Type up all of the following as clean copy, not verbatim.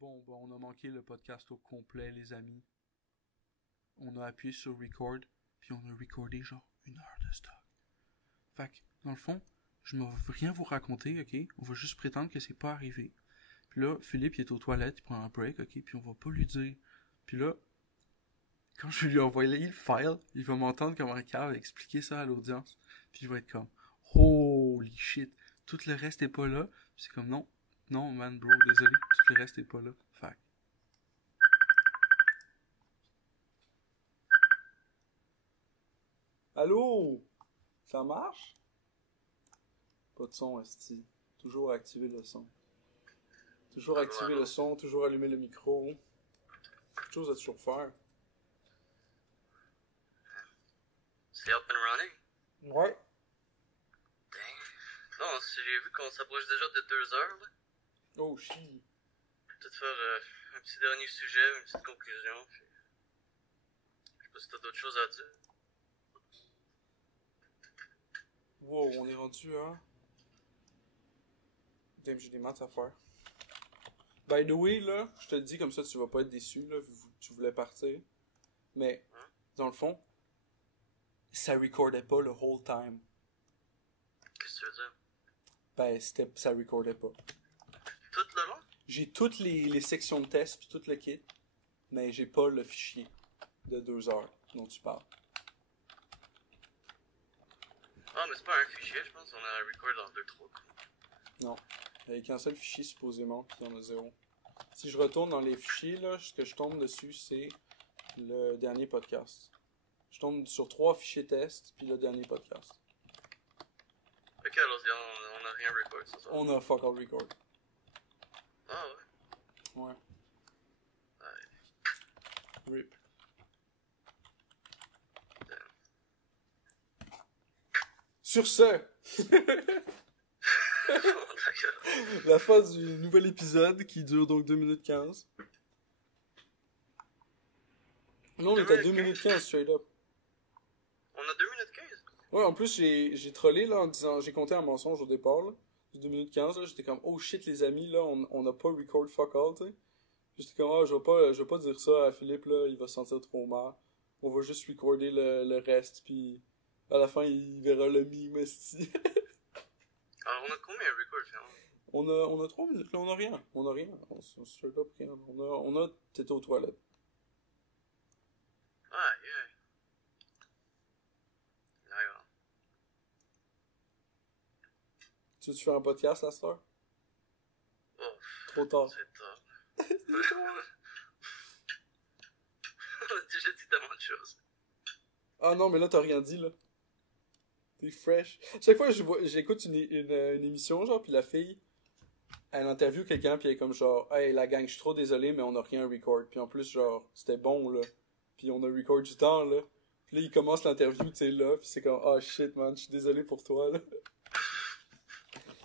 Bon, on a manqué le podcast au complet, les amis. On a appuyé sur record, puis on a recordé genre 1 heure de stock. Fait que, dans le fond, je ne vais rien vous raconter, ok? On va juste prétendre que c'est pas arrivé. Puis là, Philippe, il est aux toilettes, il prend un break, ok? Puis on va pas lui dire. Puis là, quand je lui envoie le file, il va m'entendre comme un cave expliquer ça à l'audience. Puis il va être comme, holy shit, tout le reste est pas là. Puis c'est comme, non, non, man, bro, désolé, tout le reste est pas là. Fait que, allô? Ça marche? Pas de son, esti. Toujours activer le son. Toujours Allô, activer allô? le son, toujours allumer le micro. Quelque chose à toujours faire. C'est up and running? Ouais. Dang. Non, j'ai vu qu'on s'approche déjà de 2 heures, là. Oh, shit. Peut-être faire un petit dernier sujet, une petite conclusion. Puis... Je sais pas si t'as d'autres choses à dire. Wow, on est rendu à... Damn, j'ai des maths à faire. By the way, là, je te le dis comme ça, tu vas pas être déçu, là, vu que tu voulais partir. Mais, Hein? dans le fond, ça recordait pas le whole time. Qu'est-ce que tu veux dire? Ben, ça recordait pas. Tout le long? J'ai toutes les sections de test pis tout le kit, mais j'ai pas le fichier de 2 heures dont tu parles. Ah, mais c'est pas un fichier, je pense. On a un record en 2-3 coups. Non. Il n'y a qu'un seul fichier supposément, puis il y en a 0. Si je retourne dans les fichiers, là, ce que je tombe dessus, c'est le dernier podcast. Je tombe sur 3 fichiers test, puis le dernier podcast. Ok, alors on a rien record ce soir. On a fuck all record. Ah ouais? Ouais. Ouais. RIP. Damn. Sur ce, D'accord. la fin du nouvel épisode qui dure donc 2 minutes 15. Non, on est à 2 minutes 15 straight up. On a 2 minutes 15? Ouais, en plus, j'ai trollé là en disant, j'ai compté un mensonge au départ là. 2 minutes 15 là, j'étais comme, oh shit les amis là, on n'a pas record fuck all, tu sais. J'étais comme, ah, je vais pas dire ça à Philippe là, il va se sentir trop mal. On va juste recorder le reste, puis à la fin, il verra le mime, esti. Alors, on a combien de records, finalement? On a 3 minutes là, on a rien. On a rien. On straight up rien. On a, t'étais aux toilettes. Ah, yeah. D'accord. Tu veux-tu faire un podcast à cette heure? Oh, Trop tard. c'est tard. On a déjà dit tellement de choses. Ah non, mais là, t'as rien dit, là. T'es fresh. Chaque fois, j'écoute une émission, genre, puis la fille, elle interviewe quelqu'un, puis elle est comme genre, hey, la gang, je suis trop désolé, mais on a rien record. Puis en plus, genre, c'était bon, là. Puis on a record du temps, là. Puis là, il commence l'interview, tu sais, là, puis c'est comme, oh shit, man, je suis désolé pour toi, là.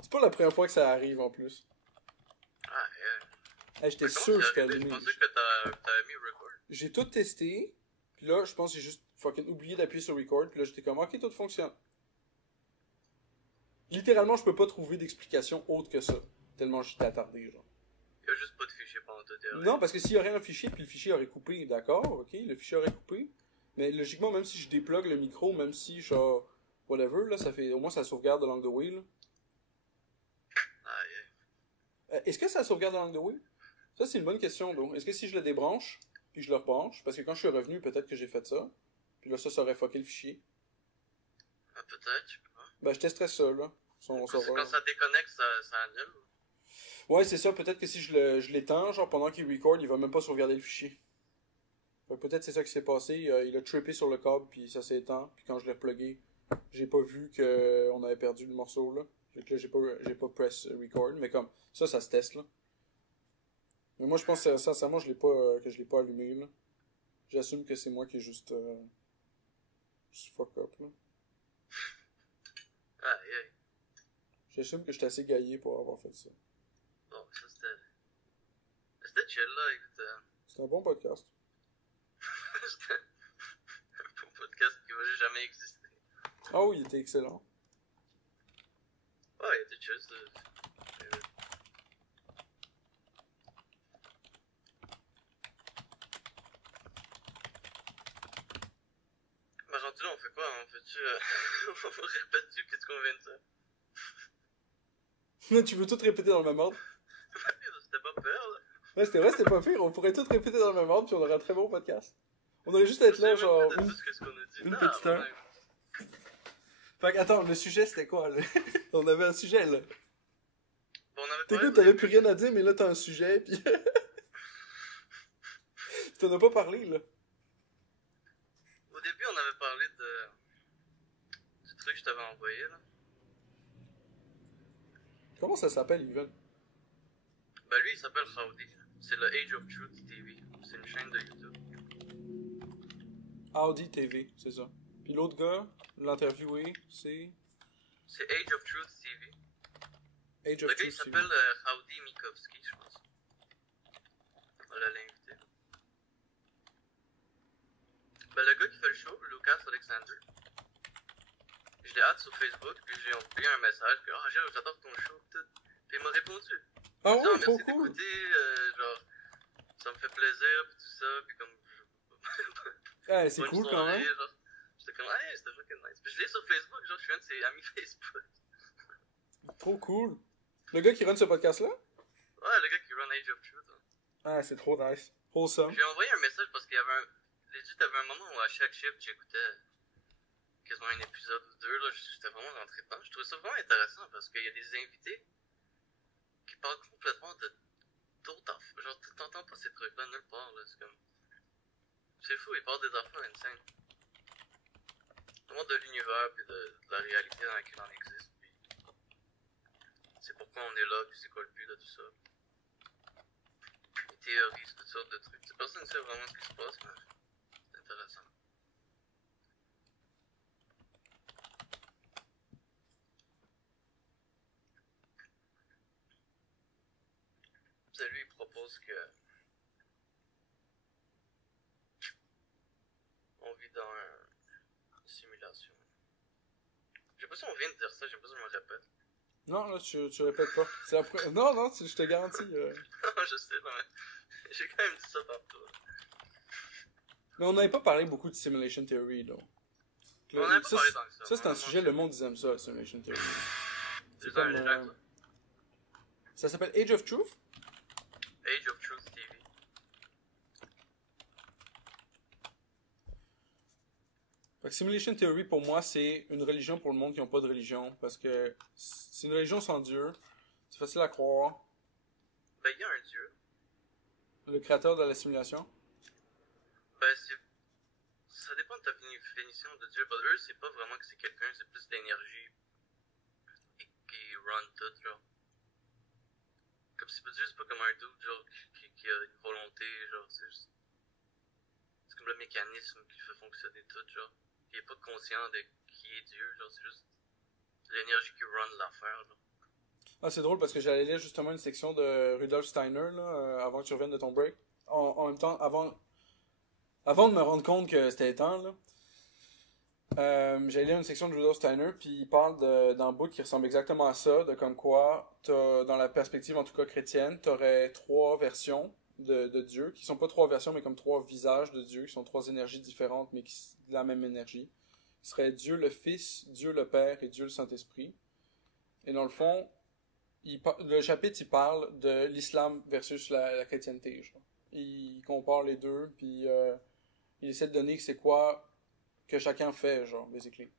C'est pas la première fois que ça arrive, en plus. Ah, yeah. Hey, j'étais Comment sûr que c'est c'était arrivé? allumé. Je pensais que t'avais mis record. J'ai tout testé, puis là, je pense que j'ai juste fucking oublié d'appuyer sur record, puis là, j'étais comme, ok, tout fonctionne. Littéralement, je peux pas trouver d'explication autre que ça. Tellement j'étais attardé, genre. Il y a juste pas de fichier pendant tout derrière. Non, parce que s'il y aurait un fichier, puis le fichier aurait coupé, d'accord, ok, le fichier aurait coupé. Mais logiquement, même si je déplugue le micro, même si, genre, whatever, là, ça fait, au moins ça sauvegarde along the way, là. Ah, yeah. Est-ce que ça sauvegarde along the way? Ça, c'est une bonne question, donc. Est-ce que si je le débranche, puis je le rebranche, parce que quand je suis revenu, peut-être que j'ai fait ça, puis là, ça aurait fucké le fichier. Ah, peut-être, je sais pas. Ben, je testerais ça, là. On C'est saura. quand ça déconnecte, ça annule. Ouais, c'est ça. Peut-être que si je l'étends, genre pendant qu'il record, il va même pas sauvegarder le fichier. Fait que peut-être c'est ça qui s'est passé. Il a trippé sur le câble, puis ça s'est éteint. Puis quand je l'ai replugué, j'ai pas vu qu'on avait perdu le morceau, là. Fait que là, j'ai pas press record. Mais comme, ça se teste, là. Mais moi, je pense que sincèrement, que je l'ai pas allumé, là. J'assume que c'est moi qui est juste fuck up, là. Ah, yeah. J'assume que j'étais assez gaillé pour avoir fait ça. Bon, ça c'était chill, là. Écoute, C'est un bon podcast. c'était un bon podcast qui va jamais exister. Ah oui, il était excellent. Ouais, il était chill, rendu là, on fait quoi? On fait-tu... on répète-tu qu'est-ce qu'on vient de dire? Tu veux tout répéter dans le même ordre? C'était pas peur, là. Ouais, c'était vrai, c'était pas pire. On pourrait tout répéter dans le même ordre, puis on aurait un très bon podcast. On aurait juste à être là, genre, une petite heure. Fait que, attends, le sujet, c'était quoi, là? On avait un sujet, là. Bon, on avait T'écoutes, t'avais plus rien à dire, mais là, t'as un sujet, puis... T'en as pas parlé, là. Au début, on avait parlé du truc que je t'avais envoyé, là. Comment ça s'appelle, Yvan? Ben lui, il s'appelle Saudi. C'est le Age of Truth TV. C'est une chaîne de YouTube. Audi TV, c'est ça. Puis l'autre gars, l'interviewé, c'est... C'est Age of Truth TV. Age of Le gars, il Truth s'appelle TV. Howdy Mikovski, je pense. On va l'inviter. Ben le gars qui fait le show, Lucas Alexander. Je l'ai hâte sur Facebook, puis j'ai envoyé un message, puis « Ah, j'adore ton show, tout. » Puis il m'a répondu. Ah ouais, trop merci cool! d'écouter, genre, ça me fait plaisir, puis tout ça, puis comme... Ouais, c'est bonne cool quand soirée, même. genre. J'étais comme, hey, c'était fucking nice. Puis je l'ai sur Facebook, genre, je suis un de ses amis Facebook. Trop cool. Le gars qui run ce podcast-là? Ouais, le gars qui run Age of Truth. Hein. Ah, c'est trop nice. Wholesome. J'ai envoyé un message parce qu'il y avait un... Legit, t'avais un moment où à chaque shift, j'écoutais quasiment un épisode ou deux, là, j'étais vraiment rentré dedans. Je trouvais ça vraiment intéressant parce qu'il y a des invités qui parlent complètement de d'autres affaires. Genre, t'entends pas ces trucs-là nulle part, là, c'est comme... C'est fou, ils parlent des affaires insane. Vraiment de l'univers et de la réalité dans laquelle on existe. Puis c'est pourquoi on est là, puis c'est quoi le but de tout ça. Les théories, c'est toutes sortes de trucs. Personne ne sait vraiment ce qui se passe, mais c'est intéressant. Puis lui, il propose que on vit dans une simulation. Je sais pas si on vient de dire ça, je sais pas si je me répète. Non, là, tu répètes pas. C'est la Non, non, je te garantis. Non, je sais, non, mais j'ai quand même dit ça tantôt. Mais on n'avait pas parlé beaucoup de Simulation Theory, là. On n'avait pas parlé tant que ça. Ça, c'est un sujet, le monde aime ça, Simulation Theory. C'est comme... Ça s'appelle Age of Truth? Age of Truth TV. Fait que Simulation Theory, pour moi, c'est une religion pour le monde qui n'a pas de religion. Parce que c'est une religion sans Dieu. C'est facile à croire. Ben, il y a un dieu. Le créateur de la simulation. Ben, c'est... Ça dépend de ta définition de dieu. Ben, eux, c'est pas vraiment que c'est quelqu'un, c'est plus d'énergie qui run tout, genre. Comme si Dieu, c'est pas comme un dude, genre, qui a une volonté, genre, c'est juste... C'est comme le mécanisme qui fait fonctionner tout, genre. Il est pas conscient de qui est Dieu, genre, c'est juste l'énergie qui run l'affaire, genre. Ah, c'est drôle parce que j'allais lire justement une section de Rudolf Steiner, là, avant que tu reviennes de ton break. En même temps, avant de me rendre compte que c'était temps, là. J'allais lire une section de Rudolf Steiner, puis il parle d'un bout qui ressemble exactement à ça, de comme quoi, dans la perspective en tout cas chrétienne, t'aurais trois versions de Dieu, qui sont pas trois versions, mais comme trois visages de Dieu, qui sont trois énergies différentes, mais qui de la même énergie. Ce serait Dieu le Fils, Dieu le Père et Dieu le Saint-Esprit. Et dans le fond, le chapitre, il parle de l'islam versus la chrétienté. Genre. Il compare les deux, puis il essaie de donner que c'est quoi que chacun fait, genre, basically.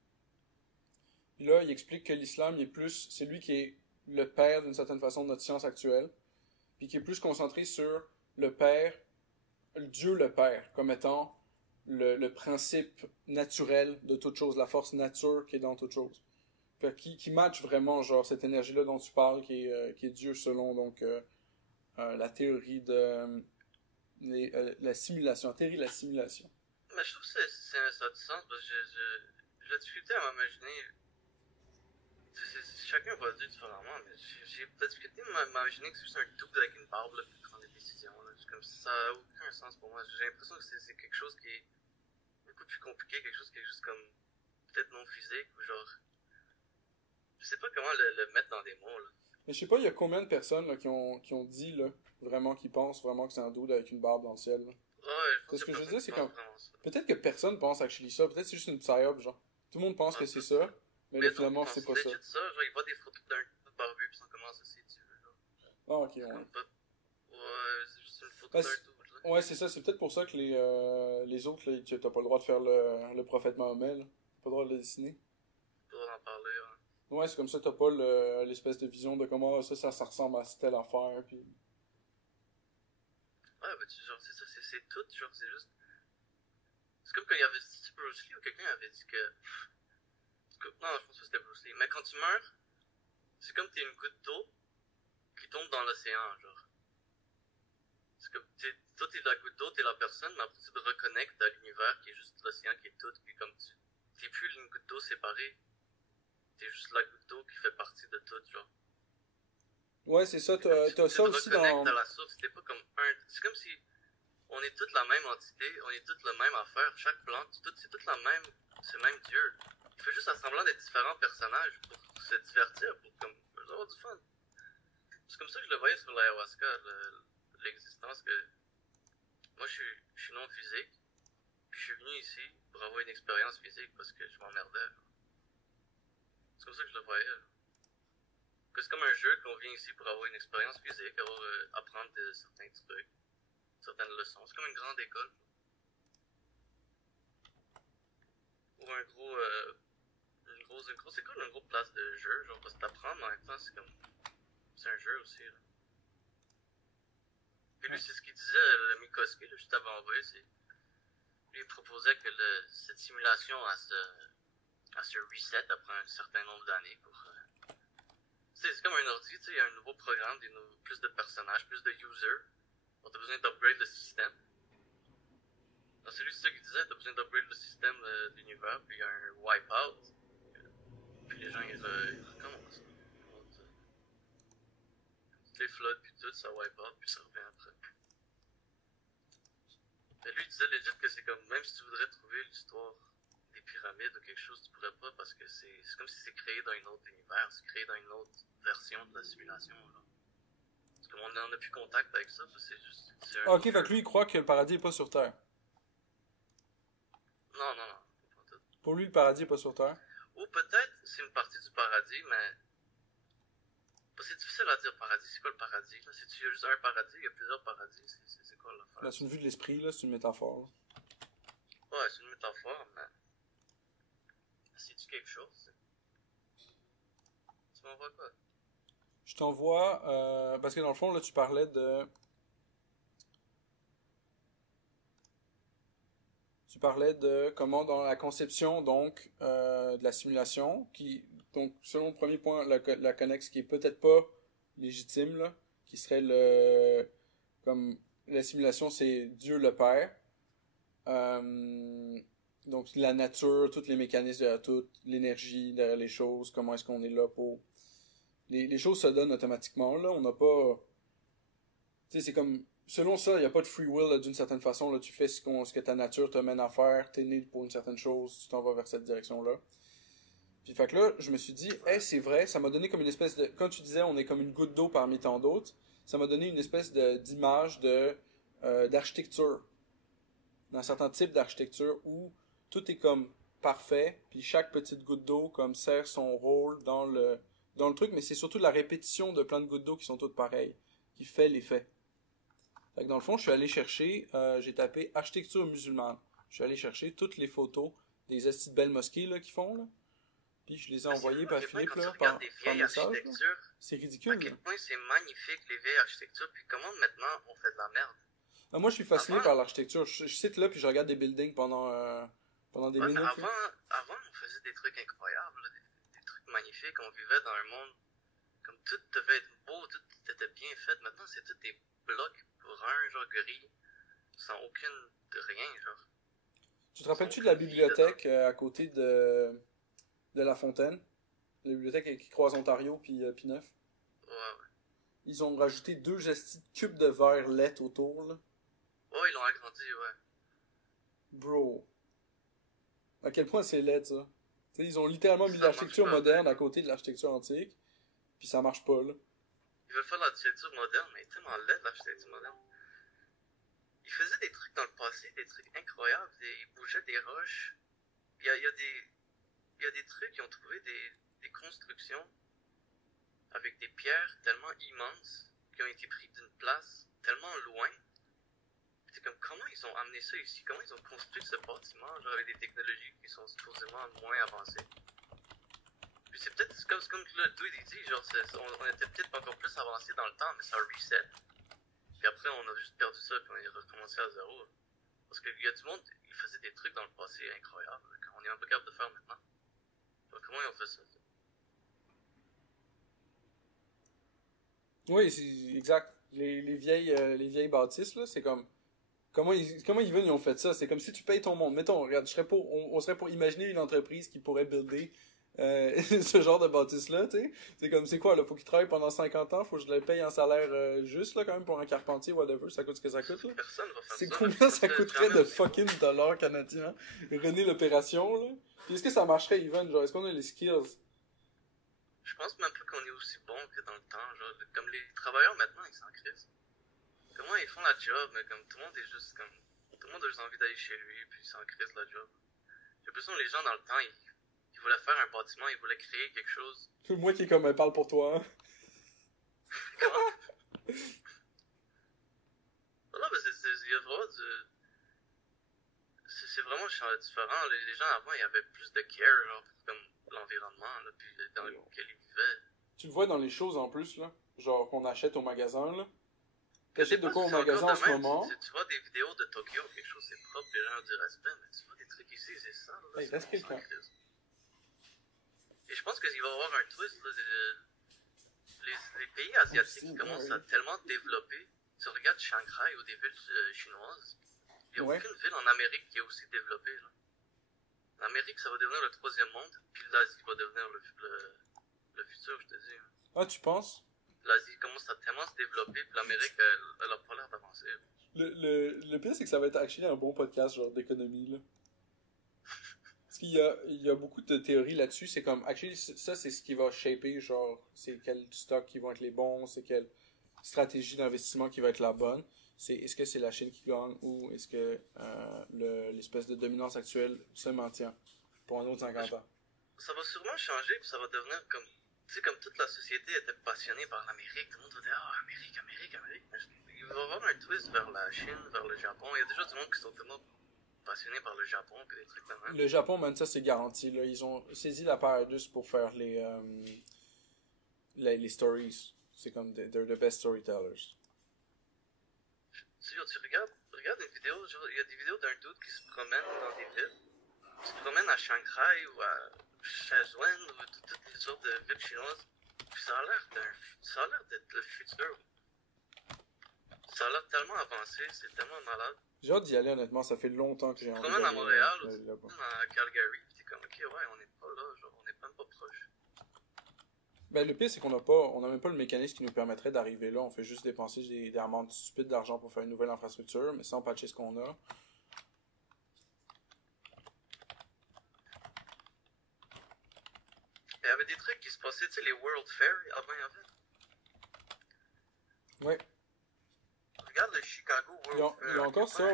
Puis là, il explique que l'islam, c'est lui qui est le père, d'une certaine façon, de notre science actuelle, puis qui est plus concentré sur le père, Dieu le père, comme étant le principe naturel de toute chose, la force nature qui est dans toute chose. Fait qui match vraiment, genre, cette énergie-là dont tu parles, qui est Dieu selon, donc, la théorie de la simulation, la théorie de la simulation. Mais je trouve que ça a du sens, parce que j'ai difficulté à m'imaginer. Chacun va le dire différemment, mais j'ai la difficulté à m'imaginer que c'est juste un double avec une barbe, là, puis prendre des décisions, là. Comme ça n'a aucun sens pour moi. J'ai l'impression que c'est quelque chose qui est beaucoup plus compliqué, quelque chose qui est juste comme, peut-être non physique, ou genre, je sais pas comment le mettre dans des mots, là. Mais je sais pas, il y a combien de personnes là, qui ont dit, là, vraiment, qui pensent vraiment que c'est un dude avec une barbe dans le ciel, là. Ouais, je pense Ce qu'il que y a je veux personne dire, qui c'est pense comme... vraiment ça. Peut-être que personne pense actually ça. Peut-être que c'est juste une psyop, genre. Tout le monde pense que Ouais, c'est peut-être. ça, mais Mais là, il y a d'autres qui finalement, c'est pensent pas ça. legit ça, genre ils voient des photos d'un type barbu pis ils sont comme ah, ça c'est Dieu, genre. Ah, ok, C'est ouais. comme pas. Ouais, c'est juste une photo Ouais, d'un c'est dude, là. ouais, c'est ça. C'est peut-être pour ça que les autres, là, t'as pas le droit de faire le prophète Mahomet, là. Pas le droit de le dessiner. Pas d'en parler, ouais. Ouais, c'est comme ça, t'as pas l'espèce de vision de comment ça ressemble à telle affaire, puis... Ouais, bah, genre, c'est ça, c'est tout, genre, c'est juste. C'est comme quand il y avait dit Bruce Lee ou quelqu'un avait dit que. Non, je pense pas que c'était Bruce Lee. Mais quand tu meurs, c'est comme t'es une goutte d'eau qui tombe dans l'océan, genre. C'est comme, toi t'es la goutte d'eau, t'es la personne, mais après tu te reconnectes à l'univers qui est juste l'océan qui est tout, puis comme t'es plus une goutte d'eau séparée, t'es juste la goutte d'eau qui fait partie de tout, genre. Ouais, c'est ça, C'est comme t'as tu ça te aussi reconnectes dans... à la source, t'es pas comme un. C'est comme si on est toute la même entité, on est toute la même affaire, chaque plante, c'est toute la même. C'est le même Dieu. Il fait juste à semblant d'être différents personnages pour se divertir, pour comme avoir du fun. C'est comme ça que je le voyais sur l'ayahuasca, l'existence que. Moi je suis non physique, puis je suis venu ici pour avoir une expérience physique parce que je m'emmerdais. C'est comme ça que je le voyais. Que c'est comme un jeu qu'on vient ici pour avoir une expérience physique, apprendre certains trucs, certaines leçons. C'est comme une grande école. Ou une grosse école, une grosse place de jeu, genre parce que t'apprends, mais en même temps c'est comme. C'est un jeu aussi. Là. Puis lui, c'est ce qu'il disait, le Mikoski, là, juste avant envoyé, c'est. Lui, il proposait que cette simulation à se reset après un certain nombre d'années pour. C'est comme un ordi, tu sais, il y a un nouveau programme, plus de personnages, plus de users. On a besoin d'upgrade le système. Dans celui, c'est ça qu'il disait, t'as besoin d'upgrade le système de l'univers, puis il y a un wipeout. Puis les gens, ils recommencent. Toutes les floods, puis tout, ça wipeout, puis ça revient après. Mais lui, il disait legit que c'est comme, même si tu voudrais trouver l'histoire des pyramides ou quelque chose, tu pourrais pas parce que c'est comme si c'est créé dans un autre univers, c'est créé dans une autre version de la simulation. Là. Parce qu'on n'en a plus contact avec ça, c'est juste. Ah, ok, fait que lui, il croit que le paradis est pas sur Terre. Non, non, non. Pour lui, le paradis est pas sur Terre. Ou peut-être c'est une partie du paradis, mais. C'est difficile à dire paradis. C'est quoi le paradis là? C'est-tu juste un paradis? Il y a plusieurs paradis. C'est quoi l'affaire? Là, c'est une vue de l'esprit, là, c'est une métaphore. Là. Ouais, c'est une métaphore, mais. C'est-tu quelque chose? Tu m'envoies quoi? Je t'envoie, parce que dans le fond, là, tu parlais de... Tu parlais de comment dans la conception, donc, de la simulation, qui, donc, selon le premier point, la connexe qui est peut-être pas légitime, là, qui serait comme, la simulation, c'est Dieu le Père. Donc, la nature, tous les mécanismes derrière tout, l'énergie derrière les choses, comment est-ce qu'on est là pour... Les choses se donnent automatiquement, là, on n'a pas... Tu sais, c'est comme... Selon ça, il n'y a pas de free will, là, d'une certaine façon, là, tu fais ce que ta nature te mène à faire, t'es né pour une certaine chose, tu t'en vas vers cette direction-là. Puis, fait que là, je me suis dit, hey, c'est vrai, ça m'a donné comme une espèce de... Quand tu disais, on est comme une goutte d'eau parmi tant d'autres, ça m'a donné une espèce d'image d'architecture. Dans certains types d'architecture où tout est comme parfait, puis chaque petite goutte d'eau comme sert son rôle dans le truc, mais c'est surtout la répétition de plein de gouttes d'eau qui sont toutes pareilles, qui fait l'effet. Fait que dans le fond, je suis allé chercher, j'ai tapé architecture musulmane. Je suis allé chercher toutes les photos des estis de belles mosquées là, qu'ils font, là. Puis je les ai envoyées par Philippe, là, par message. C'est ridicule. À quel point c'est magnifique, les vieilles architectures, puis comment maintenant on fait de la merde. Moi, je suis fasciné par l'architecture. Je cite là, puis je regarde des buildings pendant des minutes. Avant, on faisait des trucs incroyables, des trucs magnifiques. On vivait dans un monde comme tout devait être beau, tout était bien fait. Maintenant, c'est tout des blocs bruns, genre gris, sans aucune de rien, genre. Tu te rappelles-tu de la bibliothèque à côté de La Fontaine? La bibliothèque qui croise Ontario puis Neuf? Ouais. Ils ont rajouté 2 gestis de cubes de verre lait autour, là. Ouais, ils l'ont agrandi, ouais. Bro. À quel point c'est laid, ça? T'sais, ils ont littéralement mis de l'architecture moderne à côté de l'architecture antique, puis ça marche pas, là. Ils veulent faire l'architecture moderne, mais tellement laid, l'architecture moderne. il faisait des trucs dans le passé, des trucs incroyables. Il bougeait des roches. Il y a des trucs, ils ont trouvé des constructions avec des pierres tellement immenses qui ont été prises d'une place tellement loin. C'est comme comment ils ont amené ça ici, comment ils ont construit ce bâtiment genre avec des technologies qui sont supposément moins avancées. Puis c'est peut-être comme le dude il dit, genre on était peut-être encore plus avancé dans le temps, mais ça reset. Puis après on a juste perdu ça puis on est recommencé à zéro. Parce qu'il y a du monde, ils faisaient des trucs dans le passé incroyables, qu'on est un peu capable de faire maintenant. Genre, comment ils ont fait ça? Oui, c'est exact. Les vieilles bâtisses, là, c'est comme... Comment ils ont fait ça? C'est comme si tu payes ton monde. Mettons, regarde, on serait pour imaginer une entreprise qui pourrait builder ce genre de bâtisse-là, tu sais. C'est comme, c'est quoi, là? Faut qu'ils travaillent pendant 50 ans, faut que je les paye en salaire juste, là, quand même, pour un carpentier, whatever, ça coûte ce que ça coûte, là. Personne va faire C'est ça. combien ça coûterait de fucking dollars canadiens? Runner l'opération, là? Puis est-ce que ça marcherait, Yvonne? Genre, est-ce qu'on a les skills? Je pense même pas qu'on est aussi bon que dans le temps. Genre, comme les travailleurs maintenant, ils s'en crissent. Comment ils font la job, mais comme tout le monde est juste comme. Tout le monde a juste envie d'aller chez lui, puis ils s'en crissent la job. J'ai l'impression que les gens dans le temps, ils voulaient faire un bâtiment, ils voulaient créer quelque chose. C'est moi qui est comme, parle pour toi, hein? Comment? Voilà, mais il y a vraiment du. C'est vraiment différent. Les gens avant, ils avaient plus de care, genre, comme l'environnement, là, puis dans lequel ils vivaient. Tu le vois dans les choses en plus, là. Genre, qu'on achète au magasin, là. Je sais T'achètes de pas quoi si au c'est magasin encore en de ce même. moment? Tu vois des vidéos de Tokyo, quelque chose, c'est propre, les gens ont du respect, mais tu vois des trucs ici, c'est ça. Là, Hey, reste quelqu'un. Et je pense qu'il va y avoir un twist. Là, les pays asiatiques commencent à tellement développer. Tu regardes Shanghai ou des villes chinoises, il n'y a aucune ville en Amérique qui est aussi développée. Là. L'Amérique, ça va devenir le troisième monde, puis l'Asie va devenir le futur, je te dis. Ah, tu penses? L'Asie commence à tellement se développer, puis l'Amérique, elle a pas l'air d'avancer. Le pire, c'est que ça va être actually un bon podcast, genre, d'économie, là. Parce qu'il y a beaucoup de théories là-dessus. C'est comme, actually, ça, c'est ce qui va shaper, genre, c'est quels stocks qui vont être les bons, c'est quelle stratégie d'investissement qui va être la bonne. C'est est-ce que c'est la Chine qui gagne ou est-ce que l'espèce de dominance actuelle se maintient pour un autre 50 ans? Ça va sûrement changer, puis ça va devenir comme. Tu sais, comme toute la société était passionnée par l'Amérique, tout le monde va dire ah, Amérique, Amérique, Amérique. Il va y avoir un twist vers la Chine, vers le Japon. Il y a déjà du monde qui sont tellement passionnés par le Japon, puis des trucs comme ça. Le Japon, man, ça c'est garanti. Là. Ils ont saisi la Paradox pour faire les stories. C'est comme, they're the best storytellers. Tu regardes une vidéo, genre, il y a des vidéos d'un dude qui se promène dans des villes. Il se promène à Shanghai ou à Shenzhen ou toutes les autres villes chinoises. Puis ça a l'air d'être le futur. Ça a l'air tellement avancé, c'est tellement malade. J'ai hâte d'y aller, honnêtement. Ça fait longtemps que j'ai envie d'aller. Tu te promènes à Montréal, ou tu te là-bas. promènes à Calgary, puis t'es comme, ok, ouais, on n'est pas là, genre, on n'est même pas proche. Ben, le pire, c'est qu'on n'a même pas le mécanisme qui nous permettrait d'arriver là. On fait juste dépenser des amendes stupides d'argent pour faire une nouvelle infrastructure, mais sans patcher ce qu'on a. Il y avait des trucs qui se passaient, tu sais, les World Fair, avant il y avait. Ouais. Regarde le Chicago World Fair. Il y a encore ça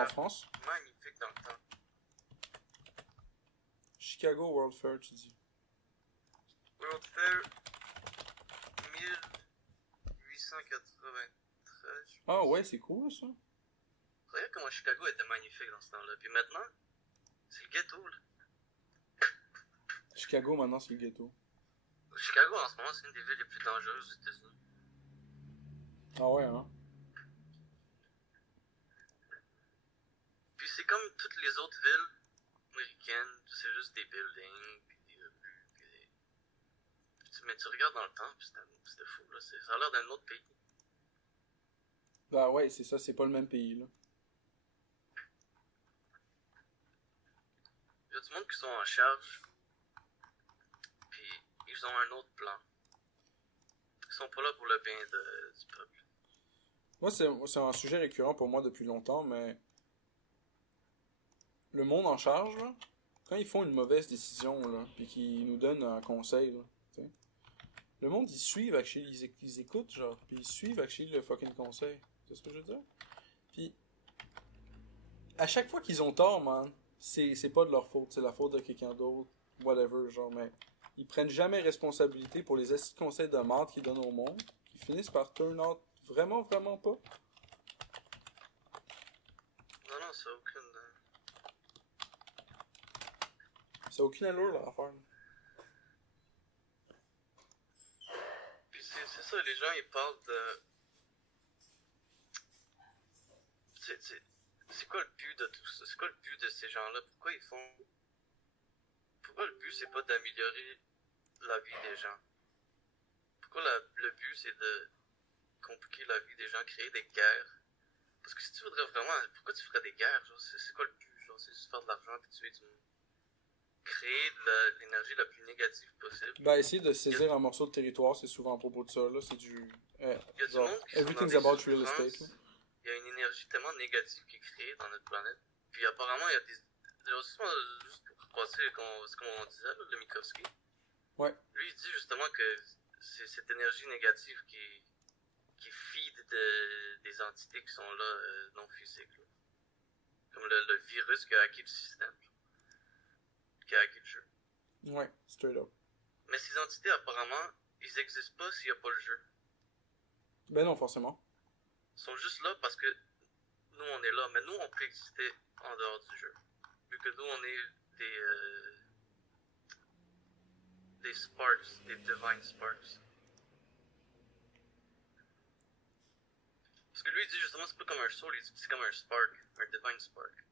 en France? Magnifique dans le temps. Chicago World Fair, tu dis. World Fair 1893. Ah ouais, c'est cool ça. Regarde comment Chicago était magnifique dans ce temps-là. Puis maintenant, c'est le ghetto, là. Chicago, maintenant, c'est le ghetto. Chicago, en ce moment, c'est une des villes les plus dangereuses aux États-Unis. Ah ouais, hein? Puis c'est comme toutes les autres villes américaines, c'est juste des buildings, puis des rues, puis des... Mais tu regardes dans le temps, puis c'était fou, là. Ça a l'air d'un autre pays. Bah ouais, c'est ça, c'est pas le même pays, là. Il y a du monde qui sont en charge, puis ils ont un autre plan. Ils sont pas là pour le bien du peuple. Moi, c'est un sujet récurrent pour moi depuis longtemps, mais le monde en charge, là, quand ils font une mauvaise décision, là, puis qu'ils nous donnent un conseil, là, t'sais, le monde, ils suivent, actually, ils écoutent, genre, puis ils suivent, actually, le fucking conseil. C'est ce que je veux dire? Puis, à chaque fois qu'ils ont tort, man, c'est pas de leur faute, c'est la faute de quelqu'un d'autre, whatever, genre, mais ils prennent jamais responsabilité pour les assis de conseils de marde qu'ils donnent au monde, qui finissent par turn out vraiment, vraiment pas. Non, ça a aucune... Ça a aucune allure, leur affaire. Puis c'est ça, les gens, ils parlent de... C'est quoi le but de tout ça? C'est quoi le but de ces gens-là? Pourquoi ils font... Pourquoi le but, c'est pas d'améliorer la vie des gens? Pourquoi le but, c'est de compliquer la vie des gens, créer des guerres? Parce que si tu voudrais vraiment... Pourquoi tu ferais des guerres? Genre, c'est quoi le but? Genre, c'est juste faire de l'argent puis tuer du monde. Créer de l'énergie la plus négative possible. Ben, essayer de saisir un morceau de territoire, c'est souvent à propos de ça, là. C'est du... Il y a du genre, monde qui everything's sont dans about des real estate, là. souffrances. Il y a une énergie tellement négative qui est créée dans notre planète. Puis apparemment, il y a des... Juste pour passer, c'est comme on disait, là, le Mikovski. Ouais. Lui, il dit justement que c'est cette énergie négative qui feed des entités qui sont là, non physiques. Là. Comme le virus qui a hacké le système. Qui a hacké le jeu. Ouais, straight up. Mais ces entités, apparemment, ils n'existent pas s'il n'y a pas le jeu. Ben non, forcément. Ils sont juste là parce que nous, on est là. Mais nous, on peut exister en dehors du jeu. Vu que nous, on est des sparks, des divine sparks. Parce que lui, il dit justement, c'est pas comme un soul, il dit que c'est comme un spark, un divine spark.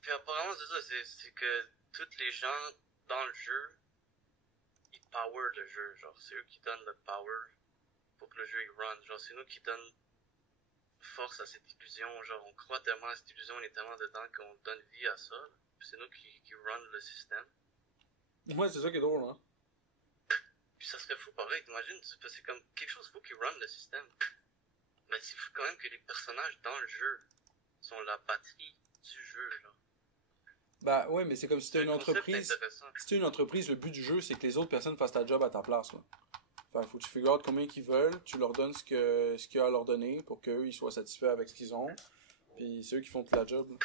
Puis apparemment, c'est ça, c'est que tous les gens dans le jeu, ils power le jeu, genre, c'est eux qui donnent le power pour que le jeu il run, genre, c'est nous qui donnent force à cette illusion, genre, on croit tellement à cette illusion, on est tellement dedans qu'on donne vie à ça, puis c'est nous qui run le système. Ouais, c'est ça qui est drôle, hein. Puis ça serait fou pareil, t'imagines, c'est comme quelque chose fou qui run le système. Mais c'est fou quand même que les personnages dans le jeu sont la batterie du jeu, genre. Bah ouais, mais c'est comme si c'était C'est une un concept entreprise. intéressant. Si t'es une entreprise, le but du jeu, c'est que les autres personnes fassent ta job à ta place, là. Fait faut que tu figures out combien qu'ils veulent, tu leur donnes ce qu'il y a à leur donner pour qu'eux, ils soient satisfaits avec ce qu'ils ont. Puis c'est eux qui font toute la job, là.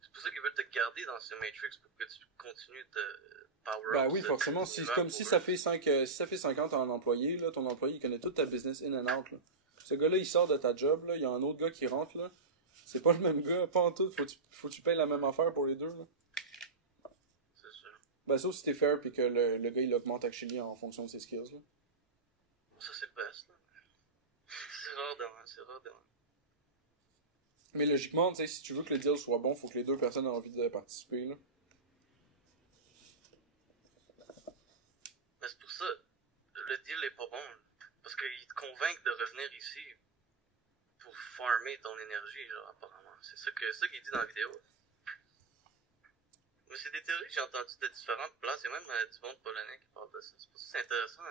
C'est pour ça qu'ils veulent te garder dans ce Matrix pour que tu continues de power up. Ben oui, forcément. C'est comme si ça fait 5 ans que t'as un employé, là, ton employé, il connaît toute ta business in and out, là. Ce gars-là, il sort de ta job, là, il y a un autre gars qui rentre, là. C'est pas le même gars, pas en tout. Faut que tu payes la même affaire pour les deux, là. C'est sûr. Ben sauf si t'es fair puis que le gars, il augmente actually en fonction de ses skills, là. Ça, c'est le best, là. C'est rare demain, c'est rare demain. Mais logiquement, tu sais, si tu veux que le deal soit bon, faut que les deux personnes aient envie de participer, là. Mais c'est pour ça, le deal est pas bon. Parce qu'ils te convainquent de revenir ici pour farmer ton énergie, genre, apparemment. C'est ça qu'il dit dans la vidéo. Mais c'est des théories que j'ai entendues de différentes places. Il y a même du monde polonais qui parle de ça. C'est pour ça que c'est intéressant.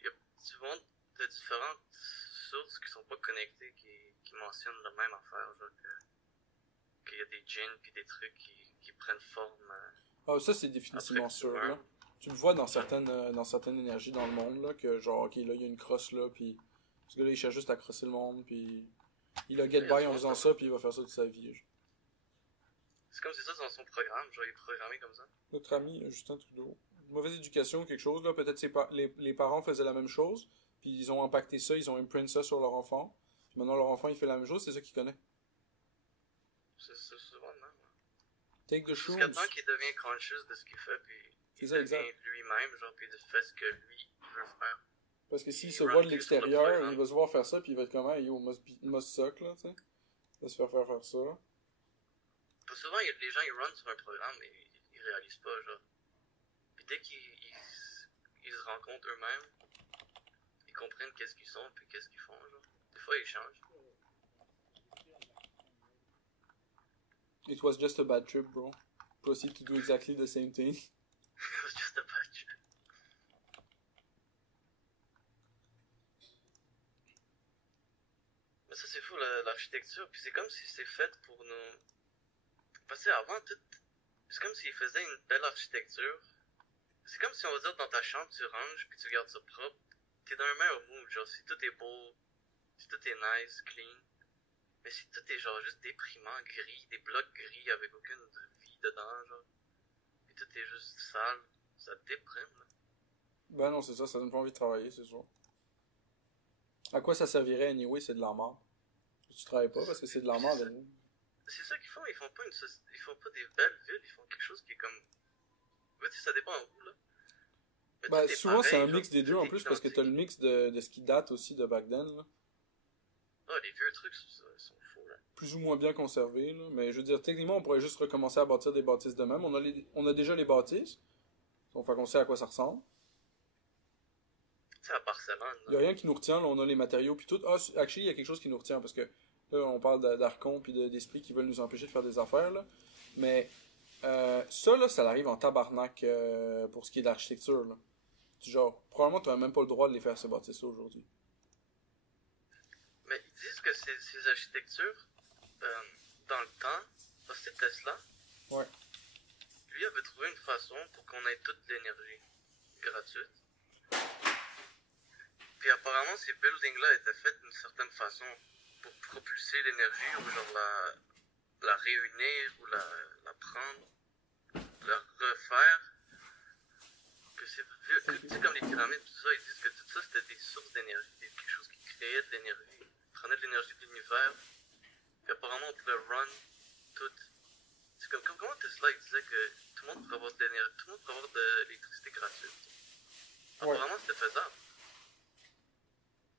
Il y a du monde de différentes sources qui sont pas connectées qui mentionnent la même affaire. Genre qu'il y a des djinns pis des trucs qui prennent forme. Ah, ça, c'est définitivement sûr, là. Tu le vois dans certaines énergies dans le monde, là, que genre, ok, là, il y a une crosse, là, pis ce gars-là, il cherche juste à crosser le monde, pis il a get by en faisant ça, pis il va faire ça toute sa vie. Genre. C'est comme si ça, c'est dans son programme, genre, il est programmé comme ça. Notre ami, Justin Trudeau. Une mauvaise éducation, quelque chose, là, peut-être les parents faisaient la même chose, puis ils ont impacté ça, ils ont imprint ça sur leur enfant, puis maintenant leur enfant, il fait la même chose, c'est ça qu'il connaît. C'est souvent le même. Take the shrooms. Jusqu'à temps qu'il devient conscious de ce qu'il fait, puis il devient lui-même, genre, puis il fait ce que lui veut faire. Parce que s'il se voit de l'extérieur, il va se voir faire ça, puis il va être comme, hey, yo, must suck, là, tu sais. Il va se faire ça. Parce que souvent, les gens, ils run sur un programme, mais ils réalisent pas, genre. Puis dès qu'ils se rencontrent eux-mêmes, ils comprennent qu'est-ce qu'ils sont, puis qu'est-ce qu'ils font, genre. Des fois, ils changent. It was just a bad trip, bro. Proceed to do exactly the same thing. It was just a bad trip. Mais ça, c'est fou, l'architecture. Puis c'est comme si c'est fait pour nous... Parce que avant, tout... C'est comme s'ils faisaient une belle architecture. C'est comme si, on va dire, dans ta chambre, tu ranges, puis tu gardes ça propre. t'es dans un meilleur mood, genre, si tout est beau, si tout est nice, clean. Mais si tout est genre juste déprimant, gris, des blocs gris avec aucune vie dedans, genre, et tout est juste sale, ça te déprime, là. Ben non, c'est ça donne pas envie de travailler, c'est sûr. À quoi ça servirait, anyway, c'est de la merde. Tu travailles pas parce que c'est de la merde, anyway. C'est ça qu'ils font, ils font pas des belles villes, ils font quelque chose qui est comme... Ouais, tu sais, ça dépend où, là. Mais Ben, tout est souvent, c'est pareil, un mix genre, des deux tout en est plus parce que t'as le identique. mix de ce qui date aussi de back then, là. Ah, les vieux trucs, sont faux, là. Plus ou moins bien conservés, là. Mais je veux dire, techniquement, on pourrait juste recommencer à bâtir des bâtisses de même. On a déjà les bâtisses. Donc, fait qu'on sait à quoi ça ressemble. Tu sais, à Barcelone, Il y a là. rien qui nous retient, là. On a les matériaux puis tout. Ah, actually, il y a quelque chose qui nous retient parce que là, on parle d'archons puis d'esprits qui veulent nous empêcher de faire des affaires, là. Mais ça, là, ça arrive en tabarnak pour ce qui est de l'architecture, là. Genre, probablement, tu n'as même pas le droit de les faire, ces bâtisses-là, aujourd'hui. Mais ils disent que ces architectures, euh, dans le temps, parce que c'est Tesla, Ouais. lui avait trouvé une façon pour qu'on ait toute l'énergie gratuite. Puis apparemment, ces buildings-là étaient faits d'une certaine façon pour propulser l'énergie ou genre la réunir ou la prendre, la refaire. Que c'est vieux, tu sais, comme les pyramides, tout ça, ils disent que tout ça c'était des sources d'énergie, quelque chose qui créait de l'énergie, prenait de l'énergie de l'univers. Puis apparemment, on pouvait run tout. C'est comme comment Tesla il disait que tout le monde pourrait avoir de l'énergie, tout le monde pourrait avoir de l'électricité gratuite. Ouais. Apparemment, c'était faisable.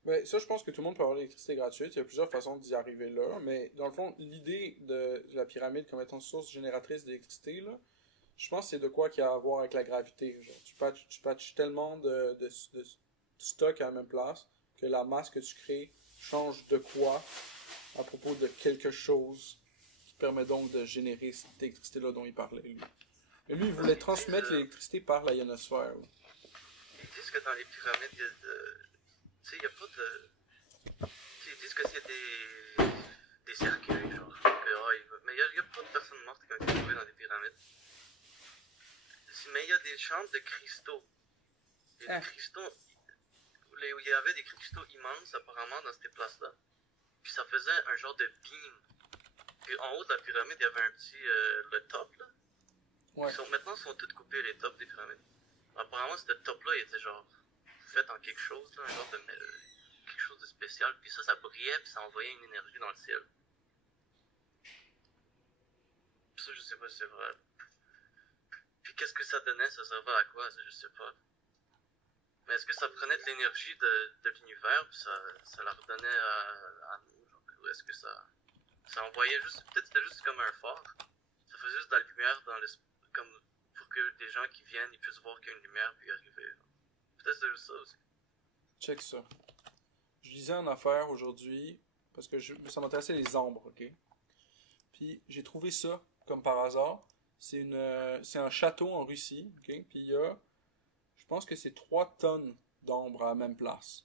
Ben, ça, je pense que tout le monde peut avoir l'électricité gratuite. Il y a plusieurs façons d'y arriver là. Mais dans le fond, l'idée de la pyramide comme étant source génératrice d'électricité, là, je pense que c'est de quoi qu'il y a à voir avec la gravité. Genre, tu patches tellement de stock à la même place que la masse que tu crées change de quoi à propos de quelque chose qui permet donc de générer cette électricité-là dont il parlait, lui. Et lui, il voulait transmettre l'électricité par la ionosphère, là. Ils disent que dans les pyramides, il y a de. Tu sais, il n'y a pas de. Tu sais, ils disent que c'est des cercueils, genre. Mais il n'y a pas de personnes mortes qui ont été trouvées dans les pyramides. Mais il y a des chambres de cristaux. Il y a des cristaux. Où il y avait des cristaux immenses, apparemment, dans ces places-là. Puis ça faisait un genre de beam. Puis en haut de la pyramide, il y avait un petit. Le top, là. Ouais. Maintenant, ils sont tous coupés, les tops des pyramides. Apparemment, ce top-là, il était genre. Fait en quelque chose, là, un genre de. Quelque chose de spécial. Puis ça brillait, puis ça envoyait une énergie dans le ciel. Puis ça, je sais pas si c'est vrai. Puis qu'est-ce que ça donnait, ça servait à quoi, ça, je sais pas. Mais est-ce que ça prenait de l'énergie de l'univers, puis ça la redonnait à nous, genre, ou est-ce que ça envoyait juste, peut-être c'était juste comme un phare. Ça faisait juste de la lumière dans comme pour que des gens qui viennent, ils puissent voir qu'il y a une lumière, puis y arriver. Genre. Peut-être c'était juste ça aussi. Check ça. Je lisais une affaire aujourd'hui, parce que ça m'intéressait les ombres, ok? Puis j'ai trouvé ça, comme par hasard. C'est un château en Russie, ok? Puis il y a, je pense que c'est 3 tonnes d'ombre à la même place.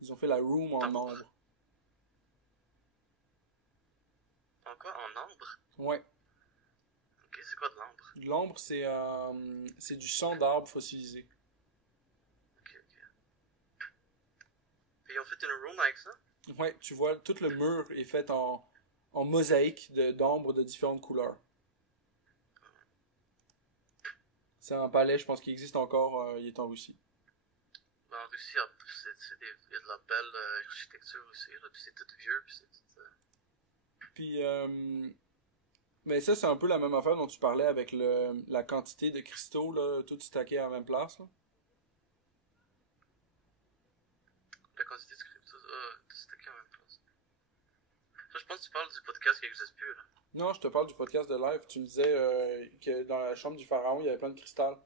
Ils ont fait la room en ombre. En quoi? En ambre? Ouais. Ok, c'est quoi de l'ambre? L'ombre, c'est du sang d'arbre fossilisé. Ok. Puis ils ont fait une room avec ça? Ouais, tu vois, tout le mur est fait en mosaïque d'ombre de différentes couleurs. C'est un palais, je pense, qui existe encore, il est en Russie. Ben, en Russie, il y a de la belle architecture aussi, là, puis c'est tout vieux, puis c'est tout... Puis, mais ça, c'est un peu la même affaire dont tu parlais avec la quantité de cristaux, là, tout stacké à la même place, là. La quantité de crypto, c'était quand même place. Ça, je pense que tu parles du podcast qui n'existe plus, là. Non, je te parle du podcast de live. Tu me disais que dans la chambre du pharaon, il y avait plein de cristal.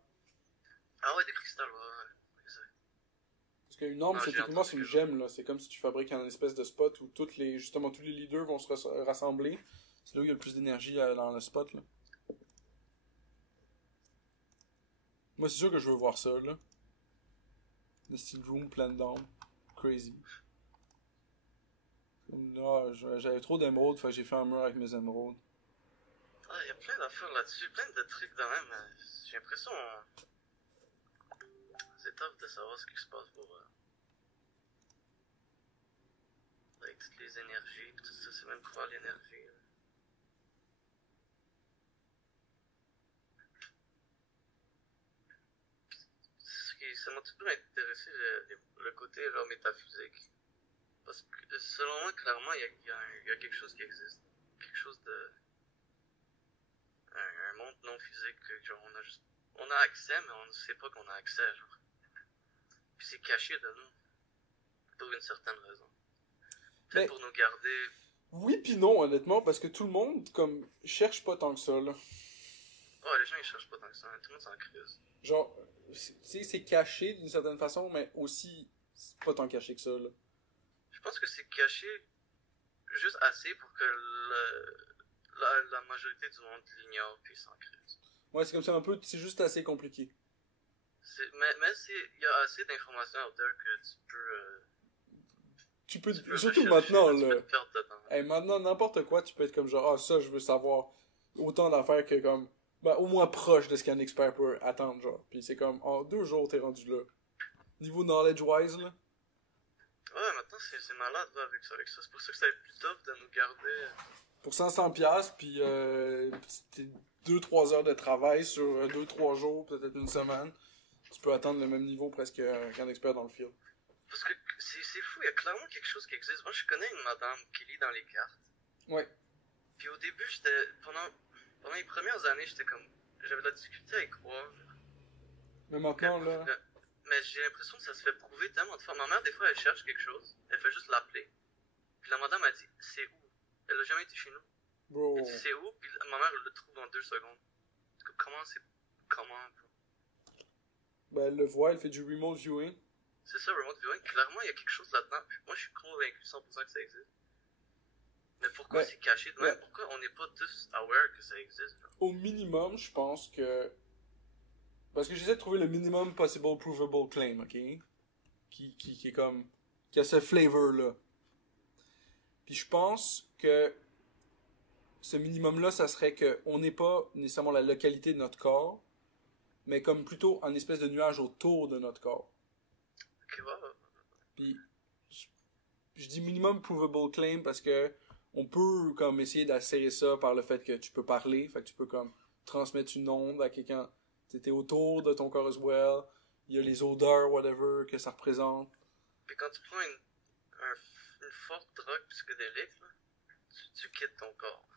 Ah ouais, des cristals, ouais. Exact. Parce qu'une ombre, Non, c'est j'ai techniquement entendu c'est une que- gemme, là. C'est comme si tu fabriques un espèce de spot où justement, tous les leaders vont se rassembler. C'est là où il y a le plus d'énergie dans le spot, là. Moi, c'est sûr que je veux voir ça, là. Le steel room plein d'ombres. Crazy. Non, j'avais trop d'émeraudes, fait que j'ai fait un mur avec mes émeraudes. Ah, il y a plein d'affaires là-dessus, plein de trucs de même. J'ai l'impression... tough de savoir ce qui se passe pour... avec toutes les énergies, pis tout ça, c'est même quoi l'énergie, là. Ça m'a toujours intéressé le côté genre métaphysique. Parce que selon moi, clairement, il y a quelque chose qui existe. Quelque chose de... un monde non physique, genre on a accès, mais on ne sait pas qu'on a accès, genre. Puis c'est caché de nous. Pour une certaine raison. Peut-être pour nous garder... Oui pis non, honnêtement, parce que tout le monde, comme, cherche pas tant que ça, là. Ouais, les gens, ils cherchent pas tant que ça. Tout le monde s'en crise. Genre, tu sais, c'est caché d'une certaine façon, mais aussi, c'est pas tant caché que ça, là. Je pense que c'est caché juste assez pour que la majorité du monde l'ignore puis s'en crise. Ouais, c'est comme ça un peu, c'est juste assez compliqué. Mais il y a assez d'informations out there que Tu peux rechercher, surtout maintenant, tu peux là. te perdre dedans. Hey, maintenant, n'importe quoi, tu peux être comme genre, ah, ça, je veux savoir autant d'affaires que comme, ben, au moins proche de ce qu'un expert peut attendre, genre. Puis c'est comme, en 2 jours, t'es rendu là. Niveau knowledge-wise, là. Ouais, maintenant, c'est malade, là, avec ça. C'est pour ça que ça va être plus tough de nous garder. Pour 500$, puis 2-3 heures de travail sur 2-3 jours, peut-être une semaine, tu peux atteindre le même niveau presque qu'un expert dans le field. Parce que c'est fou, il y a clairement quelque chose qui existe. Moi, je connais une madame qui lit dans les cartes. Ouais. Puis au début, pendant les premières années, j'avais de la difficulté à y croire. Mais maintenant, là... Mais j'ai l'impression que ça se fait prouver tellement de fois. Ma mère, des fois, elle cherche quelque chose, elle fait juste l'appeler. Puis la madame a dit, c'est où? Elle a jamais été chez nous. Bro... Elle dit, c'est où? Puis ma mère, elle le trouve en 2 secondes. Comment? Ben, elle le voit, elle fait du remote viewing. C'est ça, remote viewing. Clairement, il y a quelque chose là-dedans. Puis moi, je suis convaincu 100% que ça existe. Mais pourquoi c'est caché de même? Pourquoi on n'est pas tous aware que ça existe? Là? Au minimum, je pense que... Parce que j'essaie de trouver le minimum possible provable claim, ok? Qui est comme... Qui a ce flavor-là. Puis je pense que ce minimum-là, ça serait que on n'est pas nécessairement la localité de notre corps, mais comme plutôt un espèce de nuage autour de notre corps. Ok, ouais. Puis je dis minimum provable claim parce que on peut comme essayer d'assérer ça par le fait que tu peux parler, fait que tu peux comme transmettre une onde à quelqu'un. T'es autour de ton corps as well. Il y a les odeurs, whatever, que ça représente. Puis quand tu prends une forte drogue psychédélique, là, tu quittes ton corps.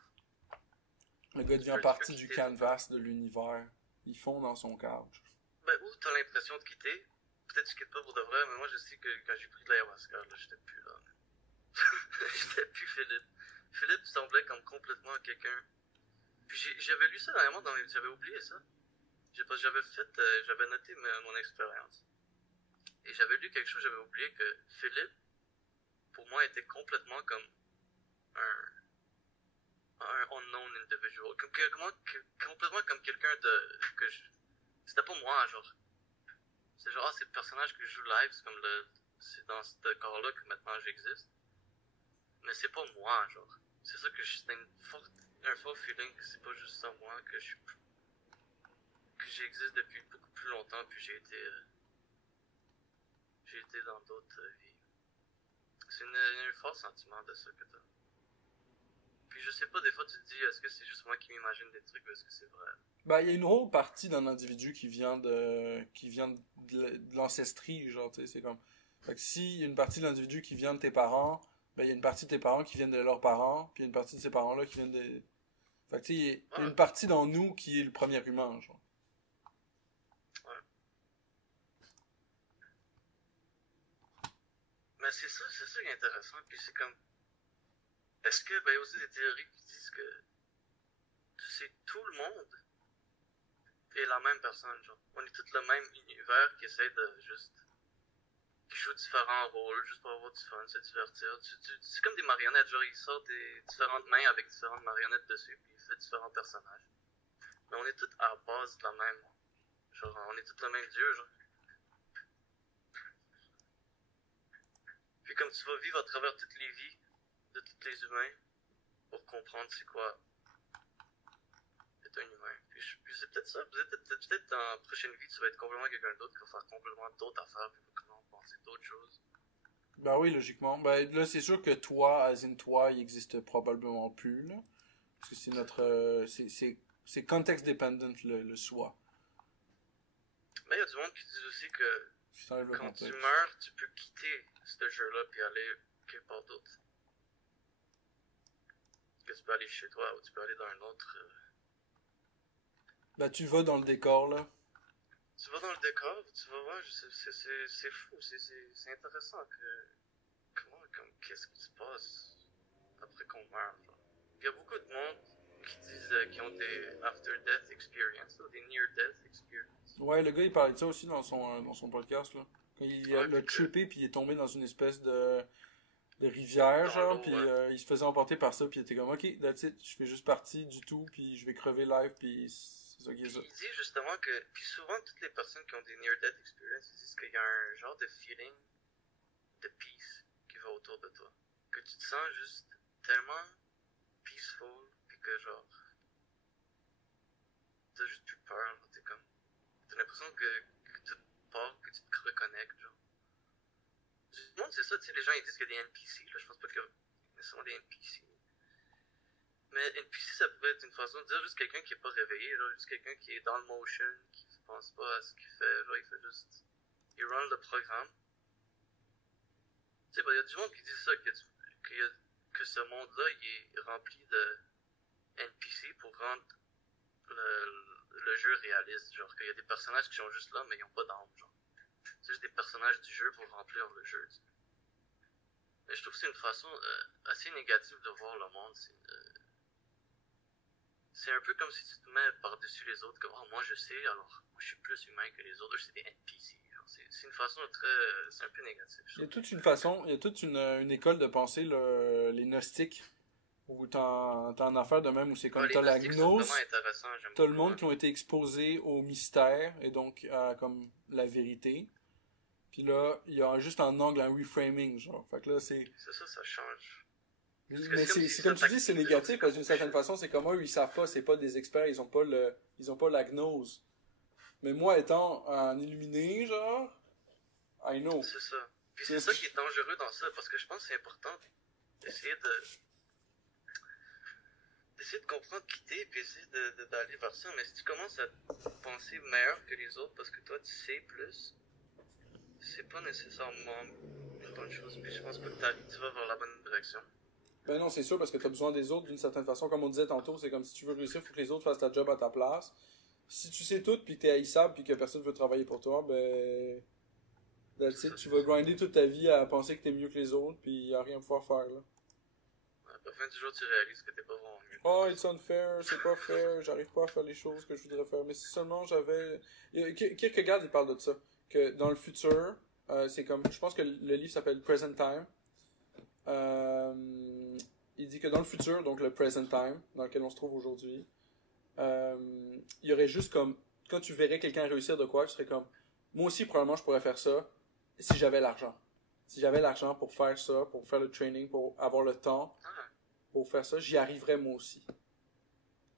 Le gars devient partie du canvas de l'univers. Il fond dans son couch. Ben, ou t'as l'impression de quitter. Peut-être que tu quittes pas pour de vrai, mais moi je sais que quand j'ai pris de l'ayahuasca, là, j'étais plus là. J'étais plus Philippe. Philippe semblait comme complètement quelqu'un. Puis j'avais lu ça dernièrement j'avais oublié ça. J'avais noté mon expérience. Et j'avais lu quelque chose, j'avais oublié que Philippe, pour moi, était complètement comme un unknown individual. Complètement comme quelqu'un c'était pas moi, genre. C'est genre, c'est le personnage que je joue live, c'est dans ce corps-là que maintenant j'existe. Mais c'est pas moi, genre. C'est ça que c'était un fort feeling que c'est pas juste ça, moi, que j'existe depuis beaucoup plus longtemps, puis j'ai été dans d'autres vies. C'est un fort sentiment de ça que t'as. Puis je sais pas, des fois tu te dis, est-ce que c'est juste moi qui m'imagine des trucs, ou est-ce que c'est vrai? Ben, il y a une autre partie d'un individu qui vient de l'ancestrie, genre, tu sais, c'est comme... Fait que si il y a une partie de l'individu qui vient de tes parents, ben, il y a une partie de tes parents qui viennent de leurs parents, puis il y a une partie de ces parents-là qui viennent de... Fait que, tu sais, il y a une partie dans nous qui est le premier humain, genre. Mais c'est ça qui est intéressant, puis c'est comme... Est-ce que, ben, il y a aussi des théories qui disent que c'est tout le monde est la même personne, genre. On est tous le même univers qui essaie de juste... qui joue différents rôles, juste pour avoir du fun, se divertir. C'est comme des marionnettes, genre, ils sortent des différentes mains avec différentes marionnettes dessus, puis ils font différents personnages. Mais on est tous à la base de la même... Genre, on est tous le même dieu, genre. Puis comme tu vas vivre à travers toutes les vies de tous les humains pour comprendre c'est quoi être un humain. Puis puis c'est peut-être ça. Peut-être dans la prochaine vie, tu vas être complètement quelqu'un d'autre qui va faire complètement d'autres affaires, puis va comment penser d'autres choses. Ben oui, logiquement. Ben là, c'est sûr que toi, as in toi, il existe probablement plus, là. Parce que c'est notre... c'est context dependent, le soi. Mais il y a du monde qui dit aussi que Si t'enlèves le quand contexte. tu meurs, tu peux quitter ce jeu-là puis aller quelque part d'autre. Que tu peux aller chez toi ou tu peux aller dans un autre. Ben tu vas dans le décor, là. Tu vas dans le décor, tu vas voir, c'est fou, c'est intéressant que. Qu'est-ce qui se passe après qu'on meurt. Genre. Il y a beaucoup de monde qui disent qu'ils ont des after-death experiences ou des near-death experiences. Ouais, le gars, il parlait de ça aussi dans son podcast, là. Quand il Ouais, l'a puis trippé, puis il est tombé dans une espèce de rivière, Dans genre, l'eau, puis ouais. il se faisait emporter par ça, puis il était comme, ok, that's it, je fais juste partie du tout, puis je vais crever live, puis c'est ça qui est Puis ça. il dit justement que. Puis souvent, toutes les personnes qui ont des near-death experiences, ils disent qu'il y a un genre de feeling de peace qui va autour de toi. Que tu te sens juste tellement peaceful, puis que genre. T'as juste plus peur, là, t'es comme. T'as l'impression que tout part, que tu te reconnectes, genre. Non, c'est ça, tu sais, les gens ils disent qu'il y a des NPC, là, je pense pas que ce sont des NPC. Mais NPC, ça pourrait être une façon de dire juste quelqu'un qui est pas réveillé, genre, juste quelqu'un qui est dans le motion, qui pense pas à ce qu'il fait, genre, il fait juste. Il run le programme. Tu sais, il y a du monde qui dit ça, que ce monde-là, il est rempli de NPC pour rendre le jeu réaliste, genre, qu'il y a des personnages qui sont juste là, mais ils ont pas d'âme, genre. C'est juste des personnages du jeu pour remplir le jeu, tu sais. Mais je trouve que c'est une façon assez négative de voir le monde. C'est un peu comme si tu te mets par-dessus les autres, comme oh, moi je sais, alors moi je suis plus humain que les autres, c'est des NPC. C'est une façon très. C'est un peu négatif. Il y a toute une façon, il y a toute une école de pensée, les gnostiques, où t'as en affaire de même, où c'est comme Les t'as la gnostiques, c'est gnose, vraiment intéressant, j'aime t'as le beaucoup, monde hein. qui ont été exposés au mystère, et donc à comme la vérité. Puis là, il y a juste un angle, un reframing, genre. Fait que là, c'est... C'est ça, ça change. Parce que Mais c'est comme c'est si comme tu ça dis, c'est t'active, négatif, c'est parce comme d'une certaine façon, c'est comme eux, ils savent pas, c'est pas des experts, ils ont pas la gnose. Mais moi, étant un illuminé, genre, I know. C'est ça. Puis c'est ça qui est dangereux dans ça, parce que je pense que c'est important d'essayer de comprendre qui t'es, puis essayer d'aller vers ça. Mais si tu commences à penser meilleur que les autres parce que toi tu sais plus, c'est pas nécessairement une bonne chose. Puis je pense pas que tu vas vers la bonne direction. Ben non, c'est sûr, parce que t'as besoin des autres d'une certaine façon. Comme on disait tantôt, c'est comme si tu veux réussir, il faut que les autres fassent ta job à ta place. Si tu sais tout, puis que t'es haïssable, puis que personne veut travailler pour toi, ben... That's it. Tu vas grinder toute ta vie à penser que t'es mieux que les autres, puis y a rien à pouvoir faire, là. À la fin du jour, tu réalises que t'es pas vraiment mieux. Oh, it's unfair, c'est pas fair, j'arrive pas à faire les choses que je voudrais faire. Mais si seulement j'avais... Kierkegaard, il parle de ça. Que dans le futur, c'est comme... Je pense que le livre s'appelle Present Time. Il dit que dans le futur, donc le present time, dans lequel on se trouve aujourd'hui, il y aurait juste comme... Quand tu verrais quelqu'un réussir de quoi, tu serais comme... Moi aussi, probablement, je pourrais faire ça si j'avais l'argent. Si j'avais l'argent pour faire ça, pour faire le training, pour avoir le temps pour faire ça, j'y arriverais moi aussi.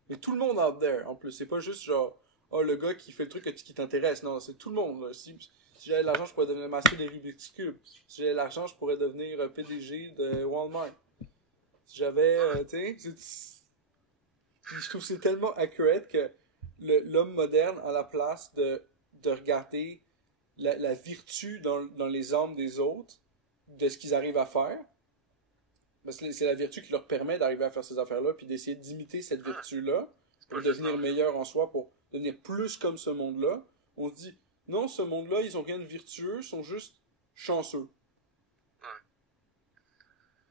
Mais tout le monde out there, en plus. C'est pas juste genre, oh, le gars qui fait le truc qui t'intéresse. Non, c'est tout le monde. Là. Si j'avais l'argent, je pourrais devenir master des Rubik's Cube. Si j'avais l'argent, je pourrais devenir PDG de Walmart. Si j'avais, tu sais, je trouve que c'est tellement accurate que l'homme moderne a la place de regarder la vertu dans les âmes des autres, de ce qu'ils arrivent à faire. Parce que c'est la vertu qui leur permet d'arriver à faire ces affaires-là, puis d'essayer d'imiter cette vertu-là, pour devenir meilleur en soi, pour devenir plus comme ce monde-là. On se dit, non, ce monde-là, ils ont rien de vertueux, ils sont juste chanceux.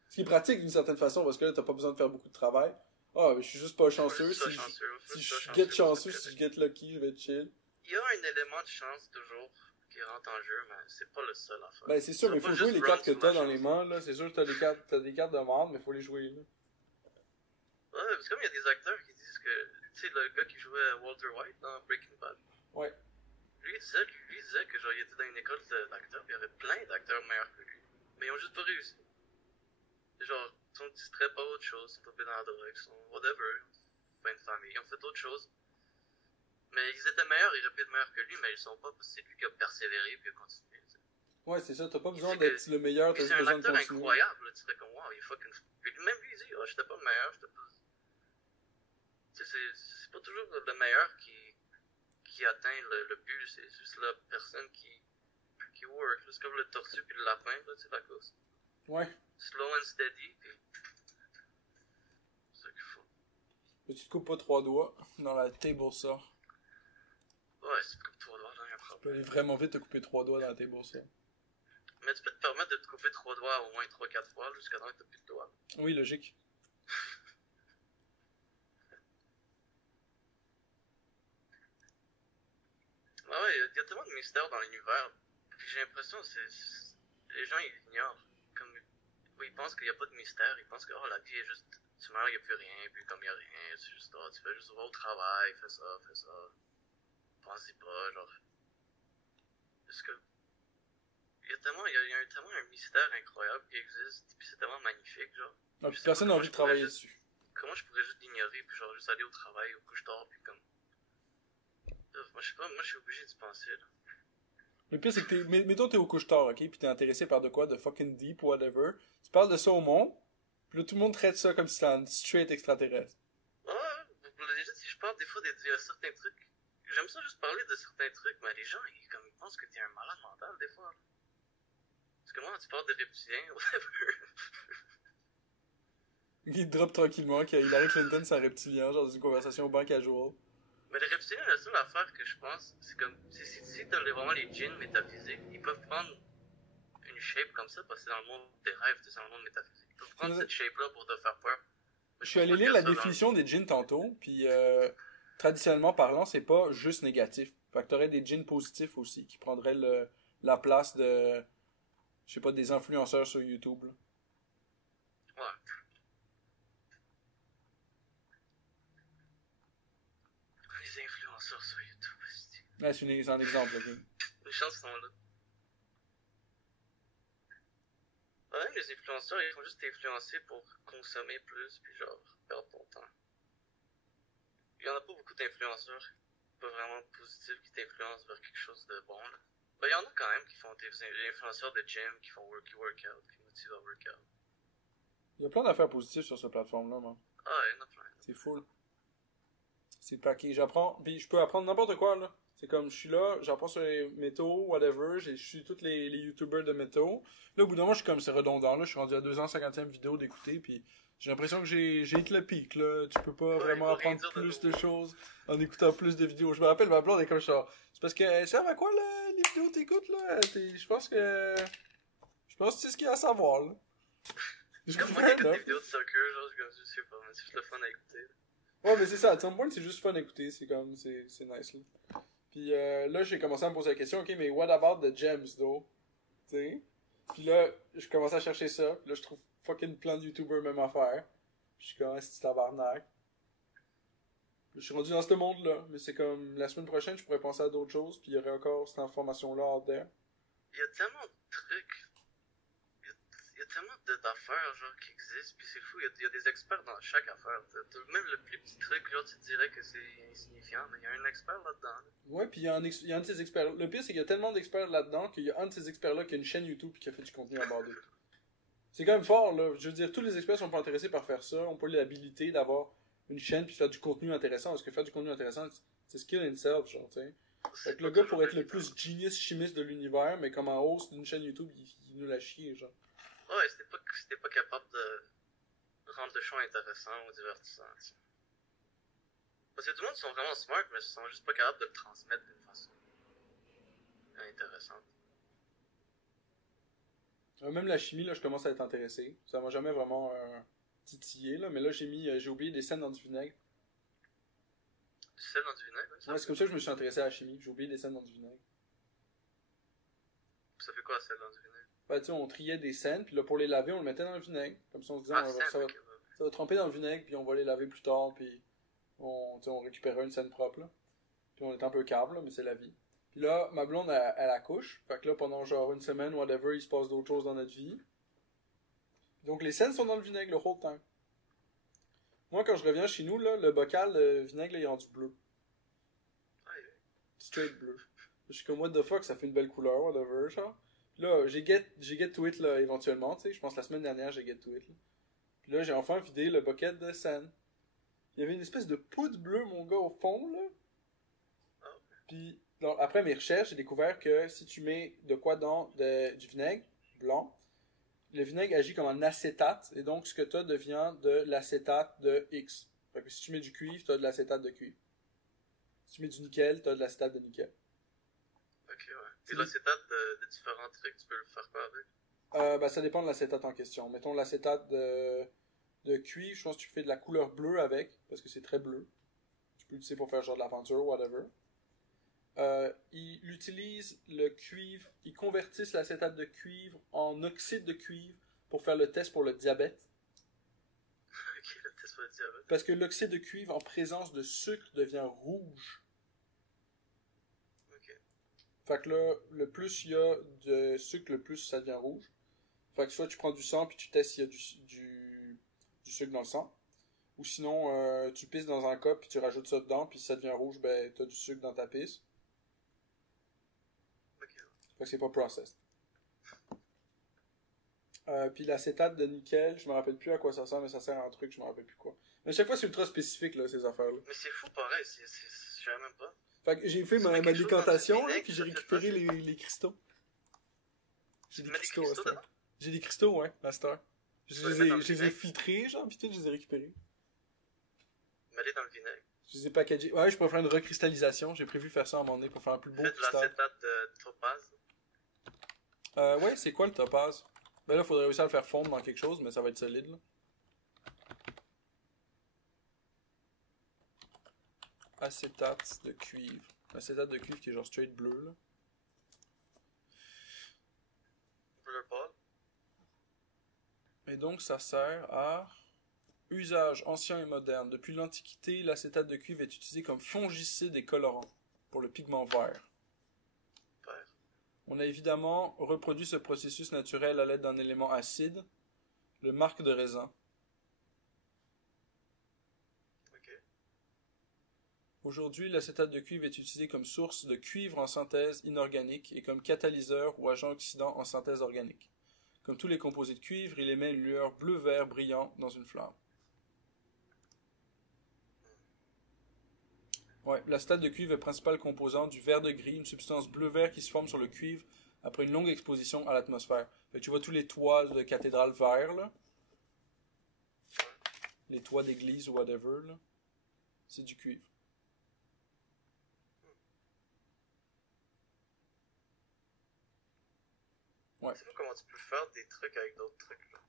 Ce qui est pratique d'une certaine façon, parce que là, t'as pas besoin de faire beaucoup de travail. Ah, mais je suis juste pas chanceux. Si je get chanceux, si je get lucky, je vais être chill. Il y a un élément de chance toujours qui rentre en jeu, mais c'est pas le seul à faire. Ben, c'est sûr, mais il faut jouer les cartes que t'as dans les mains, là. C'est sûr que t'as des cartes de merde, mais il faut les jouer, là. Ouais, parce que comme il y a des acteurs qui disent que, tu sais, le gars qui jouait Walter White dans Breaking Bad. Ouais. Lui, il disait que, genre, il était dans une école d'acteurs, puis il y avait plein d'acteurs meilleurs que lui. Mais ils ont juste pas réussi. Genre, ils sont distraits par autre chose, ils sont tombés dans la drogue, ils sont whatever, pas une famille, ils ont fait autre chose. Mais ils étaient meilleurs, ils auraient pu être meilleurs que lui, mais ils sont pas parce que c'est lui qui a persévéré puis a continué. T'sais. Ouais, c'est ça, t'as pas Il besoin dit d'être que le meilleur, t'as lui, juste c'est un besoin de acteur continuer. incroyable, là, tu serais comme wow, il est fucking. Puis même lui, il dit, oh, j'étais pas le meilleur, j'étais pas. Tu sais, c'est pas toujours le meilleur qui atteint le but, c'est juste la personne qui work. C'est comme le tortue puis le lapin, là, c'est la course. Ouais. Slow and steady, puis. C'est ça qu'il faut. Mais tu te coupes pas 3 doigts dans la table saw. Ouais, si tu te coupes 3 doigts, là, y'a un Tu peux problème. aller vraiment vite te couper 3 doigts dans la table saw. Mais tu peux te permettre de te couper 3 doigts au moins 3-4 fois, là, jusqu'à temps que t'as plus de doigts. Oui, logique. Ah ouais, il y a tellement de mystères dans l'univers. Puis j'ai l'impression que les gens ils ignorent. Comme, oui, ils pensent qu'il n'y a pas de mystère. Ils pensent que oh, la vie est juste. Tu meurs, il n'y a plus rien. Puis comme il n'y a rien, c'est juste. Oh, tu fais juste va au travail, fais ça, fais ça. Pense-y pas, genre. Parce que. Il y a tellement un mystère incroyable qui existe. Puis c'est tellement magnifique, genre. Ah, Je puis sais personne pas n'a comment envie je de travailler pourrais juste- dessus. Comment je pourrais juste l'ignorer, puis genre juste aller au travail, au couche-tard, puis comme. Moi, je sais pas, moi je suis obligé d'y penser, là. Le pire, c'est que mettons t'es au couche-tard, ok, pis t'es intéressé par de quoi, de fucking deep, whatever. Tu parles de ça au monde, pis là, tout le monde traite ça comme si c'était un straight extraterrestre. Ouais, déjà, si je parle des fois de certains trucs, j'aime ça juste parler de certains trucs, mais les gens, ils pensent que t'es un malade mental, des fois. Là. Parce que moi, tu parles de reptiliens, whatever. Il drop tranquillement que Hillary Clinton, c'est un reptilien, genre dans une conversation banc casual. Mais les reptiliens, la seule affaire que je pense, c'est comme, si t'as vraiment les djinns métaphysiques, ils peuvent prendre une shape comme ça, parce que c'est dans le monde des rêves, c'est dans le monde métaphysique. Ils peuvent prendre cette shape-là pour te faire peur. Je suis allé lire la définition des djinns tantôt, puis traditionnellement parlant, c'est pas juste négatif. Fait que t'aurais des djinns positifs aussi, qui prendraient la place de, je sais pas, des influenceurs sur YouTube. Là. Ouais. Les influenceurs sur YouTube, c'est... Ouais, c'est un exemple. Ok. Les chances sont là. Ouais, les influenceurs, ils font juste t'influencer pour consommer plus, puis genre, perdre ton temps. Il y en a pas beaucoup d'influenceurs pas vraiment positifs qui t'influencent vers quelque chose de bon, là. Ben, il y en a quand même qui font des influenceurs de gym, qui font workout, qui motivent à workout. Il y a plein d'affaires positives sur cette plateforme-là, man. Ah, il y en a plein. C'est full. C'est paquet. J'apprends. Puis je peux apprendre n'importe quoi, là. C'est comme, je suis là, j'apprends sur les métaux, whatever. Je suis tous les YouTubers de métaux. Là, au bout d'un moment, je suis comme, c'est redondant, là. Je suis rendu à 250e vidéo d'écouter, puis j'ai l'impression que j'ai hit le pic, là. Tu peux pas vraiment apprendre plus de choses en écoutant plus de vidéos. Je me rappelle, ma blonde est comme ça. C'est parce que, ça va quoi, là, les vidéos que t'écoutes, là? Je pense que c'est ce qu'il y a à savoir, là. C'est comme moi qui écoute des vidéos de soccer, genre, je sais pas, mais c'est juste le fun à écouter. Ouais, mais c'est ça, à some point, c'est juste fun à écouter, c'est comme, c'est nice, là. Puis là, j'ai commencé à me poser la question, ok, mais what about the gems, though? Tu sais? Puis là, je commence à chercher ça, puis là, je trouve fucking plein de YouTubers même affaire. Puis je suis comme, c'est tabarnak. Je suis rendu dans ce monde-là, mais c'est comme, la semaine prochaine, je pourrais penser à d'autres choses, puis il y aurait encore cette information-là out there. Il y a tellement de trucs. Il y a tellement d'affaires genre qui existent, puis c'est fou, il y a des experts dans chaque affaire. Même les petits trucs, là, tu te dirais que c'est insignifiant, mais il y a un expert là-dedans. Là. Ouais, puis il y a un de ces experts. Le pire, c'est qu'il y a tellement d'experts là-dedans qu'il y a un de ces experts-là qui a une chaîne YouTube et qui a fait du contenu abordé. C'est quand même fort, là. Je veux dire, tous les experts sont pas intéressés par faire ça, ont pas l'habilité d'avoir une chaîne puis faire du contenu intéressant. Parce que faire du contenu intéressant, c'est skill in self, genre, tu sais. Fait que le gars pourrait être le plus genius chimiste de l'univers, mais comme en hausse d'une chaîne YouTube, il nous l'a chier, genre. Ouais, c'était pas capable de rendre le show intéressant ou divertissant, t'sais. Parce que tout le monde sont vraiment smart, mais ils sont juste pas capables de le transmettre d'une façon intéressante. Même la chimie, là, je commence à être intéressé. Ça m'a jamais vraiment titillé, là, mais là, j'ai oublié des scènes dans du vinaigre. Du sel dans du vinaigre, ouais, c'est comme ça que je me suis intéressé à la chimie. J'ai oublié des scènes dans du vinaigre. Ça fait quoi, sel dans du vinaigre? Ben, tu sais, on triait des scènes, puis là, pour les laver, on le mettait dans le vinaigre. Comme ça, on se disait, ça va tremper dans le vinaigre, puis on va les laver plus tard, puis on récupérait une scène propre, là. Puis on était un peu cave, là, mais c'est la vie. Puis là, ma blonde, elle accouche. Fait que là, pendant genre une semaine, whatever, il se passe d'autres choses dans notre vie. Donc les scènes sont dans le vinaigre le whole time. Moi, quand je reviens chez nous, là, le bocal, le vinaigre, là, il est rendu bleu. Ah, straight bleu. Je suis comme, what the fuck, ça fait une belle couleur, whatever, genre. Puis là, j'ai get to it, là, éventuellement, tu sais. Je pense la semaine dernière, j'ai get to it, là. Puis là, j'ai enfin vidé le bucket de sand. Il y avait une espèce de poudre bleue, mon gars, au fond, là. Puis, donc, après mes recherches, j'ai découvert que si tu mets de quoi dans du vinaigre blanc, le vinaigre agit comme un acétate, et donc ce que tu as devient de l'acétate de X. Fait que si tu mets du cuivre, tu as de l'acétate de cuivre. Si tu mets du nickel, tu as de l'acétate de nickel. Ok, ouais. Et l'acétate de différents trucs, tu peux le faire quoi avec? Ben, ça dépend de l'acétate en question. Mettons l'acétate de cuivre, je pense que tu fais de la couleur bleue avec, parce que c'est très bleu. Tu peux l'utiliser pour faire genre de l'aventure, whatever. Ils utilisent le cuivre, ils convertissent l'acétate de cuivre en oxyde de cuivre pour faire le test pour le diabète. Ok, le test pour le diabète. Parce que l'oxyde de cuivre en présence de sucre devient rouge. Ok. Fait que là, le plus il y a de sucre, le plus ça devient rouge. Fait que soit tu prends du sang puis tu testes s'il y a du sucre dans le sang. Ou sinon, tu pisses dans un cup puis tu rajoutes ça dedans puis si ça devient rouge, ben t'as du sucre dans ta pisse. Fait que c'est pas processed. Puis l'acétate de nickel, je me rappelle plus à quoi ça sert, mais ça sert à un truc, je me rappelle plus quoi. Mais à chaque fois, c'est ultra spécifique, là, ces affaires-là. Mais c'est fou pareil, je savais même pas. Fait que j'ai fait Tu ma mets quelque chose dans décantation, du là, vinaigre, puis ça j'ai fait récupéré passer. les cristaux. J'ai Tu des mets des cristaux, cristaux à cette heure. dedans? J'ai des cristaux, ouais, à cette heure. Tu vas les mettre dans le Je les ai vinaigre? filtrés, genre, pis tout, je les ai récupérés. Mets-les dans le vinaigre. Je les ai packagés. Ouais, je pourrais faire une recristallisation. J'ai prévu faire ça à un moment donné pour faire un plus beau Fais de cristal. l'acétate de topaz. Ouais, c'est quoi le topaz? Ben là, faudrait réussir à le faire fondre dans quelque chose, mais ça va être solide, là. Acétate de cuivre. Acétate de cuivre qui est genre straight bleu, là. Bleu pâle. Et donc, ça sert à usage ancien et moderne. Depuis l'Antiquité, l'acétate de cuivre est utilisé comme fongicide et colorant pour le pigment vert. Vert. On a évidemment reproduit ce processus naturel à l'aide d'un élément acide, le marc de raisin. Ok. Aujourd'hui, l'acétate de cuivre est utilisé comme source de cuivre en synthèse inorganique et comme catalyseur ou agent oxydant en synthèse organique. Comme tous les composés de cuivre, il émet une lueur bleu-vert brillant dans une flamme. Ouais, l'acétate de cuivre est le principal composant du verre de gris, une substance bleu-vert qui se forme sur le cuivre après une longue exposition à l'atmosphère. Fait que tu vois tous les toits de cathédrales verts, là. Les toits d'église ou whatever, là. C'est du cuivre. Ouais. Je sais pas comment tu peux faire des trucs avec d'autres trucs, là.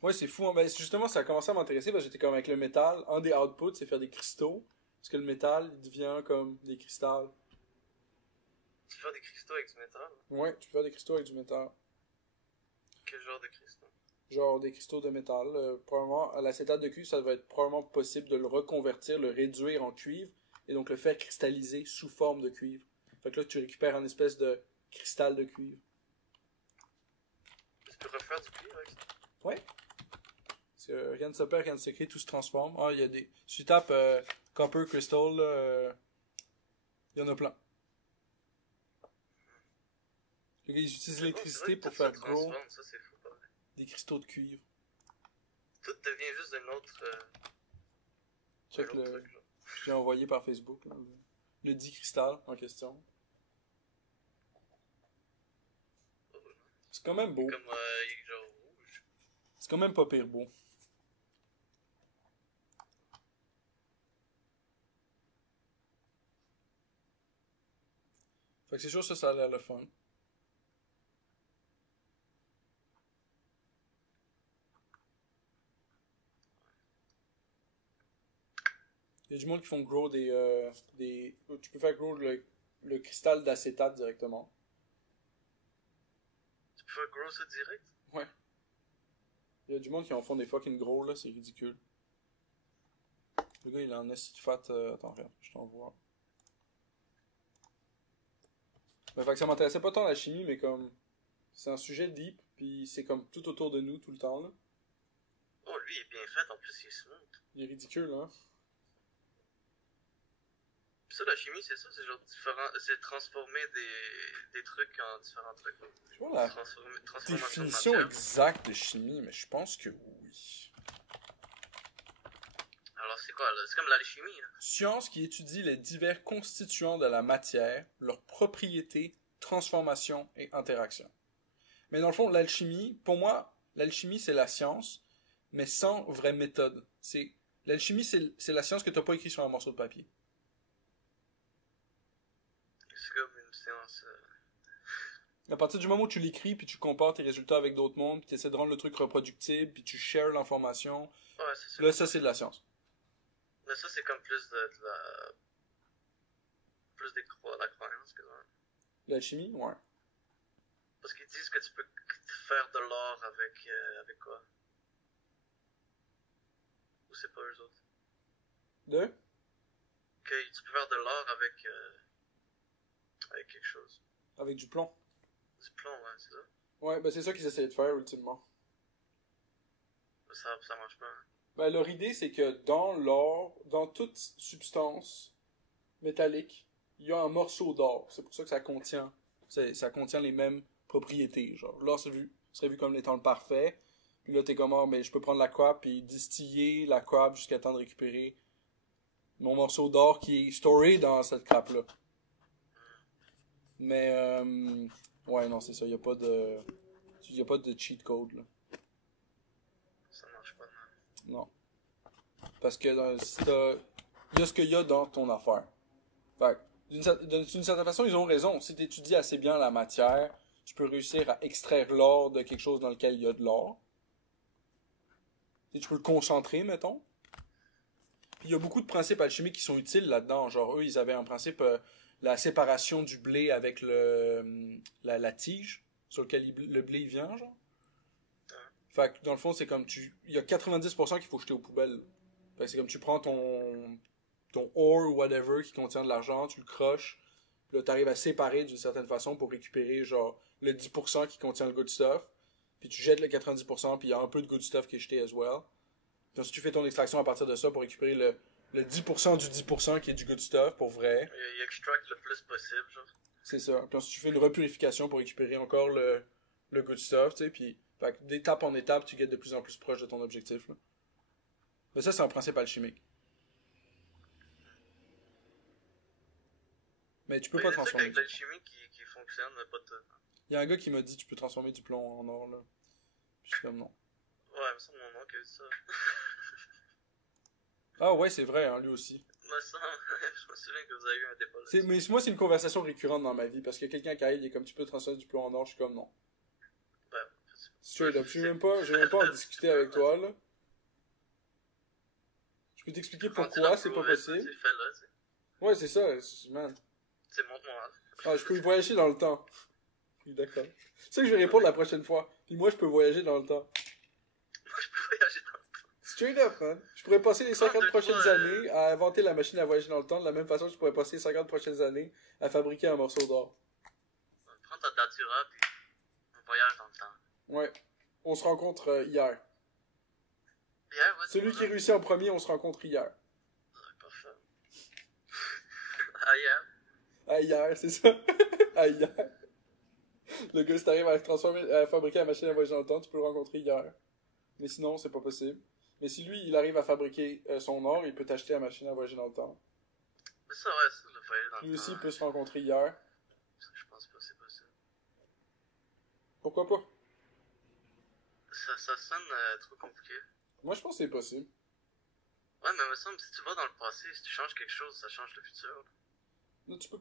Ouais, c'est fou. Hein? Ben, justement, ça a commencé à m'intéresser parce que j'étais comme avec le métal. Un des outputs, c'est faire des cristaux. Parce que le métal, il devient comme des cristals. Tu peux faire des cristaux avec du métal? Ouais, tu peux faire des cristaux avec du métal. Quel genre de cristaux? Genre des cristaux de métal. Probablement, à l'acétate de cuivre, ça va être probablement possible de le reconvertir, le réduire en cuivre, et donc le faire cristalliser sous forme de cuivre. Fait que là, tu récupères une espèce de cristal de cuivre. Tu peux refaire du cuivre avec ça? Ouais. Parce que rien ne se perd, rien ne se crée, tout se transforme. Ah, il y a des... Si tu tapes Copper Crystal, il y en a plein. Ils utilisent l'électricité pour faire grow Ça, c'est fou, pareil. des cristaux de cuivre. Tout devient juste un autre Check un autre le... truc, genre. J'ai envoyé par Facebook, là, le 10 cristal en question. C'est quand même beau. Comme il est genre rouge. C'est quand même pas pire beau. Fait que c'est sûr ça a l'air le fun. Il y a du monde qui font grow des... Tu peux faire grow le cristal d'acétate directement. Tu peux faire grow ça direct? Ouais. Il y a du monde qui en font des fucking gros, là, c'est ridicule. Le gars, il a un acide fat. Attends, regarde, je t'envoie. Ben, fait que ça m'intéressait pas tant la chimie, mais comme. C'est un sujet deep, puis c'est comme tout autour de nous tout le temps, là. Oh, lui, il est bien fait, en plus, il est smooth. Il est ridicule, hein. Puis Ça, la chimie, c'est ça, c'est genre différent, c'est transformer des trucs en différents trucs. Je vois la Transformation de définition matière. exacte de chimie, mais je pense que oui. Alors, c'est quoi, là? C'est comme l'alchimie, là. Science qui étudie les divers constituants de la matière, leurs propriétés, transformations et interactions. Mais dans le fond, l'alchimie, pour moi, l'alchimie, c'est la science, mais sans vraie méthode. L'alchimie, c'est la science que tu n'as pas écrit sur un morceau de papier. C'est comme une séance. À partir du moment où tu l'écris, puis tu compares tes résultats avec d'autres mondes, puis tu essaies de rendre le truc reproductible, puis tu shares l'information, Ouais, c'est ça. là, ça, c'est de la science. Mais ça, c'est comme plus de la. Plus de la croyance que ça. L'alchimie, ouais. Parce qu'ils disent que tu peux faire de l'or avec quoi? Ou c'est pas eux autres? De? Que tu peux faire de l'or avec quelque chose. Avec du plomb. Du plomb, ouais, c'est ça. Ouais, ben c'est ça qu'ils essaient de faire, ultimement. Ça marche pas. Hein. Ben, leur idée, c'est que dans l'or, dans toute substance métallique, il y a un morceau d'or. C'est pour ça que ça contient les mêmes propriétés. Genre, l'or serait vu comme étant le parfait. Puis là, t'es comme, oh, mais je peux prendre la coop puis distiller la coop jusqu'à temps de récupérer mon morceau d'or qui est storé dans cette coop-là. Mais, ouais, non, c'est ça. Il n'y a pas de cheat code, là. Ça marche pas, non. Non. Parce que il y a ce qu'il y a dans ton affaire. Fait que, d'une certaine façon, ils ont raison. Si tu étudies assez bien la matière, tu peux réussir à extraire l'or de quelque chose dans lequel il y a de l'or. Et tu peux le concentrer, mettons. Puis il y a beaucoup de principes alchimiques qui sont utiles là-dedans. Genre, eux, ils avaient en principe la séparation du blé avec la tige sur lequel le blé vient, genre. Fait que, dans le fond, c'est comme il y a 90% qu'il faut jeter aux poubelles. Fait que c'est comme tu prends ton ore ou whatever qui contient de l'argent, tu le croches, là, t'arrives à séparer d'une certaine façon pour récupérer, genre, le 10% qui contient le good stuff, puis tu jettes le 90%, puis il y a un peu de good stuff qui est jeté as well. Puis ensuite, tu fais ton extraction à partir de ça pour récupérer le 10% du 10% qui est du good stuff, pour vrai. Il extract le plus possible, genre. C'est ça. Puis ensuite, tu fais une repurification pour récupérer encore le good stuff, tu sais, puis fait que d'étape en étape, tu gets de plus en plus proche de ton objectif, là. Mais ça, c'est un principe alchimique. Mais tu peux pas transformer. Il y a des trucs avec l'alchimie qui fonctionnent, mais pas tout. Il y a un gars qui m'a dit tu peux transformer du plomb en or, là. Je suis comme non. Ouais, mais ça, mon oncle a eu ça. Ah ouais, c'est vrai, hein, lui aussi. Mais ça, je me souviens que vous avez eu un débat là. Mais moi, c'est une conversation récurrente dans ma vie, parce que quelqu'un qui arrive, il est comme tu peux transformer du plomb en or, je suis comme non. Ben, Straight up, je vais même pas en discuter avec toi, là. Je peux t'expliquer pourquoi c'est pas possible. Ouais, c'est ça, man. C'est montre-moi. Ah, je peux voyager dans le temps. Oui, d'accord. C'est ça que je vais répondre la prochaine fois. Puis moi, je peux voyager dans le temps. Moi, je peux voyager dans le temps. Straight up, man. Je pourrais passer les 50 prochaines années à inventer la machine à voyager dans le temps de la même façon que je pourrais passer les 50 prochaines années à fabriquer un morceau d'or. Prends ta datura, puis on voyage dans le temps. Ouais. On se rencontre hier. Hier, ouais. Celui qui réussit en premier, on se rencontre hier. Parfait. Ah, hier. Ah, hier, c'est ça. Ah, hier. Le gars, si t'arrives à fabriquer la machine à voyager dans le temps, tu peux le rencontrer hier. Mais sinon, c'est pas possible. Mais si lui, il arrive à fabriquer son or, il peut t'acheter la machine à voyager dans le temps. Mais ça, ouais, ça, le voyager dans le temps. Lui aussi, il peut se rencontrer hier. Je pense pas que c'est possible. Pourquoi pas? Ça sonne trop compliqué. Moi, je pense que c'est possible. Ouais, mais il me semble que si tu vas dans le passé, si tu changes quelque chose, ça change le futur. Là, tu peux...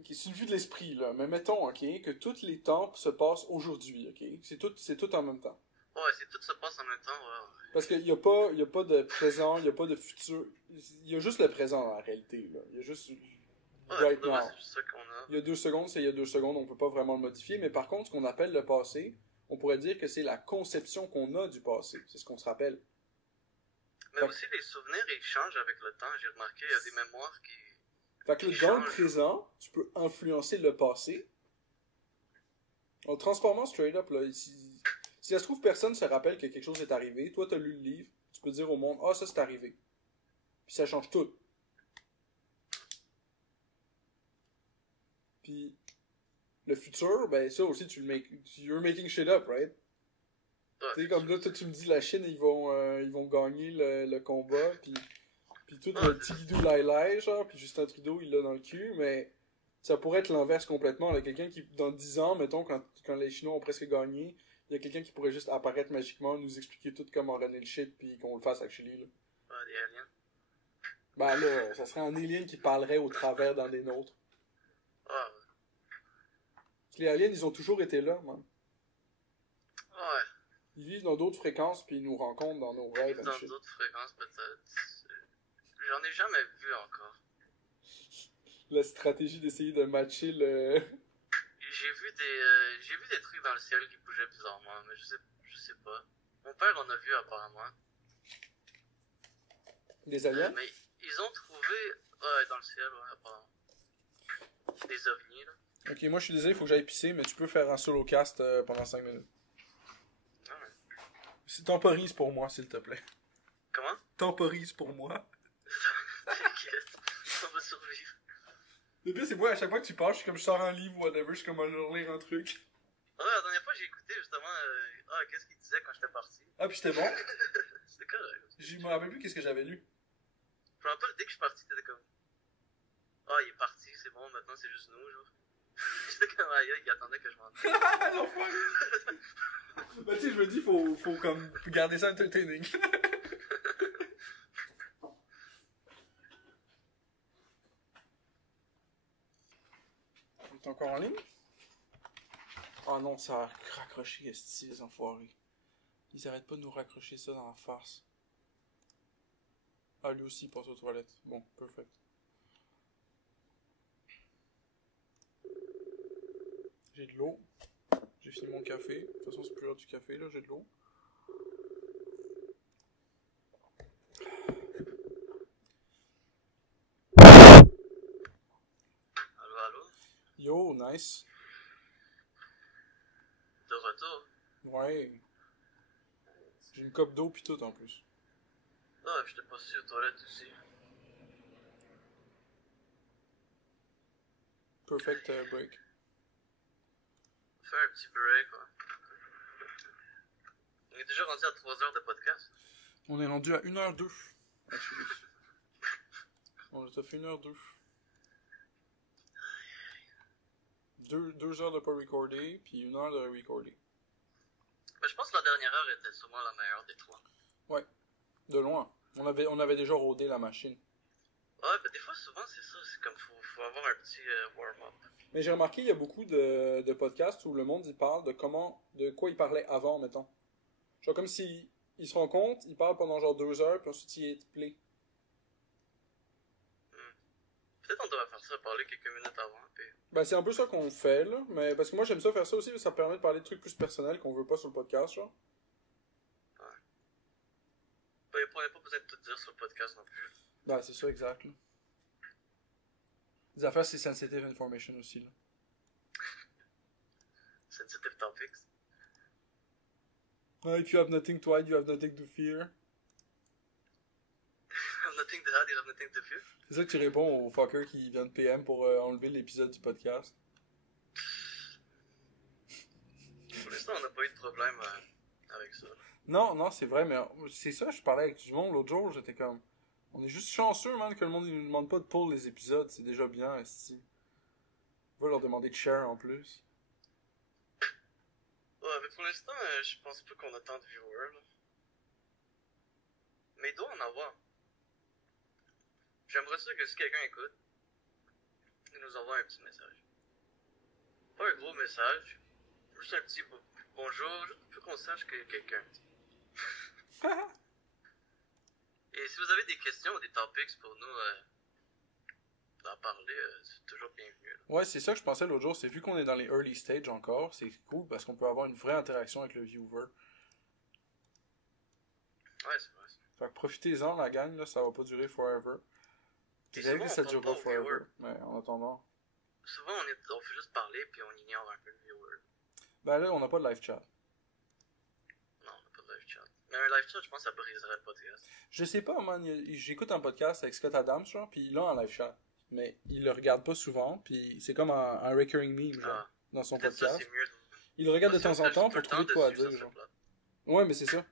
Ok, c'est une vue de l'esprit, là. Mais mettons, ok, que tous les temps se passent aujourd'hui, ok? C'est tout en même temps. Ouais, si tout se passe en même temps, ouais. Parce qu'il y a pas de présent, il y a pas de futur. Il y a juste le présent, en réalité, là. Il y a juste... Ouais, right ouais, now. c'est juste ça qu'on a. Il y a 2 secondes, c'est il y a 2 secondes, on peut pas vraiment le modifier. Mais par contre, ce qu'on appelle le passé, on pourrait dire que c'est la conception qu'on a du passé. C'est ce qu'on se rappelle. Mais aussi, les souvenirs, ils changent avec le temps. J'ai remarqué, il y a des mémoires qui... Fait que là, dans le présent, tu peux influencer le passé. En le transformant straight up, là, si ça se trouve, personne se rappelle que quelque chose est arrivé. Toi, t'as lu le livre. Tu peux dire au monde, ah, ça, c'est arrivé. Puis ça change tout. Puis le futur, ben ça aussi, you're making shit up, right? Ouais, Tu sais, comme là, toi, tu me dis, la Chine, ils vont gagner le combat, puis tout le petit guidou lai genre, puis Justin Trudeau, il l'a dans le cul, mais ça pourrait être l'inverse complètement. Là. Quelqu'un qui, dans 10 ans, mettons, quand les Chinois ont presque gagné, il y a quelqu'un qui pourrait juste apparaître magiquement, nous expliquer tout comment runner le shit, puis qu'on le fasse actually, là. Ouais, des aliens. Ben là, ça serait un alien qui parlerait au travers d'un des nôtres. Ah, Parce que les aliens, ils ont toujours été là, man. ouais. Ils vivent dans d'autres fréquences, puis ils nous rencontrent dans nos rêves. Dans and shit. d'autres fréquences, peut-être. J'en ai jamais vu encore. La stratégie d'essayer de matcher le... J'ai vu des trucs dans le ciel qui bougeaient bizarrement, mais je sais pas. Mon père en a vu apparemment. Des aliens? Mais ils ont trouvé, ouais, dans le ciel, ouais, apparemment. Des ovnis, là. Ok, moi je suis désolé, il faut que j'aille pisser, mais tu peux faire un solo cast pendant 5 minutes. Ouais. Temporise pour moi, s'il te plaît. Comment? Temporise pour moi. T'inquiète, on va survivre. Le pire, c'est moi, à chaque fois que tu parles, je suis comme je sors un livre ou whatever, je suis comme à lire un truc. Ouais, la dernière fois, j'ai écouté justement, qu'est-ce qu'il disait quand j'étais parti. Ah, puis c'était bon. C'était correct. Je me rappelle plus qu'est-ce que j'avais lu. Je me rappelle, dès que je suis parti, t'étais comme, il est parti, c'est bon, maintenant c'est juste nous, genre. J'étais comme, il attendait que je m'en aille. Ah, l'enfoiré! Bah, tu sais, je me dis, faut comme garder ça entertaining. T'es encore en ligne? Oh non, ça a raccroché, esti, les enfoirés. Ils arrêtent pas de nous raccrocher ça dans la farce. Ah, lui aussi, il passe aux toilettes. Bon, perfect. J'ai de l'eau. J'ai fini mon café. De toute façon, c'est plus l'heure du café, là, j'ai de l'eau. Allô? Yo, nice. De retour? Ouais. J'ai une coupe d'eau pis tout en plus. Ah, j'étais passé aux toilettes aussi. Perfect break. Faire un petit break, quoi. On est déjà rendu à 3 heures de podcast. On est rendu à 1h02. On a fait 1h02. 2 heures de pas recorder, puis 1 heure de recorder. Mais je pense que la dernière heure était sûrement la meilleure des trois. Ouais, de loin. On avait déjà rodé la machine. Ouais, mais des fois, souvent, c'est ça. C'est comme, faut avoir un petit warm-up. Mais j'ai remarqué, il y a beaucoup de podcasts où le monde, il parle de quoi il parlait avant, mettons. Genre comme si ils se rencontrent, ils parlent pendant genre 2 heures, puis ensuite ils play. Peut-être on devrait faire ça, parler quelques minutes avant, puis... Ben, c'est un peu ça qu'on fait, là. Mais parce que moi, j'aime ça faire ça aussi, parce que ça permet de parler de trucs plus personnels qu'on veut pas sur le podcast, genre. Ouais. Ben, y a pas besoin de tout dire sur le podcast non plus. Ben, c'est ça, exact, là. Les affaires, c'est sensitive information aussi, là. Sensitive topics. If you have nothing to hide, you have nothing to fear. Nothing to hide, you have nothing to fear. C'est ça que tu réponds au fucker qui vient de PM pour enlever l'épisode du podcast. Pour l'instant, on n'a pas eu de problème avec ça. Non, c'est vrai, mais c'est ça, je parlais avec du monde l'autre jour, j'étais comme... On est juste chanceux, man, que le monde ne nous demande pas de pull les épisodes, c'est déjà bien, esti. On va leur demander de share en plus. Ouais, mais pour l'instant, je pense pas qu'on a tant de viewers, là. Mais il doit en avoir. J'aimerais ça que si quelqu'un écoute, il nous envoie un petit message. Pas un gros message, juste un petit bonjour, juste pour qu'on sache qu'il y a quelqu'un. Et si vous avez des questions ou des topics pour nous en parler, c'est toujours bienvenu. Là. Ouais, c'est ça que je pensais l'autre jour, c'est vu qu'on est dans les early stages encore, c'est cool parce qu'on peut avoir une vraie interaction avec le viewer. Ouais, c'est vrai. Fait que profitez-en, la gang, là, ça va pas durer forever. C'est vrai que ça dure pas forever, mais en attendant. Souvent, on fait juste parler puis on ignore un peu le viewer. Ben là, on n'a pas de live chat. Non, on n'a pas de live chat. Mais un live chat, je pense que ça briserait le podcast. Je sais pas, man, j'écoute un podcast avec Scott Adams, genre, pis il a un live chat. mais il le regarde pas souvent, puis c'est comme un recurring meme, genre, Ah, dans son peut-être ça, podcast. c'est mieux. Il le regarde de Parce temps que en temps j'ai pas pour le temps trouver de quoi à dessus, ça dire, serait genre. plate. Ouais, mais c'est ça.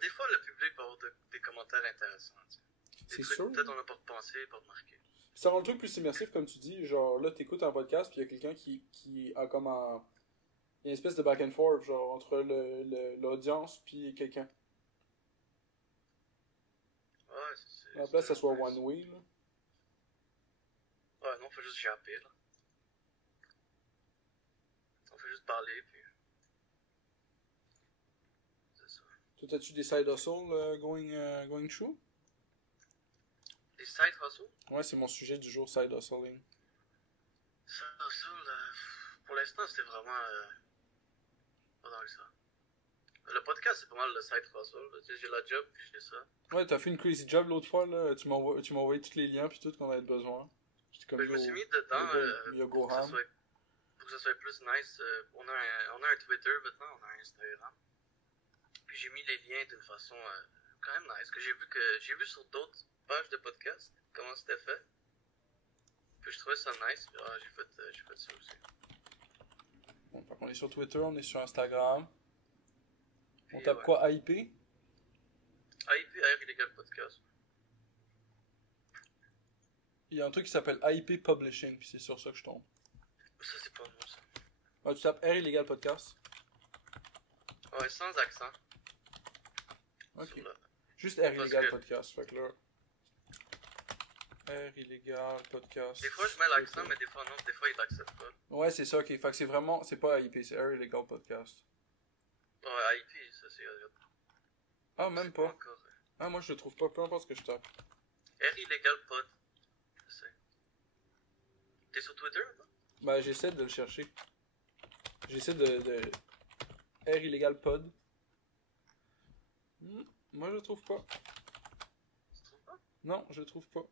Des fois, le public va avoir des commentaires intéressants. Tu sais. Des C'est trucs, sûr. peut-être on n'a pas repensé, pas remarqué. Ça rend le truc plus immersif, comme tu dis. Genre, là, t'écoutes un podcast, puis il y a quelqu'un qui a comme un... Il y a une espèce de back and forth, genre, entre l'audience puis quelqu'un. Ouais, À la place, ça soit nice. one way, là. Ouais, non, on fait juste japper, là. On fait juste parler, puis. C'est ça. Toi, t'as-tu des side hustles going through? Des side hustles? Ouais, c'est mon sujet du jour, side hustling. Side hustle, pour l'instant, c'était vraiment. Pas dans ça. Le podcast, c'est pas mal le side hustle. Tu sais, j'ai la job, puis j'ai ça. Ouais, t'as fait une crazy job l'autre fois, là. Tu m'as envoyé tous les liens, puis tout qu'on avait besoin. J'étais comme, Mais je me yo, suis mis dedans yo, go pour que ça ham. soit. Pour que ça soit plus nice. On a un Twitter maintenant, on a un Instagram. Puis j'ai mis les liens d'une façon quand même nice. Que j'ai vu sur d'autres pages de podcast comment c'était fait. Puis je trouvais ça nice. Puis j'ai fait ça aussi. Bon, fait qu'on est sur Twitter, on est sur Instagram. On Puis, tape ouais. quoi, AIP? AIP, Illegal Podcast. Il y a un truc qui s'appelle AIP Publishing, puis c'est sur ça que je tombe. Ça, c'est pas moi, ça. Ah, tu tapes R Illegal Podcast? Ouais, sans accent. Ok. Sur le- Juste R Parce Illegal que- Podcast, fait que là... R Illegal Podcast... Des fois, je mets l'accent, mais des fois, non. Des fois, il l'accepte pas. Ouais, c'est ça, ok. Fait que c'est vraiment... C'est pas AIP, c'est R Illegal Podcast. Ouais, AIP, ça, c'est. Ah, même c'est pas. encore. Ah, moi je le trouve pas, peu importe ce que je tape. R Illegal Pod. Je sais. T'es sur Twitter, toi? Ben, j'essaie de le chercher. J'essaie de... R Illegal Pod. Moi je le trouve pas. Tu trouves pas? Non, je le trouve pas.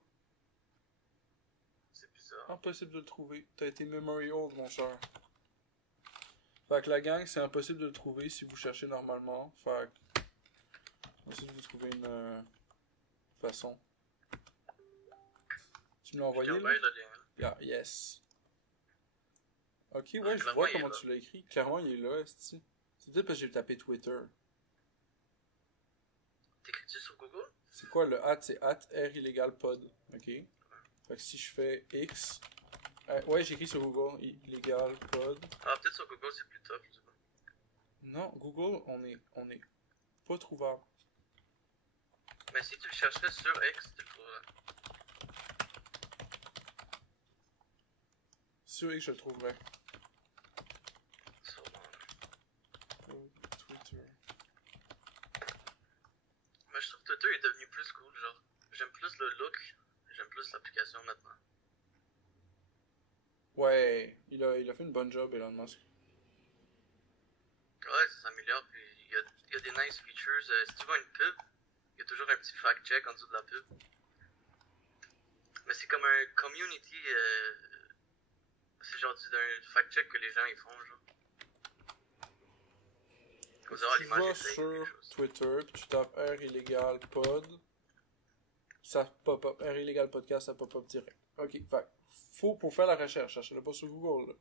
C'est bizarre. Impossible de le trouver. T'as été memory old, mon cher. Fait que la gang, c'est impossible de le trouver si vous cherchez normalement. Fait que... Essayez de vous trouver une façon. Tu me l'as Je envoyé, t'ai là? envoyé le lien. Là. Ah, yes. Ok, ouais, Ah, je clairement, vois il est comment là. tu l'as écrit. Clairement, il est là, esti. C'est peut-être parce que j'ai tapé Twitter. T'écris-tu sur Google? C'est quoi le @ c'est @ R illegal pod. Ok. Fait que si je fais X. Ouais, j'ai écrit sur Google illegal pod. Ah, peut-être sur Google, c'est plus top, je sais pas. Non, Google, on est pas trouvable. Mais si tu le chercherais sur X, tu le trouverais. Sur X, je le trouverai. Sûrement. Twitter. Mais je trouve que Twitter est devenu plus cool, genre. J'aime plus le look, j'aime plus l'application maintenant. Ouais, il a fait une bonne job, Elon Musk. Ouais, ça s'améliore, puis il y a des nice features. Si tu vois une pub, il y a toujours un petit fact-check en dessous de la pub. Mais c'est comme un community. C'est genre un fact-check que les gens ils font, genre. Comme ça, Tu l'image vas est fake, sur quelque chose. Twitter, puis tu tapes R illegal pod. Ça pop up. R illegal podcast, ça pop up direct. Ok, fait faut pour faire la recherche, cherchez-le pas sur Google. Là.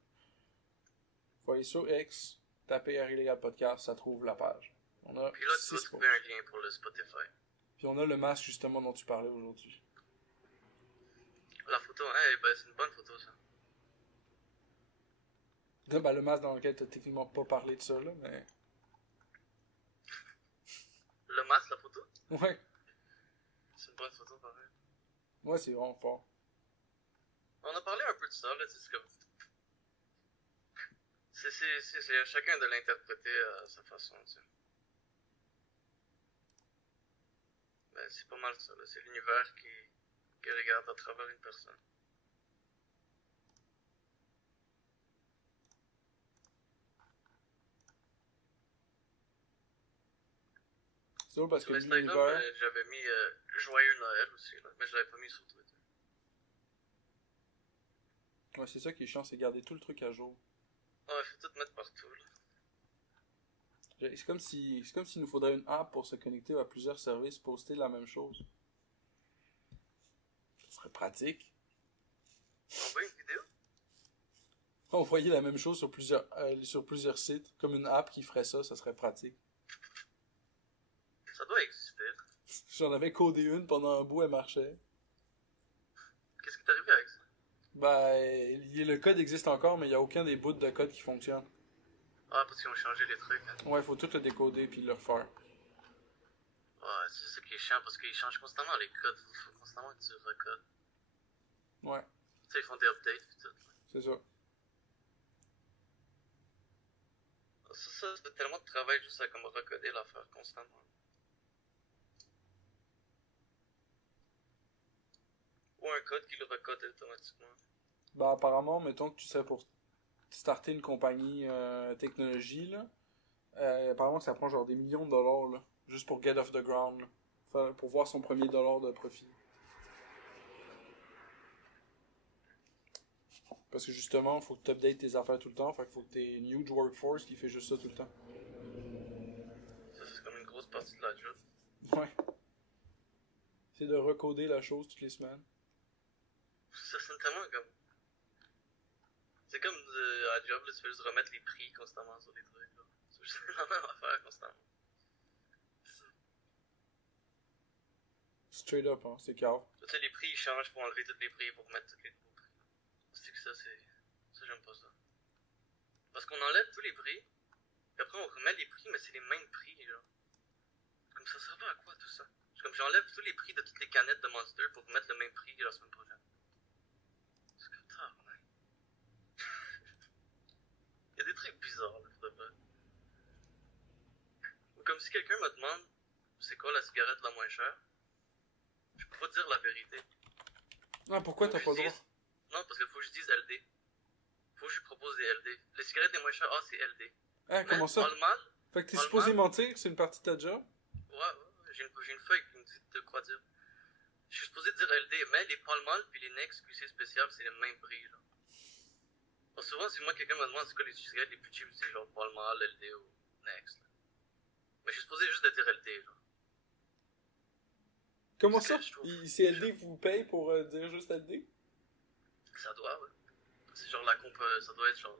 Faut aller sur X, taper R illegal podcast, ça trouve la page. On a Puis là, tu vas 6 trouver posts. un lien pour le Spotify. Puis on a le masque justement dont tu parlais aujourd'hui. La photo, hein, ben, c'est une bonne photo, ça. Là, ben, le masque dans lequel t'as techniquement pas parlé de ça, là, mais... Le masque, la photo, Ouais, c'est une bonne photo, pareil. ouais, c'est vraiment fort. On a parlé un peu de ça, là, tu sais, c'est comme... C'est à chacun de l'interpréter à sa façon, tu sais. Ben, c'est pas mal ça, là. C'est l'univers qui regarde à travers une personne. C'est drôle parce que Sur Instagram, l'univers... j'avais mis Joyeux Noël aussi, là, mais je l'avais pas mis sur Twitter. Ouais, c'est ça qui est chiant, c'est garder tout le truc à jour. Ouais, faut tout mettre partout, là. C'est comme s'il nous faudrait une app pour se connecter à plusieurs services, poster la même chose. Ce serait pratique. Envoyer une vidéo? Envoyer la même chose sur plusieurs sites, comme une app qui ferait ça, ça serait pratique. Ça doit exister. Là. J'en avais codé une pendant un bout, elle marchait. Qu'est-ce qui t'est arrivé avec ça? Ben, le code existe encore, mais il n'y a aucun des bouts de code qui fonctionne. Ah, parce qu'ils ont changé les trucs. Hein. Ouais, il faut tout le décoder puis le refaire. Ouais, c'est ça qui est chiant parce qu'ils changent constamment les codes. Faut constamment que tu recodes. Ouais, Tu sais, ils font des updates pis tout. c'est ça. Ça c'est tellement de travail juste à comme recoder l'affaire constamment. Ou un code qui le recode automatiquement. Ben, apparemment, mettons que tu serais pour starter une compagnie technologie, là. Apparemment que ça prend genre des millions de dollars, là. Juste pour get off the ground, là. Pour voir son premier dollar de profit. Parce que justement, il faut que tu updates tes affaires tout le temps. Fait qu'il faut que tu aies une huge workforce qui fait juste ça tout le temps. Ça c'est comme une grosse partie de la job. Ouais. C'est de recoder la chose toutes les semaines. Ça sonne tellement comme... C'est comme à la job, là, tu fais juste remettre les prix constamment sur les trucs. Là. C'est juste la même affaire constamment. Straight up, hein, c'est cave. Tu sais, les prix ils changent pour enlever tous les prix pour mettre tous les nouveaux prix. C'est que ça, c'est... Ça, j'aime pas ça. Parce qu'on enlève tous les prix, puis après on remet les prix, mais c'est les mêmes prix, là. Comme ça sert à quoi tout ça? C'est comme j'enlève tous les prix de toutes les canettes de Monster pour remettre le même prix la semaine prochaine. C'est comme ça, ouais. Il y a des trucs bizarres, là, pour de vrai. Ou comme si quelqu'un me demande c'est quoi la cigarette la moins chère, je peux pas dire la vérité. Ah, pourquoi Faut t'as que pas je le droit? dise- Non, parce qu'il faut que je dise LD. Faut que je lui propose des LD. Les cigarettes les moins chères, c'est LD. Ah, comment ça? Pas le mal. Fait que t'es Pas le supposé mal. mentir, c'est une partie de ta job? Ouais, j'ai une feuille qui me dit de quoi dire. Je suis supposé dire LD, mais les Palmal puis les Nex QC spécial, c'est le même prix, là. Alors souvent, si moi quelqu'un me demande c'est quoi les cigarettes les plus cheap, c'est genre Palmal, LD ou Nex, là. Mais je suis supposé juste de dire LD, là. Comment C'est ça? que je trouve- C'est LD qui vous paye pour dire juste LD? Ça doit, ouais. C'est genre ça doit être genre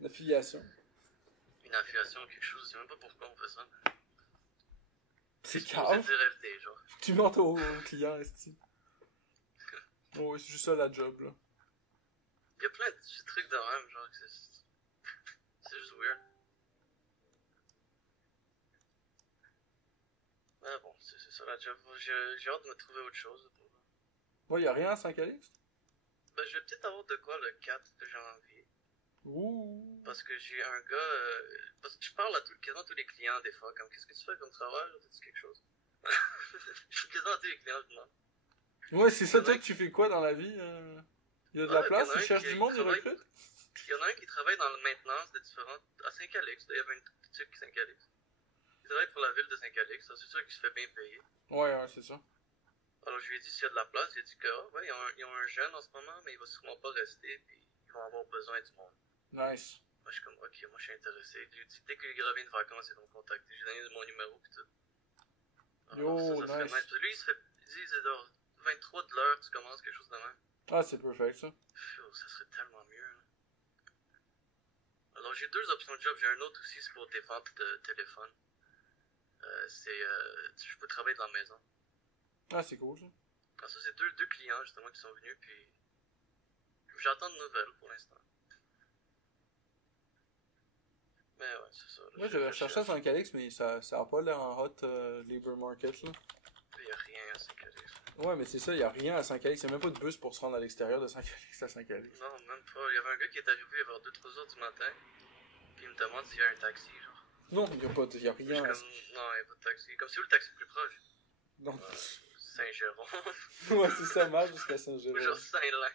L'affiliation. une affiliation ou quelque chose, je sais même pas pourquoi on fait ça. Mais... C'est Je suis supposé cave. dire LD, genre. Tu mens au client, esti. Oh, oui, c'est juste ça la job, là. Il y a plein de petits trucs de même, genre, que c'est juste weird. Mais bon, c'est ça la job. J'ai hâte de me trouver autre chose. Ouais, y'a rien à Saint-Calixte? Ben, je vais peut-être avoir de quoi le 4 janvier. Ouh. Parce que j'ai un gars. Parce que je parle à quasiment tous les clients des fois. Comme, qu'est-ce que tu fais comme travail? Fais-tu quelque chose? Je suis quasiment à tous les clients, je demande. Ouais, c'est ça, toi, tu fais quoi dans la vie? Y a de la Ouais, place, il y en a ils un cherchent qui du monde, ils travaille- recrutent? Il y en a un qui travaille dans la maintenance de différentes. À Saint-Calix, il y avait une petite qui Saint-Calix. Il travaille pour la ville de Saint-Calix, c'est sûr qu'il se fait bien payer. Ouais, c'est ça. Alors je lui ai dit s'il y a de la place, il a dit que ouais, ils ont un jeune en ce moment, mais il va sûrement pas rester, puis ils vont avoir besoin du monde. Nice. Moi je suis comme ok, moi je suis intéressé. Je lui ai dit dès qu'il revient de vacances, il va me contacter. J'ai donné mon numéro pis tout. Yo, ça serait nice. nice. Parce que lui, il dit c'est genre 23 de l'heure, tu commences quelque chose de même. Ah, c'est perfect, ça. Pfiou, ça serait tellement mieux. Là. Alors j'ai deux options de job, j'ai un autre aussi, c'est pour des ventes de téléphone. Je peux travailler de la maison. Ah, c'est cool, ça. Alors ça c'est deux clients justement qui sont venus, puis j'attends de nouvelles pour l'instant. Mais ouais, c'est ça. Là, Moi, j'avais recherché à Saint-Calixte, mais ça a pas l'air en hot labor market, là. Il n'y a rien à Saint-Calix. Ouais, mais c'est ça, y a rien à Saint-Calixte. Y'a même pas de bus pour se rendre à l'extérieur de Saint-Calixte à Saint-Calixte. Non, même pas. Il y avait un gars qui est arrivé vers 2-3 heures du matin, puis il me demande s'il y a un taxi, genre. Non, y a Je rien. suis comme, non, il n'y a pas de taxi. Comme c'est où le taxi le plus proche? Non. Saint-Jérôme. Ouais, c'est ça, mal jusqu'à Ou Saint-Jérôme. genre Saint-Lin.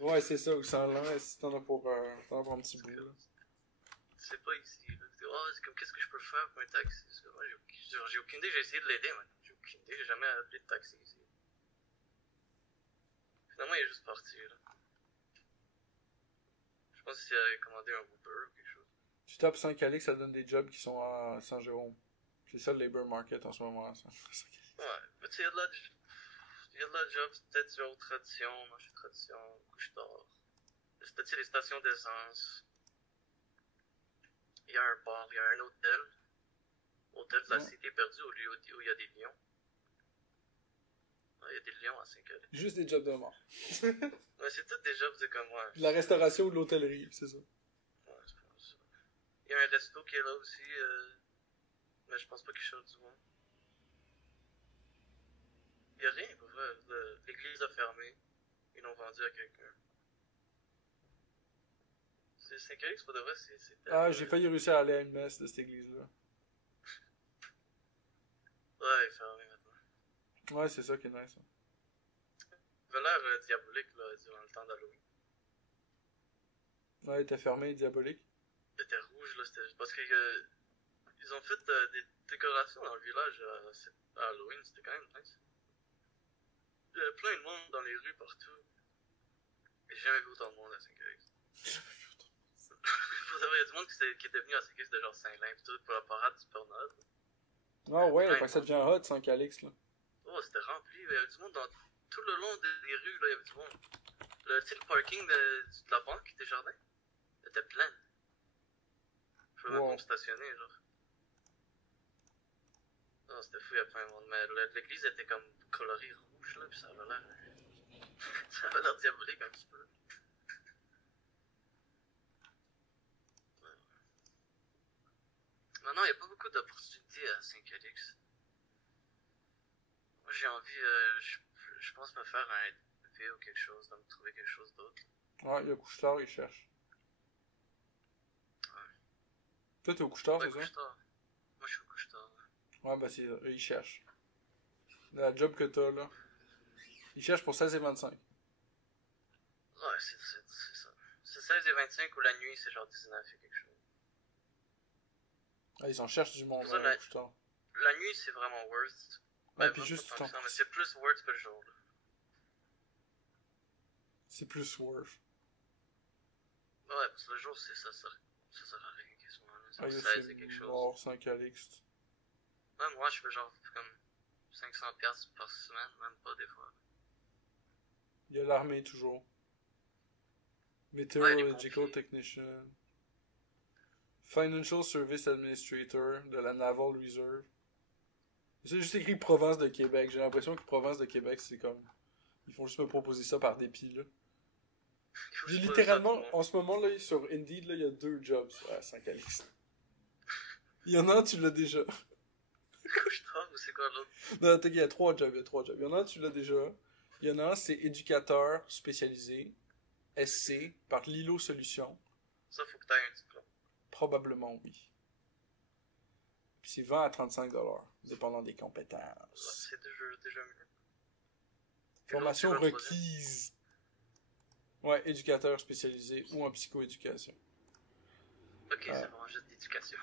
Ouais, c'est ça, ou Saint-Lin, si t'en as pour un petit bout, là. C'est pas ici, là. Oh, c'est comme, qu'est-ce que je peux faire pour un taxi? Moi, j'ai aucune idée, j'ai essayé de l'aider, man. J'ai aucune idée, j'ai jamais appelé de taxi ici. Finalement, il est juste parti, là. Je pense qu'il avait commandé un Uber ou quelque chose. Tu tapes Saint-Calixte, ça donne des jobs qui sont à Saint-Jérôme. C'est ça le labor market en ce moment, ça. Ouais, mais tu sais, il y a de la... Il y a de la job, peut-être genre tradition, marché tradition, couche-tard. C'était, tu sais, les stations d'essence. Il y a un bar, il y a un hôtel. Hôtel de la Ouais. Cité perdue au lieu où il y a des lions. Il y a des lions à Saint-Calais. Juste des jobs de mort. Mais c'est tout des jobs de comme moi. De la restauration ou de l'hôtellerie, c'est ça. Ouais, c'est pas ça. Il y a un resto qui est là aussi, mais je pense pas qu'il cherche du monde. Il y a rien pour vrai. L'église a fermé. Ils l'ont vendu à quelqu'un. C'est Saint-Calix, pour de vrai, c'est Ah, j'ai failli réussir à aller à une messe de cette église-là. Ouais, il est fermé maintenant. Ouais, c'est ça qui est nice. Il avait l'air diabolique là, durant le temps d'Halloween. Ouais, il était fermé, diabolique. Il était rouge là, c'était parce que ils ont fait des décorations dans le village à Halloween, c'était quand même nice. Il y avait plein de monde dans les rues partout. J'ai jamais vu autant de monde à Saint-Calix. Vous savez, il y a du monde qui était venu à Saint-Calix de genre Saint-Lin pis tout pour la parade du Père Noël. Ah ouais, Ouais, fait que ça devient hot, Saint-Calix, là. Oh, c'était rempli, il y avait du monde dans tout le long des rues, là, il y avait du monde. Tu sais, le parking de la banque des jardins, il était plein. Je pouvais même pas me stationner, genre. Non, c'était fou, il y a plein de monde. Mais l'église était comme colorée rouge, là, pis ça avait l'air. Ça avait l'air diabolique un petit peu. Maintenant, il n'y a pas beaucoup d'opportunités à Saint-Calix. Moi, j'ai envie, je pense me faire un DP ou quelque chose, de me trouver quelque chose d'autre. Ouais, il y a couche-tard, il cherche. Toi, t'es au couche-tard, Ouais, c'est ça? couche-tard. Moi, je suis au couche-tard. Ouais, ben c'est il cherche. La job que t'as, là. Il cherche pour 16,25. Ouais, c'est ça. C'est 16h25 ou la nuit, c'est genre 19 et quelque chose. Ah, ils en cherchent du monde, Pour ça, hein, au couche-tard. La nuit, c'est vraiment worst. Ouais, Ben, puis même juste pas du tant que temps. ça, mais c'est plus worst que le jour, là. C'est plus worth. Ouais, parce que le jour, ça sert à rien, quasiment, là. Ah, C'est là, 16 et quelque c'est chose. mort, Saint-Calixte. Même moi, je fais genre comme 500$ par semaine, même pas des fois. Il y a l'armée, toujours. Ouais, les Meteorological pompiers. Technician. Financial Service Administrator de la Naval Reserve. C'est juste écrit Province de Québec. J'ai l'impression que Province de Québec, c'est comme... Ils font juste me proposer ça par dépit, là. Faut que J'ai je pose ça à tout le littéralement, monde. en ce moment, là, sur Indeed, là, il y a 2 jobs à Saint-Calixte. Il y en a un, tu l'as déjà. Couche-tard ou c'est quoi l'autre? Non, il y a 3 jobs, Il y en a un, tu l'as déjà. Il y en a un, c'est éducateur spécialisé, SC, par Lilo Solutions. Ça, faut que t'aies un diplôme. Probablement oui. Puis c'est 20 à 35$, dépendant des Ouais, compétences. c'est déjà mieux. Formation Et l'autre, c'est le requise. Ouais, éducateur spécialisé ou en psychoéducation. Ok, c'est vraiment juste d'éducation.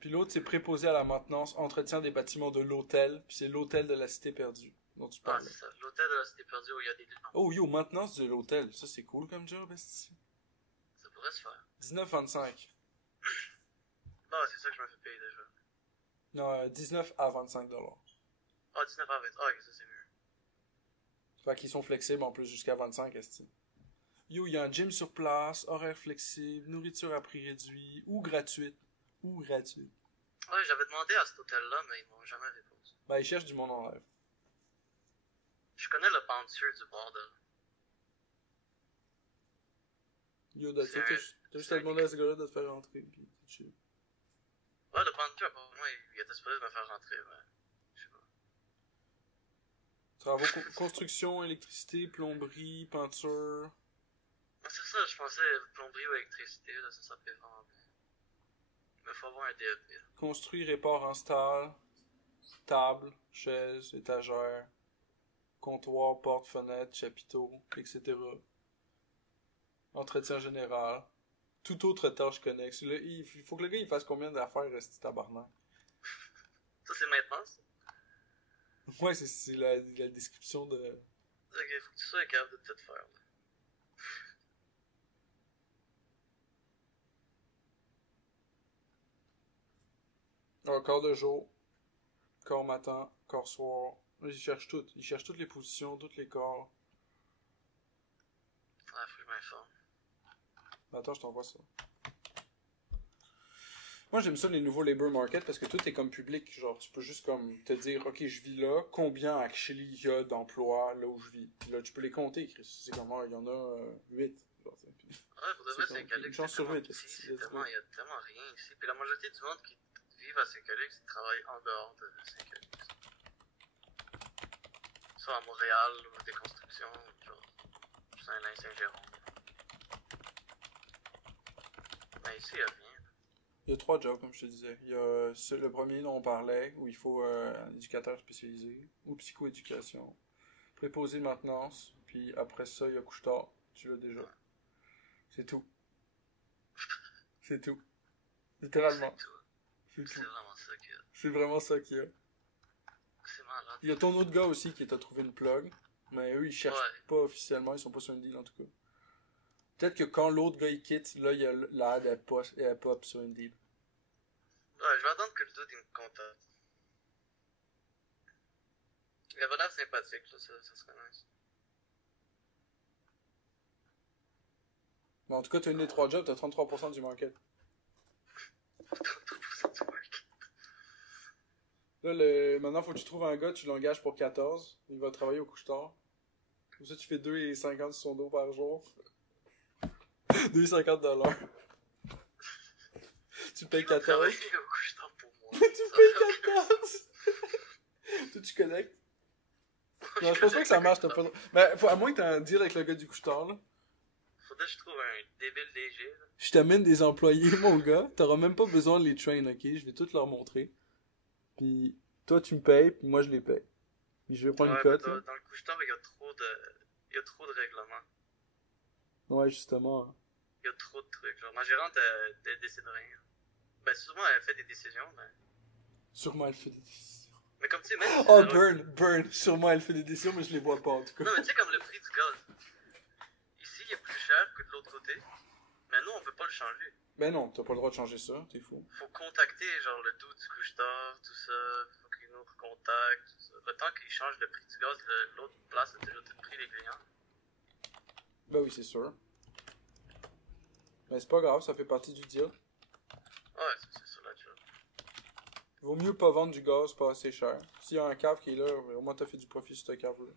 Puis l'autre, c'est préposé à la maintenance, entretien des bâtiments de l'hôtel. Puis c'est l'hôtel de la Cité perdue dont tu Ah, parles. c'est ça. L'hôtel de la Cité perdue où il y a des lions. Oh yo, maintenance de l'hôtel. Ça, c'est cool comme job, esti. Ça pourrait se faire. 19,25. Non, c'est ça que je me fais payer déjà. Non, 19 à 25$. Ah, 19 à 20. Ah, ok, ça c'est mieux. Fait qu'ils sont flexibles en plus jusqu'à 25, esti. Yo, il y a un gym sur place, horaire flexible, nourriture à prix réduit, ou gratuite. Ou gratuite. Ouais, j'avais demandé à cet hôtel-là, mais ils m'ont jamais répondu. Ben, ils cherchent du monde en rêve. Je connais le bouncer du bordel. Yo, that's it, C'est t'as juste à demander à ce gars-là de te faire rentrer, pis c'est chill. Ouais, le bouncer, pour moi, il était supposé me faire rentrer, mais je sais pas. Travaux, construction, électricité, plomberie, peinture. C'est ça, je pensais plomberie ou électricité, là, ça paie vraiment bien. Mais faut avoir un DEP, là. Construit, répare, installe. Table, chaise, étagère. Comptoir, porte, fenêtre, chapiteau, etc. Entretien général. Toute autre tâche connexe. Là, il faut que le gars il fasse combien d'affaires, reste tabarnak. Ça, c'est maintenant, ça. Ouais, c'est la description de... Ok, faut que tu sois capable de tout faire, là. Alors, quart de jour, quart matin, quart soir, Ils cherchent tout. Ils cherchent toutes les positions, tous les corps. Ah, faut que je m'informe. Attends, je t'envoie ça. Moi, j'aime ça, les nouveaux labor market, parce que tout est comme public. Genre, tu peux juste comme te dire, OK, je vis là, combien actually il y a d'emplois là où je vis. Puis là, tu peux les compter, Chris. C'est comment, il y en a 8. Genre, Ouais, pour de vrai, Saint-Calix, une c'est chance sur tellement 8. petit, il y a tellement rien ici. Puis la majorité du monde qui vivent à Saint-Calix, ils travaillent en dehors de Saint-Calix. Soit à Montréal, ou des constructions, genre Saint-Lin, Saint-Jérôme. Mais ici, il n'y a rien. Il y a 3 jobs, comme je te disais. Il y a le premier dont on parlait, où il faut un éducateur spécialisé, ou psychoéducation, préposé de maintenance, puis après ça, il y a couche-tard. Tu l'as déjà. C'est tout. C'est tout. Littéralement. C'est tout. C'est vraiment ça qu'il y a. C'est vraiment ça qu'il y a. C'est malade. Il y a ton autre gars aussi qui t'a trouvé une plug, mais eux, ils cherchent pas officiellement, ils sont pas sur une deal en tout cas. Peut-être que quand l'autre gars il quitte, là, il y a l'ad, elle pop sur une deal. Ouais, je vais attendre que le dude il me contacte. Il avait l'air sympathique, là, ça serait nice. Mais en tout cas, t'as une des 3 jobs, t'as 33% du market. 33% du market. Là, maintenant, faut que tu trouves un gars, tu l'engages pour 14, il va travailler au couche-tard. Comme ça, tu fais 2,50 sur son dos par jour. 2,50 $. Tu payes 14. Travailler au couche-tard pour moi. Tu payes 14. Toi, tu connectes. Non, je pense pas que ça marche, t'as pas. Mais à moins que t'aies un deal avec le gars du couche-tard, là. Faudrait que je trouve un débile léger, là. Je t'amène des employés, mon gars. T'auras même pas besoin de les train, ok? Je vais tout leur montrer. Puis, toi, tu me payes, puis moi, je les paye. Puis, je vais prendre une cote. Dans le couche-tard, il y a trop de règlements. Ouais, justement. Il y a trop de trucs. Genre, ma gérante, elle décide rien. Ben, souvent, elle fait des décisions, mais. Sûrement, elle fait des décisions. Mais comme tu sais, même. Oh, burn. Sûrement, elle fait des décisions, mais je les vois pas, en tout cas. Non, mais tu sais, comme le prix du gaz. Ici, il est plus cher que de l'autre côté. Mais nous, on peut pas le changer. Ben non, t'as pas le droit de changer ça, t'es fou. Faut contacter, genre, le dude du couche-tard, tout ça. Faut qu'il nous recontacte, tout ça. Le temps qu'il change le prix du gaz, l'autre place a déjà tout pris les clients. Ben oui, c'est sûr. Mais c'est pas grave, ça fait partie du deal. Ouais, c'est ça la job. Vaut mieux pas vendre du gaz pas assez cher. S'il y a un cave qui est là, au moins t'as fait du profit sur ta cave-là.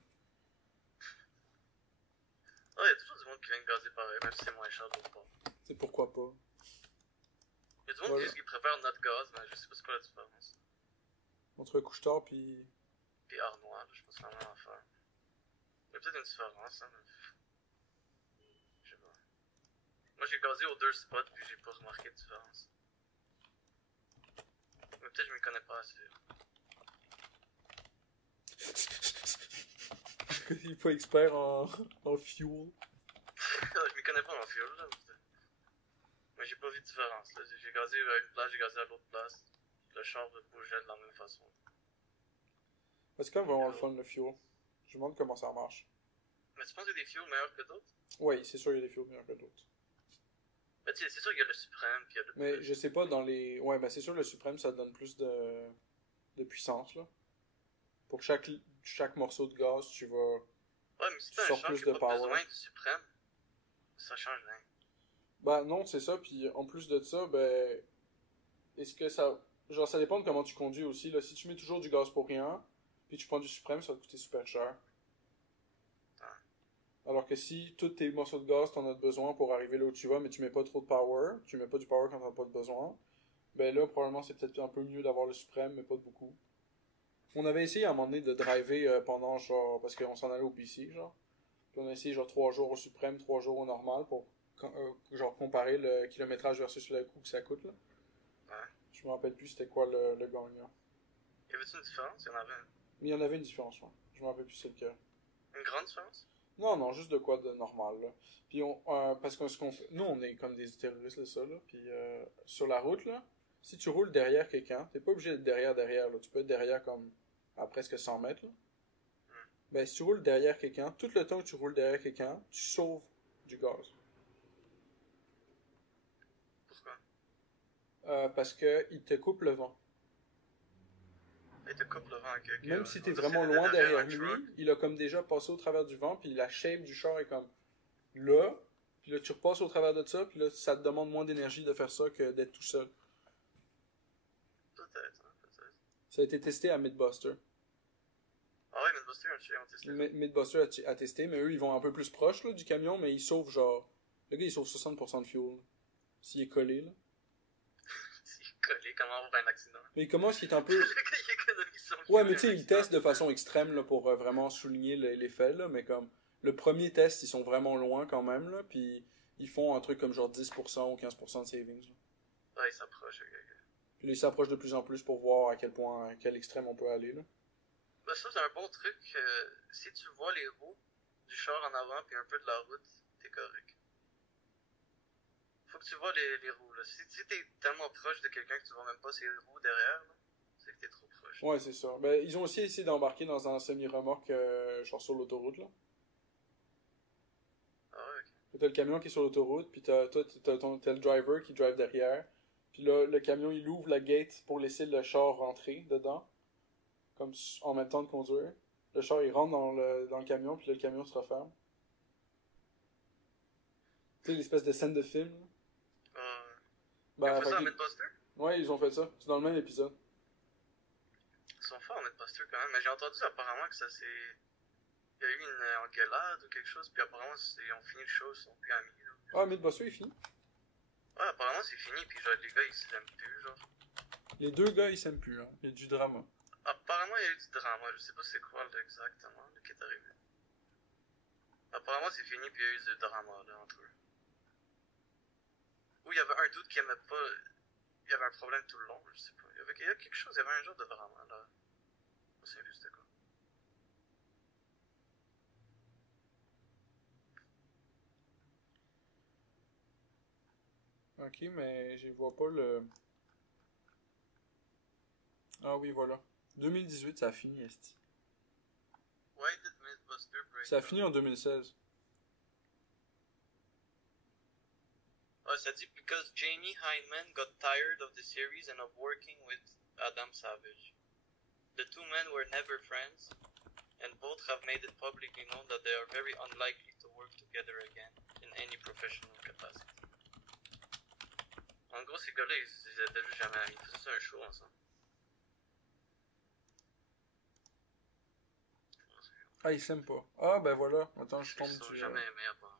Ouais, il y a toujours du monde qui vient de gazer pareil, même si c'est moins cher de l'autre part. C'est pourquoi pas. Il y a du monde qui préfère notre gaz, mais je sais pas c'est quoi la différence. Entre couche-tard pis... Puis Arnois, je sais pas si c'est la même affaire. Il y a peut-être une différence, hein, mais... Je sais pas. Moi j'ai gazé aux 2 spots, puis j'ai pas remarqué de différence. Mais peut-être que je m'y connais pas assez. Il est pas expert en fuel. Je m'y connais pas en fuel, là. Mais j'ai pas vu de différence, là. J'ai gazé à une place, j'ai gazé à l'autre place. Le char bougeait de la même façon. C'est quand même vraiment le fun, le fuel. Je me demande comment ça marche. Mais tu penses qu'il y a des fuels meilleurs que d'autres? Oui, c'est sûr qu'il y a des fuels meilleurs que d'autres. Mais tu sais, c'est sûr qu'il y a le suprême, puis il y a le... Mais je sais pas dans les... Ouais, ben c'est sûr le suprême, ça donne plus de puissance, là. Pour chaque morceau de gaz, tu vas... Ouais, mais si t'as un char qui a pas besoin du suprême, ça change rien. Ben non, c'est ça, puis en plus de ça, ben... Est-ce que ça... Genre, ça dépend de comment tu conduis aussi, là. Si tu mets toujours du gaz pour rien, puis tu prends du suprême, ça va te coûter super cher. Alors que si tous tes morceaux de gaz, t'en as besoin pour arriver là où tu vas, mais tu mets pas trop de power, tu mets pas du power quand t'en as pas de besoin, ben là, probablement, c'est peut-être un peu mieux d'avoir le suprême, mais pas de beaucoup. On avait essayé à un moment donné de driver pendant, genre, parce qu'on s'en allait au BC, genre. Puis on a essayé, genre, 3 jours au suprême, 3 jours au normal pour, genre, comparer le kilométrage versus le coût que ça coûte, là. Ouais. Je me rappelle plus c'était quoi le gagnant. Y avait-tu une différence? Il y en avait une. Mais il y en avait une différence, ouais. Je me rappelle plus c'est lequel. Une grande différence? Non, juste de quoi de normal, là. Puis parce que ce qu'on fait, nous on est comme des terroristes, là, ça, là. Puis sur la route, là, si tu roules derrière quelqu'un, t'es pas obligé d'être derrière, là. Tu peux être derrière comme à presque 100 mètres, là. Ben, si tu roules derrière quelqu'un, tout le temps que tu roules derrière quelqu'un, tu sauves du gaz. Pourquoi? Parce que il te coupe le vent. Il te coupe le vent. Ok. Même si t'es Ça, vraiment c'est loin derrière un lui, truck. il a comme déjà passé au travers du vent, puis la shape du char est comme là, puis là tu repasses au travers de ça, puis là ça te demande moins d'énergie de faire ça que d'être tout seul. Peut-être, hein, peut-être. Ça a été testé à Mythbuster. Ah ouais, Mythbuster, on testé ça. Mythbuster a testé, mais eux ils vont un peu plus proche là, du camion, mais ils sauvent genre. Le gars il sauve 60% de fuel. S'il est collé là. S'il est collé, comment on va un accident? Mais il commence qu'il est un peu. Le gars, il économise son Ouais, fuel, mais tu sais, un ils accident. testent de façon extrême là, pour vraiment souligner l'effet, là, mais comme le premier test, ils sont vraiment loin quand même, là, puis ils font un truc comme genre 10% ou 15% de savings. Là. Ouais, il s'approche. Ok. Puis là, ils s'approchent de plus en plus pour voir à quel point, à quel extrême on peut aller. Là. Ben ça, c'est un bon truc. Si tu vois les roues du char en avant puis un peu de la route, t'es correct. Faut que tu vois les roues. Là. Si t'es tellement proche de quelqu'un que tu vois même pas ses roues derrière, là, c'est que t'es trop proche. Ouais, c'est ça. Ben, ils ont aussi essayé d'embarquer dans un semi-remorque, genre sur l'autoroute, là. Ah ouais, ok. T'as le camion qui est sur l'autoroute, puis t'as le driver qui drive derrière. Puis là, le camion, il ouvre la gate pour laisser le char rentrer dedans, comme en même temps de conduire. Le char, il rentre dans le camion, puis là, le camion se referme. Tu sais, l'espèce de scène de film. Là. Ils ont Ben, fait ça en fait Mythbuster? ouais, ils ont fait ça. C'est dans le même épisode. Ils sont forts en Mythbuster quand même, mais j'ai entendu apparemment que ça s'est... Il y a eu une engueulade ou quelque chose, puis apparemment ils ont fini le show, ils sont plus amis. Là. Ah, Mythbuster, il finit. Ouais, apparemment c'est fini, puis genre les gars ils s'aiment plus, genre. Les deux gars, ils s'aiment plus, hein. Il y a du drama. Apparemment il y a eu du drama, je sais pas c'est quoi là, exactement là, qui est arrivé. Apparemment c'est fini, puis il y a eu du drama là entre eux. Ou il y avait un doute qui aimait pas. Il y avait un problème tout le long, je sais pas. Il y avait quelque chose, il y avait un genre de drama là. Je sais plus c'était quoi. Ok, mais je vois pas le... Ah oui, voilà. 2018, ça a fini, esti. Why did Mythbuster break Ça a up? fini en 2016. Oh, ça dit because Jamie Hyneman got tired of the series and of working with Adam Savage. The two men were never friends, and both have made it publicly known that they are very unlikely to work together again in any professional capacity. En gros, ces gars-là, ils étaient juste jamais amis. Ils faisaient un show ensemble. Ah, ils s'aiment pas. Ah, ben voilà. Attends, je Ils tombe se sont du... jamais aimés apparemment.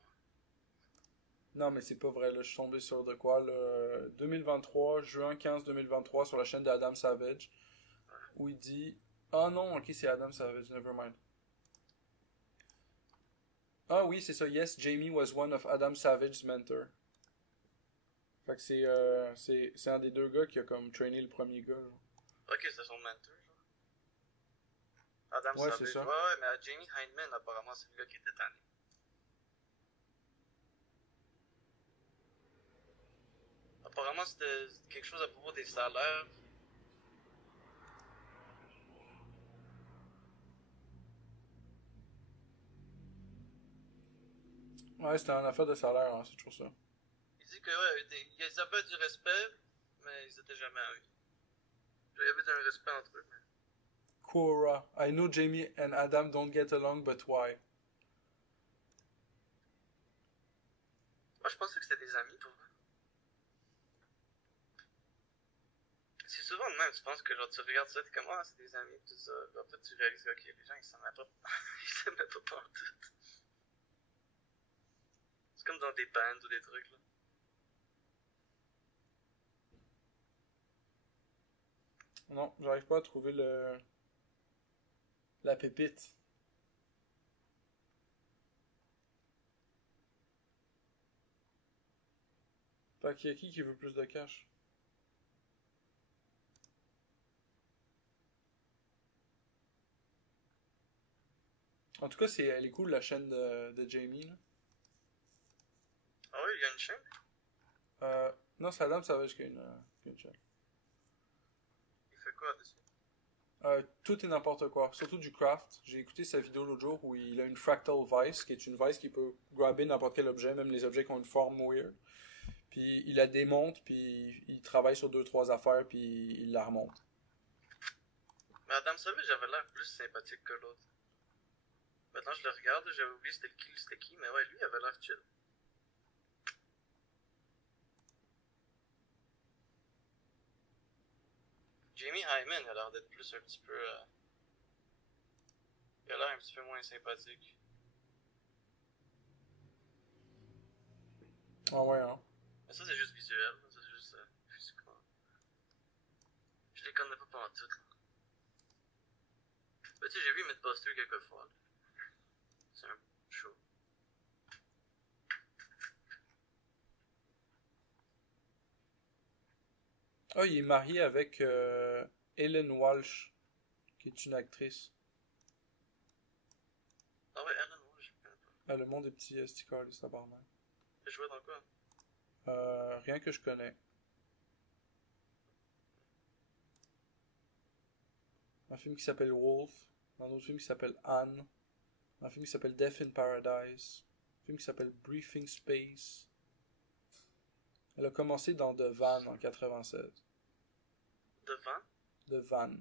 Non, mais c'est pas vrai, là. Je suis tombé sur de quoi, là. 2023, juin 15 2023, sur la chaîne d'Adam Savage, où il dit... Ah non, ok, c'est Adam Savage, never mind. Ah oui, c'est ça. Yes, Jamie was one of Adam Savage's mentor. Fait que c'est un des deux gars qui a comme trainé le premier gars. Genre. Ok, c'était son mentor, genre. Adam Ouais, Savage. c'est ça. Ouais, mais Jamie Hyneman, apparemment, c'est le gars qui était tanné. Apparemment, c'était quelque chose à propos des salaires. Ouais, c'était une affaire de salaire, hein, c'est toujours ça. Il dit que, ouais, ils avaient du respect, mais ils étaient jamais amis. Il y avait un respect entre eux, mais... Quora. I know Jamie and Adam don't get along, but why? Moi, je pensais que c'était des amis, pour eux. C'est souvent de même, tu penses que genre tu regardes ça, t'es comme ah c'est des amis, tout ça. Puis après tu réalises ok, les gens ils s'aimaient pas. Ils s'aimaient pas partout. C'est comme dans des bands ou des trucs là. Non, j'arrive pas à trouver la pépite. Fait qu'il y a qui veut plus de cash? En tout cas, elle est cool la chaîne de Jamie. Là. Ah oui, il y a une chaîne. Non, c'est Adam Savage qui a une chaîne. Il fait quoi dessus? Tout et n'importe quoi, surtout du craft. J'ai écouté sa vidéo l'autre jour où il a une fractal vice, qui est une vice qui peut grabber n'importe quel objet, même les objets qui ont une forme weird. Puis il la démonte, puis il travaille sur 2-3 affaires, puis il la remonte. Mais Adam Savage avait l'air plus sympathique que l'autre. Maintenant, je le regarde, j'avais oublié c'était qui, mais ouais, lui, il avait l'air chill. Jamie Hyman, il a l'air d'être plus un petit peu... il a l'air un petit peu moins sympathique. Ah ouais, hein. Mais ça, c'est juste visuel, ça, c'est juste physiquement. Je les connais pas pendant tout. Mais tu sais, j'ai vu Mythbuster quelques fois. C'est un show. Ah, il est marié avec Ellen Walsh, qui est une actrice. Ah ouais, Alan, ouais, je connais pas. Ah, le monde des petits stickers, les tabarnak. Elle jouait dans quoi? Rien que je connais. Un film qui s'appelle Wolf, un autre film qui s'appelle Anne, un film qui s'appelle Death in Paradise, un film qui s'appelle Briefing Space. Elle a commencé dans The Van en 96. Devant? The Van.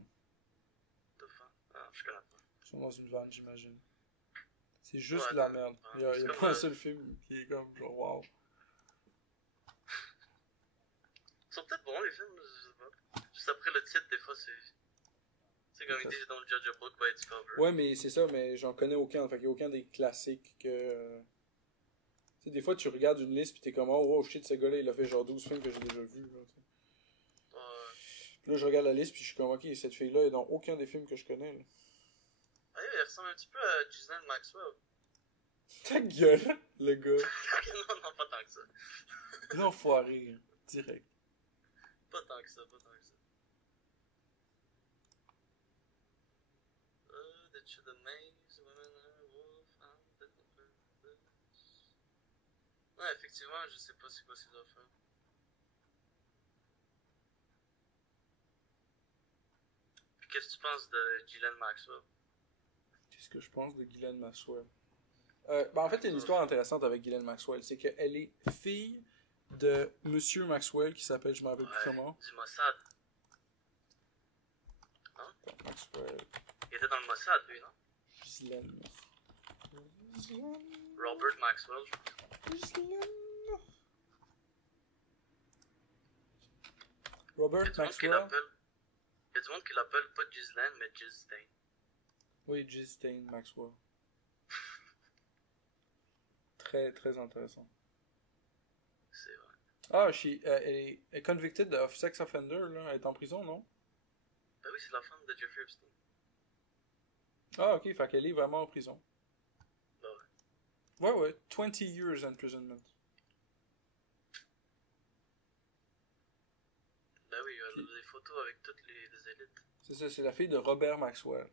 Devant? Ah, je connais pas. Ils sont dans une van, j'imagine. C'est juste Ouais, de la attends, merde. ouais. Il y a C'est pas comme un seul film qui est comme genre wow. Ils sont peut-être bons les films, je sais pas. Juste après le titre, des fois, c'est comme ils disent don't judge a book by its cover. Ouais, mais c'est ça, mais j'en connais aucun. Fait qu'il y a aucun des classiques que. Tu sais, des fois, tu regardes une liste pis t'es comme, oh, wow, shit, ce gars-là, il a fait genre 12 films que j'ai déjà vus. Là, tu sais. Puis là, je regarde la liste pis je suis comme, ok, cette fille-là est dans aucun des films que je connais. Là. Ah, il ressemble un petit peu à Ghislaine Maxwell. Ta gueule, le gars. Non, non, pas tant que ça. L'enfoiré, direct. Pas tant que ça, pas tant que ça. That should amaze women are wolf and the purpose. Ouais, effectivement, je sais pas c'est quoi ces affaires. Puis qu'est-ce que tu penses de Ghislaine Maxwell? Qu'est-ce que je pense de Ghislaine Maxwell? En fait, il y a une histoire intéressante avec Ghislaine Maxwell. C'est qu'elle est fille de Monsieur Maxwell qui s'appelle, je me rappelle plus comment. Du Mossad. Maxwell. Il était dans le Mossad, lui, non? Ghislaine. Robert Maxwell, je pense. Ghislaine. Robert Il y a du monde qui Maxwell. l'appelle. Il y a du monde qui l'appelle pas Ghislaine, mais Ghislaine. Oui, Ghislaine Maxwell. Très, très intéressant. C'est vrai. Ah, elle est convicted of sex offender, là. Elle est en prison, non? Ben oui, c'est la femme de Jeffrey Epstein. Ah, ok, fait qu'elle est vraiment en prison. Ben ouais. Ouais, 20 years imprisonment. Ben oui, elle a des photos avec toutes les élites. C'est ça, c'est la fille de Robert Maxwell.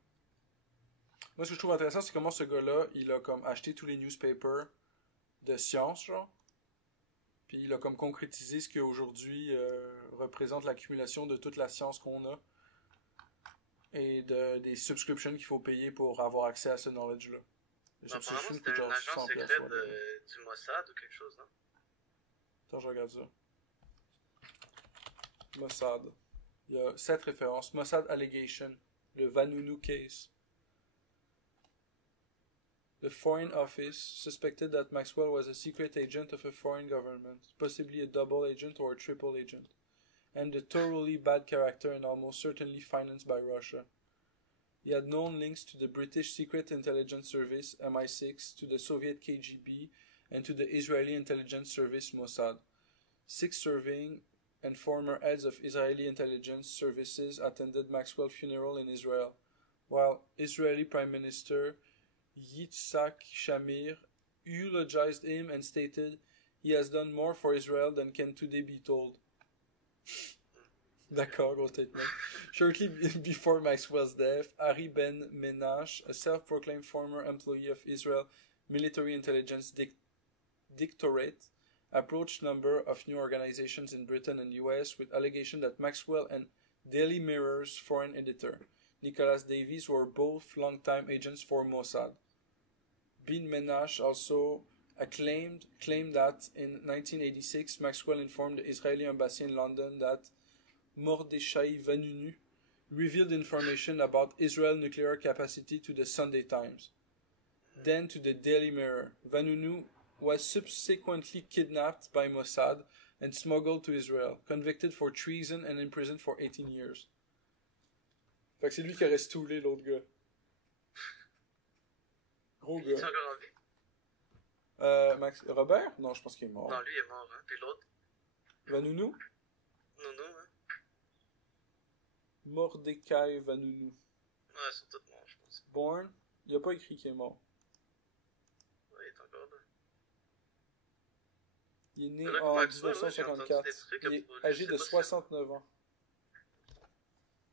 Moi, ce que je trouve intéressant, c'est comment ce gars-là, il a comme acheté tous les newspapers de science, genre. Puis il a comme concrétisé ce qui aujourd'hui représente l'accumulation de toute la science qu'on a. Et des subscriptions qu'il faut payer pour avoir accès à ce knowledge-là. Les Apparemment, subscriptions c'était coûtent un genre agent 100 secret piastres, ouais. du Mossad ou quelque chose, non? Attends, je regarde ça. Mossad. Il y a 7 références. Mossad Allegation. Le Vanunu Case. The Foreign Office suspected that Maxwell was a secret agent of a foreign government, possibly a double agent or a triple agent, and a thoroughly bad character and almost certainly financed by Russia. He had known links to the British Secret Intelligence Service, MI6, to the Soviet KGB, and to the Israeli Intelligence Service, Mossad. 6 serving and former heads of Israeli intelligence services attended Maxwell's funeral in Israel, while Israeli Prime Minister Yitzhak Shamir eulogized him and stated, "He has done more for Israel than can today be told." D'accord, gros statement. Shortly before Maxwell's death, Ari Ben Menash, a self-proclaimed former employee of Israel Military Intelligence Directorate, approached a number of new organizations in Britain and US with allegations that Maxwell and Daily Mirror's foreign editor, Nicholas Davies, were both long-time agents for Mossad. Ben Menash also claimed that in 1986 Maxwell informed the Israeli embassy in London that Mordechai Vanunu, revealed information about Israel's nuclear capacity to the Sunday Times, then to the Daily Mirror. Vanunu was subsequently kidnapped by Mossad and smuggled to Israel, convicted for treason and imprisoned for 18 years. Fait que c'est lui qui aurait stoulé l'autre gars. Gros Il est gars. encore en vie? Max Robert? Non, je pense qu'il est mort. Non, lui est mort, hein. Puis l'autre? Vanunu? Nono, hein. Mordecai Vanunu. Ouais, ils sont tous morts, je pense. Born? Il a pas écrit qu'il est mort. Ouais, il est encore là. Il est né C'est là que en Maxwell, là, j'ai entendu 1954. des trucs Il est pour lui, âgé je de sais pas si- 69 ans.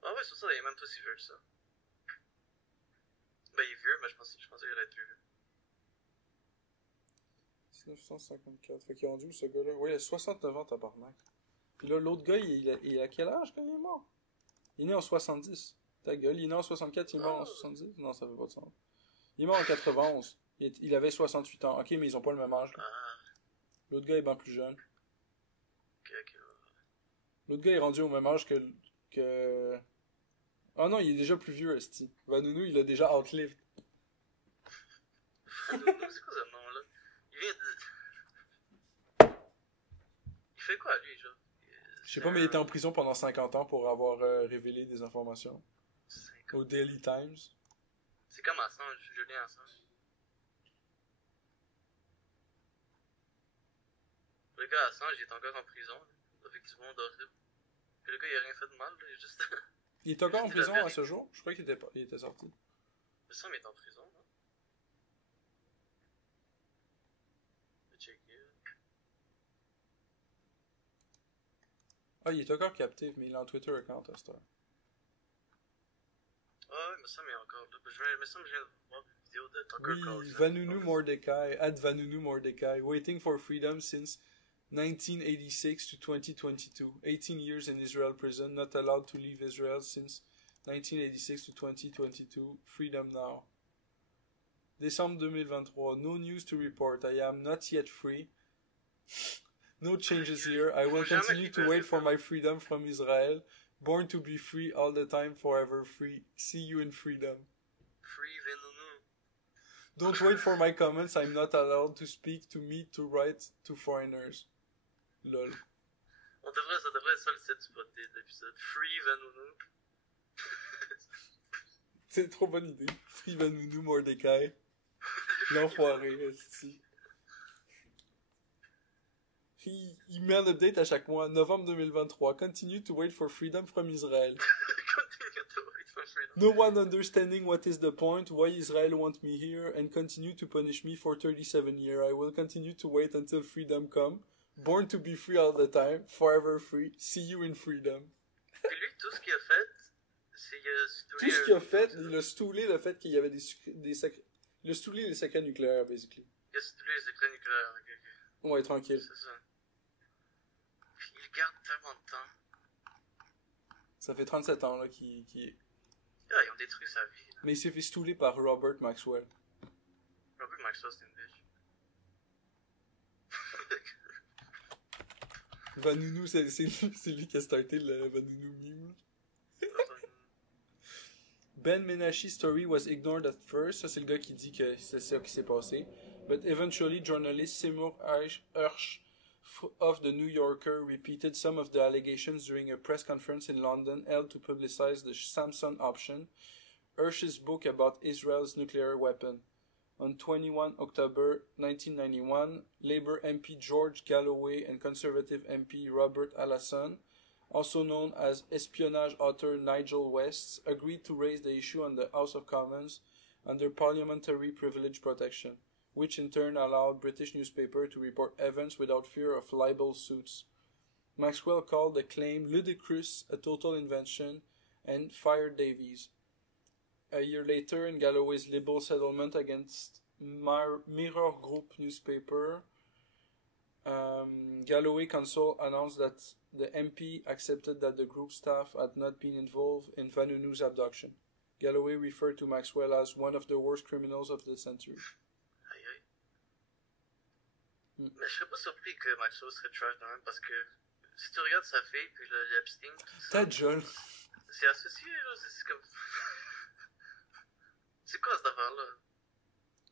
Ah ouais, c'est ça, il est même pas si vieux que ça. Ben, il est vieux, mais je pensais qu'il allait être vieux. 1954. Fait qu'il est rendu où ce gars-là? Oui, il a 69 ans, tabarnak. Puis là, l'autre gars, il a quel âge quand il est mort? Il est né en 70. Ta gueule, il est né en 64, il est mort en 70? Non, ça fait pas de sens. Il est mort en 91. Il avait 68 ans. Ok, mais ils ont pas le même âge. Ah, L'autre gars est bien plus jeune. ok. L'autre gars est rendu au même âge que... Ah non, il est déjà plus vieux, esti. Vanunu, il a déjà outlived. Nono, c'est quoi ce nom-là? Il vient de... Il fait quoi, lui, genre? Je sais pas, mais il était en prison pendant 50 ans pour avoir révélé des informations. Au Daily Times. C'est comme Assange, Julien Assange. Le gars Assange, il est encore en prison, là, avec du monde horrible. Puis le gars, il a rien fait de mal, là, il est juste... Il est encore en Je dis la prison à vérité. ce jour? Je crois qu'il était sorti. Il me semble qu'il est en prison, là. Je vais checker, là. Ah, il est encore captif, mais il est en Twitter account à cette heure. Ah ouais, il me semble qu'il est encore là. Il me semble que je viens de voir une vidéo de Tucker Oui, Carlson. Vanunu Mordecai, at Vanunu Mordecai, waiting for freedom since 1986 to 2022. 18 years in Israel prison, not allowed to leave Israel since 1986 to 2022. Freedom now. Décembre 2023. No news to report. I am not yet free. No changes here. I will continue to wait for my freedom from Israel. Born to be free all the time, forever free. See you in freedom. Free Vanunu. Don't wait for my comments. I'm not allowed to speak, to meet, to write to foreigners. Lol. Ça devrait être ça le titre de l'épisode. Free Vanunu. C'est trop bonne idée. Free Vanunu Mordecai. L'enfoiré, esti. Il met un update à chaque mois. Novembre 2023. Continue to wait for freedom from Israel. Continue to wait for freedom. No one understanding what is the point, why Israel want me here, and continue to punish me for 37 years. I will continue to wait until freedom come. Born to be free all the time, forever free. See you in freedom. Puis lui, tout ce qu'il a fait, c'est qu'il a stoulé Tout ce qu'il a fait, il a stoulé le fait qu'il y avait il a stoulé les secrets nucléaires, basically. Il a stoulé les écrans nucléaires. Ok. Ouais, tranquille. C'est ça. Puis il garde tellement de temps. Ça fait 37 ans, là, qu'il est... Ah, ils ont détruit sa vie. Mais il s'est fait stouler par Robert Maxwell. Robert Maxwell, c'est une bitch. Vanunu, c'est lui qui a starté le Vanunu meme. Ben Menashe's story was ignored at first. Ça, c'est le gars qui dit que c'est ça qui s'est passé. But eventually, journalist Seymour Hersh of The New Yorker repeated some of the allegations during a press conference in London held to publicize the Samson option, Hersh's book about Israel's nuclear weapon. On 21 October 1991, Labour MP George Galloway and Conservative MP Robert Allison, also known as espionage author Nigel West, agreed to raise the issue on the House of Commons under parliamentary privilege protection, which in turn allowed British newspapers to report events without fear of libel suits. Maxwell called the claim ludicrous, a total invention, and fired Davies. A year later, in Galloway's libel settlement against Mirror Group newspaper, Galloway Council announced that the MP accepted that the group staff had not been involved in Vanunu's abduction. Galloway referred to Maxwell as one of the worst criminals of the century. Aïe aïe. Mais je serais pas surpris que Maxwell serait trash quand même parce que si tu regardes sa fille puis le Epstein, tout ça, Ta gueule. C'est associé, là, c'est comme... C'est quoi cette affaire-là?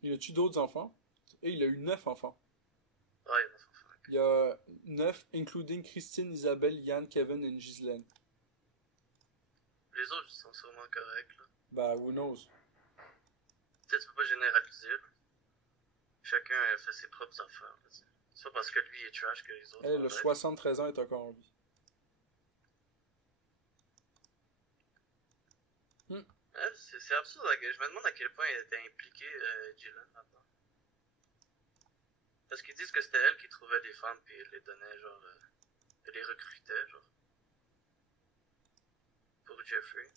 Il a-tu d'autres enfants? Et il a eu 9 enfants. Ouais, il y a 9 enfants. Il y a 9, including Christine, Isabelle, Yann, Kevin et Ghislaine. Les autres, ils sont sûrement corrects, là. Bah, who knows? Tu sais, tu peux pas généraliser, là. Chacun fait ses propres affaires, là, t'sais. C'est pas parce que lui est trash que les autres... Elle, le 73 ans, est encore en vie. C'est absurde. Je me demande à quel point elle était impliquée, Gillian, là-dedans. Parce qu'ils disent que c'était elle qui trouvait les femmes puis elle les donnait, genre... elle les recrutait, genre. Pour Jeffrey.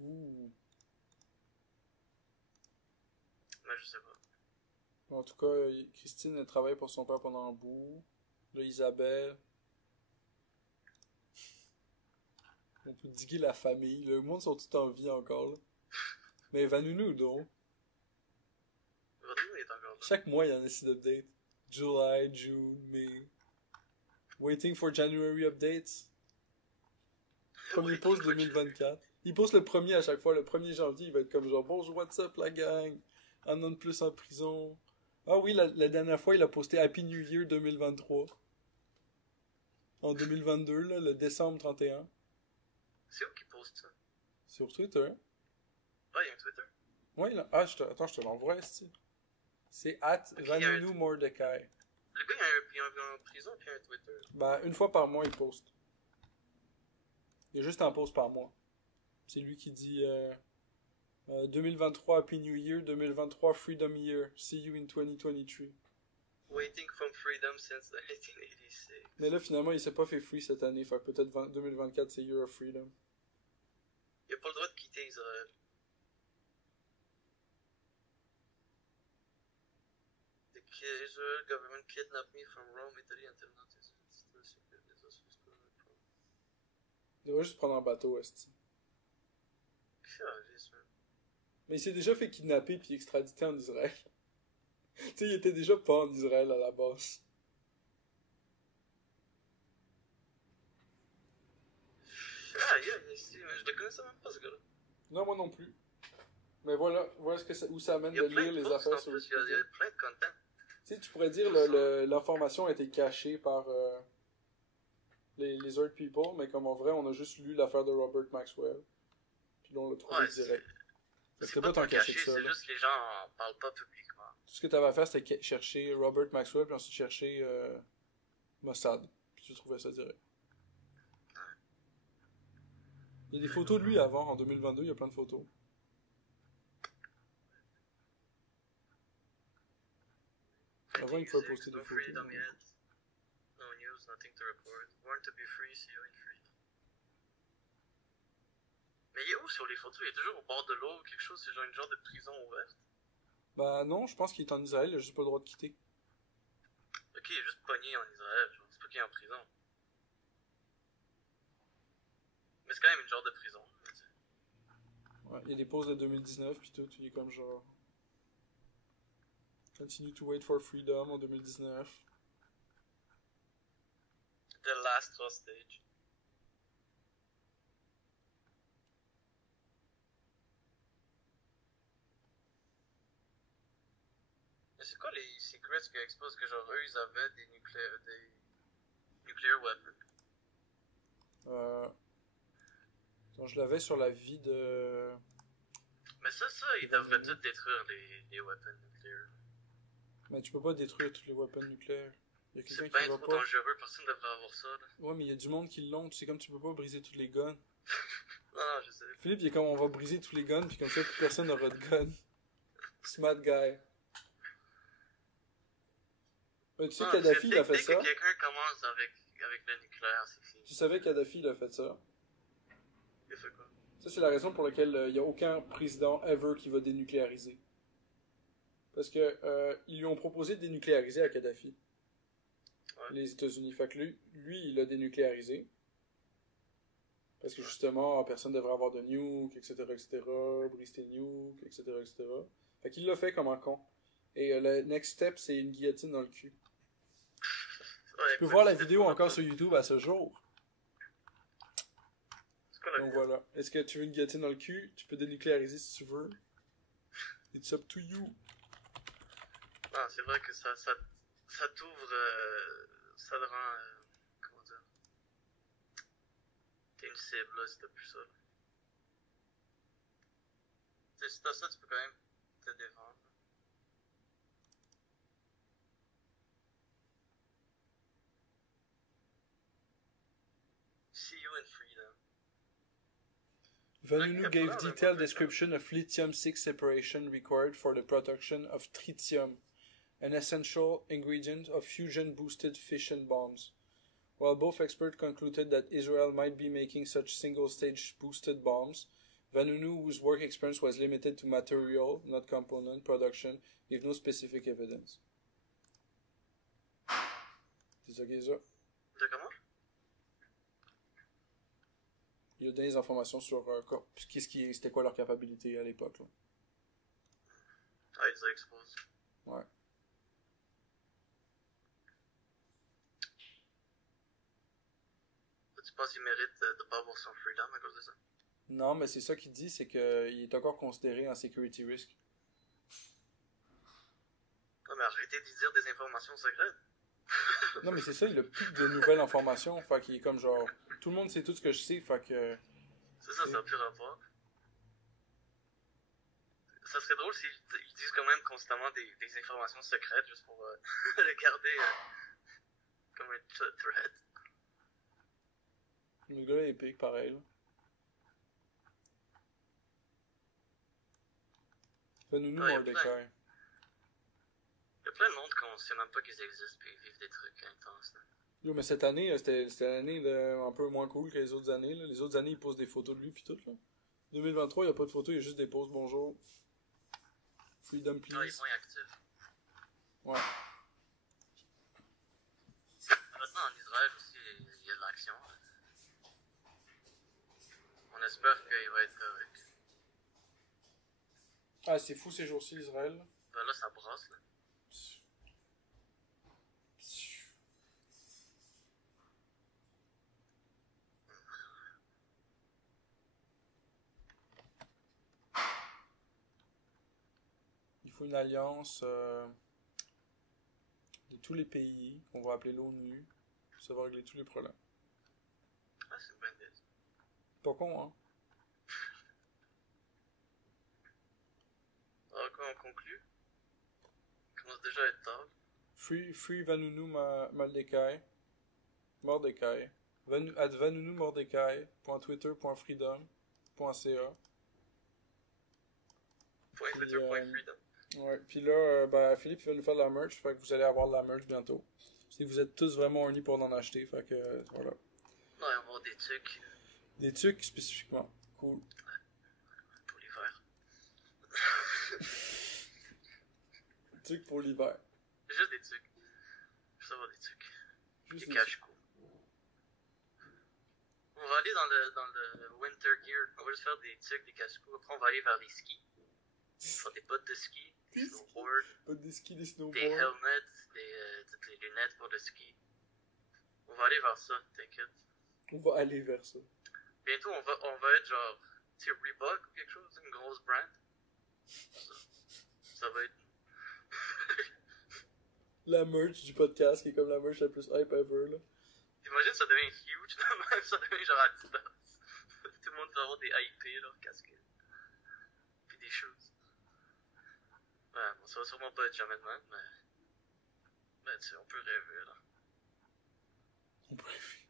Ouh. Mais je sais pas. En tout cas, Christine, elle travaille pour son père pendant un bout. Là, Isabelle. On peut diguer la famille. Le monde sont tous en vie encore, là. Mais Vanunu, donc. Vanunu est encore là. Chaque mois, il y a un essai d'update. July, June, May. Waiting for January updates. Premier post 2024. Il poste le 1er à chaque fois. Le 1er janvier, il va être comme genre, bonjour, what's up, la gang? Un an de plus en prison. Ah oui, la dernière fois, il a posté Happy New Year 2023. En 2022, là, le décembre 31. C'est où qu'il poste ça? Sur Twitter. Ah, il y a un Twitter? Oui, là. Ah, attends, je te l'envoie ici. C'est @Vanunu Mordecai. Le gars, il y a un prison puis un Twitter. Ben, une fois par mois, il poste. Il y a juste un post par mois. C'est lui qui dit 2023 Happy New Year, 2023 Freedom Year. See you in 2023. Waiting from freedom since 1986. Mais là, finalement, il s'est pas fait free cette année. Fait que peut-être 2024, c'est Year of Freedom. Il a pas le droit de quitter Israël. The Israel government kidnapped me from Rome, Italy until now. Il devrait juste prendre un bateau, esti. Mais il s'est déjà fait kidnapper puis extraditer en Israël. Tu sais, il était déjà pas en Israël à la base. Ah, je le connaissais même pas, ce gars-là. Non, moi non plus. Mais voilà où ça amène de lire les affaires sur Wikipédia. Il y a plein de content. Tu sais, tu pourrais dire l'information a été cachée par les Earth People, mais comme en vrai, on a juste lu l'affaire de Robert Maxwell. Puis là, on l'a trouvé direct. C'est pas tant caché, c'est juste que les gens en parlent pas publiquement. Tout ce que tu avais à faire, c'était chercher Robert Maxwell, puis ensuite chercher Mossad. Puis tu trouvais ça direct. Il y a des photos de lui avant, en 2022, il y a plein de photos. Avant, il pouvait poster des photos. No news, nothing to report. Born to be free, see you in freedom. Mais il est où sur les photos? Il est toujours au bord de l'eau ou quelque chose? C'est genre une genre de prison ouverte? Bah non, je pense qu'il est en Israël, il a juste pas le droit de quitter. Ok, il est juste pogné en Israël, genre. C'est pas qu'il est en prison. Mais c'est quand même une genre de prison. Ouais, il y a des poses de 2019 puis tout, il est comme genre... Continue to wait for freedom en 2019. The last hostage. Mais c'est quoi les secrets qui exposent que genre eux ils avaient des nuclear weapons? Donc je l'avais sur la vie de... Mais ça, ils devraient tout détruire les weapons nucléaires. Mais tu peux pas détruire tous les weapons nucléaires. Il y a quelqu'un C'est qui bien va trop pas... dangereux, personne devrait avoir ça, là. Ouais, mais il y a du monde qui l'ont, c'est comme tu peux pas briser tous les guns. Non, je sais. Philippe, il est comme on va briser tous les guns, puis comme ça, plus personne n'aura de gun. Smart guy. Mais tu sais, Kadhafi, il a fait ça. Dès que quelqu'un commence avec le nucléaire, c'est fini. Tu savais que Kadhafi, il a fait ça. Il a fait quoi? Ça, c'est la raison pour laquelle il n'y a aucun président ever qui va dénucléariser. Parce que ils lui ont proposé de dénucléariser à Kadhafi. Ouais. Les États-Unis. Fait que lui, il a dénucléarisé. Parce que justement, personne ne devrait avoir de nuke, etc., etc., brise tes nukes, etc., etc. Fait qu'il l'a fait comme un con. Et le next step, c'est une guillotine dans le cul. Ouais, tu peux voir la vidéo encore sur YouTube à ce jour. quoi la Donc guillotine? voilà. Est-ce que tu veux une guillotine dans le cul? Tu peux dénucléariser si tu veux. It's up to you. Non, c'est vrai que ça t'ouvre, ça te rend, comment dire, t'es une cible là si t'as plus ça. Là. Tu sais, si t'as ça, tu peux quand même te défendre. See you in freedom. Vanunu Ok, gave voilà, detailed ouais, description of lithium-6 separation required for the production of tritium, an essential ingredient of fusion-boosted fission bombs. While both experts concluded that Israel might be making such single-stage boosted bombs, Vanunu, whose work experience was limited to material, not component, production, gave no specific evidence. C'est ça qui est ça. De comment? Il a donné des informations sur c'était quoi leur capacité à l'époque. Là. Ah, ils ont exposé. Ouais. Tu penses qu'il mérite de pas avoir son freedom à cause de ça? Non, mais c'est ça qu'il dit, c'est qu'il est encore considéré en security risk. Non, mais arrêtez de dire des informations secrètes. Non, mais c'est ça, il a plus de nouvelles informations. Fait qu'il est comme genre, tout le monde sait tout ce que je sais, fait que... C'est ça, ça n'a plus rapport. Ça serait drôle s'ils disent quand même constamment des informations secrètes juste pour les garder comme un threat. Le gars est épique, pareil. Là. Vanunu Ouais, Mordecai. Il y a plein de monde qu'on sait même pas qu'ils existent puis ils vivent des trucs intenses. Là. Yo, mais cette année, c'était l'année un peu moins cool que les autres années. Là. Les autres années, ils posent des photos de lui puis tout. Là. 2023, il n'y a pas de photos, il y a juste des poses bonjour. Freedom Ah, il est please. moins actif. Ouais. Maintenant, en Israël aussi, il y a de l'action. On espère qu'il va être correct. Ah, c'est fou ces jours-ci, Israël. Ben là, ça brasse. Là. Il faut une alliance de tous les pays, qu'on va appeler l'ONU. Ça va régler tous les problèmes. Ah, c'est une bonne idée. Pas con, hein? Alors, quoi, on conclut? Il commence déjà à être tard. Free Vanunu Mordecai. Mordecai. At Vanunu Mordecai.twitter.freedom.ca. .twitter.freedom. Ouais, puis là, ben, Philippe il va nous faire de la merch, fait que vous allez avoir de la merch bientôt. Si vous êtes tous vraiment unis pour en acheter, fait que voilà. Non, il va y avoir des trucs Des trucs spécifiquement. Cool. pour l'hiver. Des trucs pour l'hiver. Juste des trucs. Juste avoir des trucs. Juste Des des cache-cou. On va aller dans le winter gear. On va juste faire des trucs, des cache-cou. Après, on va aller vers les skis. Faire des bottes de ski, des Des snowboards, Pas des skis, des des snowboards. helmets, toutes les lunettes pour le ski. On va aller vers ça, t'inquiète. On va aller vers ça. Bientôt, on va être genre, tu sais, Reebok ou quelque chose, une grosse brand. Ça va être... La merch du podcast qui est comme la merch la plus hype ever, là. Imagine, ça devient huge, même ça devient genre Adidas. Tout le monde va avoir des IP, leur casquette. Puis des shoes. Ouais, bon, ça va sûrement pas être jamais de même, mais tu sais, on peut rêver, là. On peut rêver.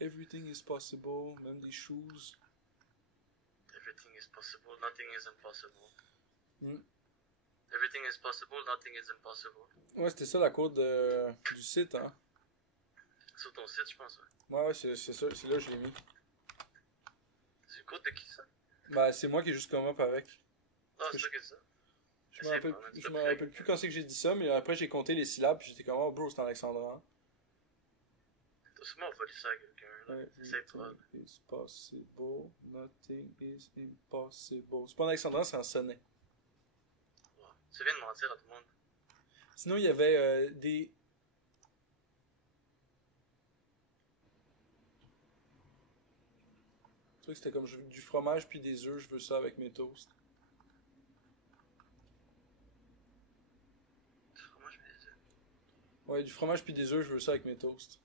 Everything is possible, même des shoes. Everything is possible, nothing is impossible. Mm. Everything is possible, nothing is impossible. Ouais, c'était ça la code du site, hein. Sur ton site, je pense, ouais. Ouais, c'est ça, c'est là que je l'ai mis. C'est le code de qui, ça? Bah, c'est moi qui ai juste come up avec. Ah, c'est ça que c'est ça. Je me rappelle plus quand c'est que j'ai dit ça, mais après j'ai compté les syllabes, puis j'étais comme, oh bro, c'est en alexandrin. T'as sûrement volé ça à quelqu'un, là. Essaye de voir. Everything is possible, nothing is impossible. C'est pas en alexandrin, c'est en sonnet. Wow. Tu viens de mentir à tout le monde. Sinon, il y avait des... truc, c'était comme du fromage puis des œufs, je veux ça avec mes toasts. Du fromage pis des œufs. Ouais, du fromage puis des œufs, je veux ça avec mes toasts.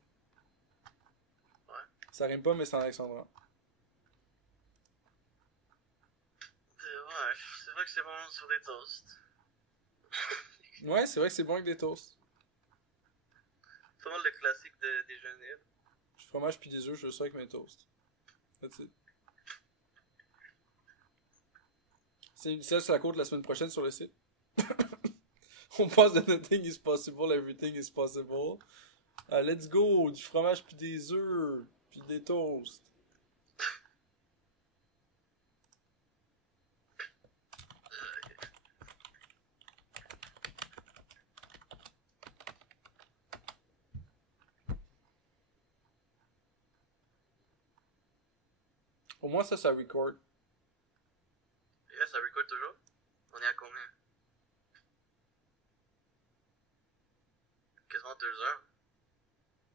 Ouais. Ça rime pas, mais c'est en alexandrin. Ouais, c'est vrai que c'est bon sur des toasts. Ouais, c'est vrai que c'est bon avec des toasts. C'est vraiment le classique de déjeuner. Du fromage puis des œufs, je veux ça avec mes toasts. That's it. C'est une selle sur la côte la semaine prochaine sur le site. On passe de nothing is possible, everything is possible. Let's go! Du fromage puis des œufs puis des toasts. Au moins ça record. Yeah, ça record toujours. On est à combien? Quasiment 2 heures.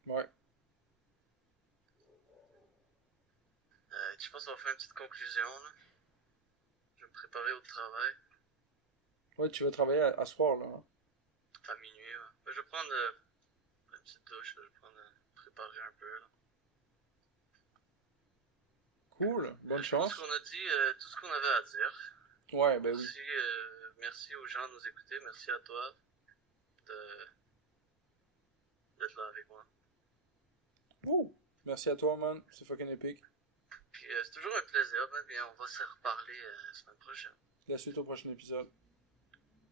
Ouais. Je pense qu'on va faire une petite conclusion, là. Je vais me préparer au travail. Ouais, tu vas travailler à soir, là. Hein? À minuit, ouais. Je vais prendre une petite douche, là. Je vais prendre préparer un peu, là. Cool, bonne Je pense chance. qu'on a dit tout ce qu'on avait à dire. Ouais, ben oui. Merci, merci aux gens de nous écouter. Merci à toi d'être là avec moi. Ouh! Merci à toi, man. C'est fucking épique. Puis c'est toujours un plaisir, man. Bien, on va se reparler la semaine prochaine. La suite au prochain épisode.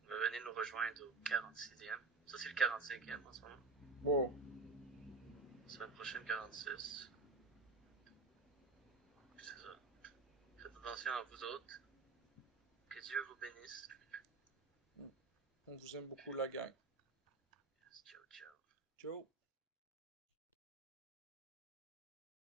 Venez nous rejoindre au 46e. Ça, c'est le 45e en ce moment. Wow. Semaine prochaine, 46. C'est ça. Faites attention à vous autres. Que Dieu vous bénisse. On vous aime beaucoup, la gang. Ciao, ciao. Ciao.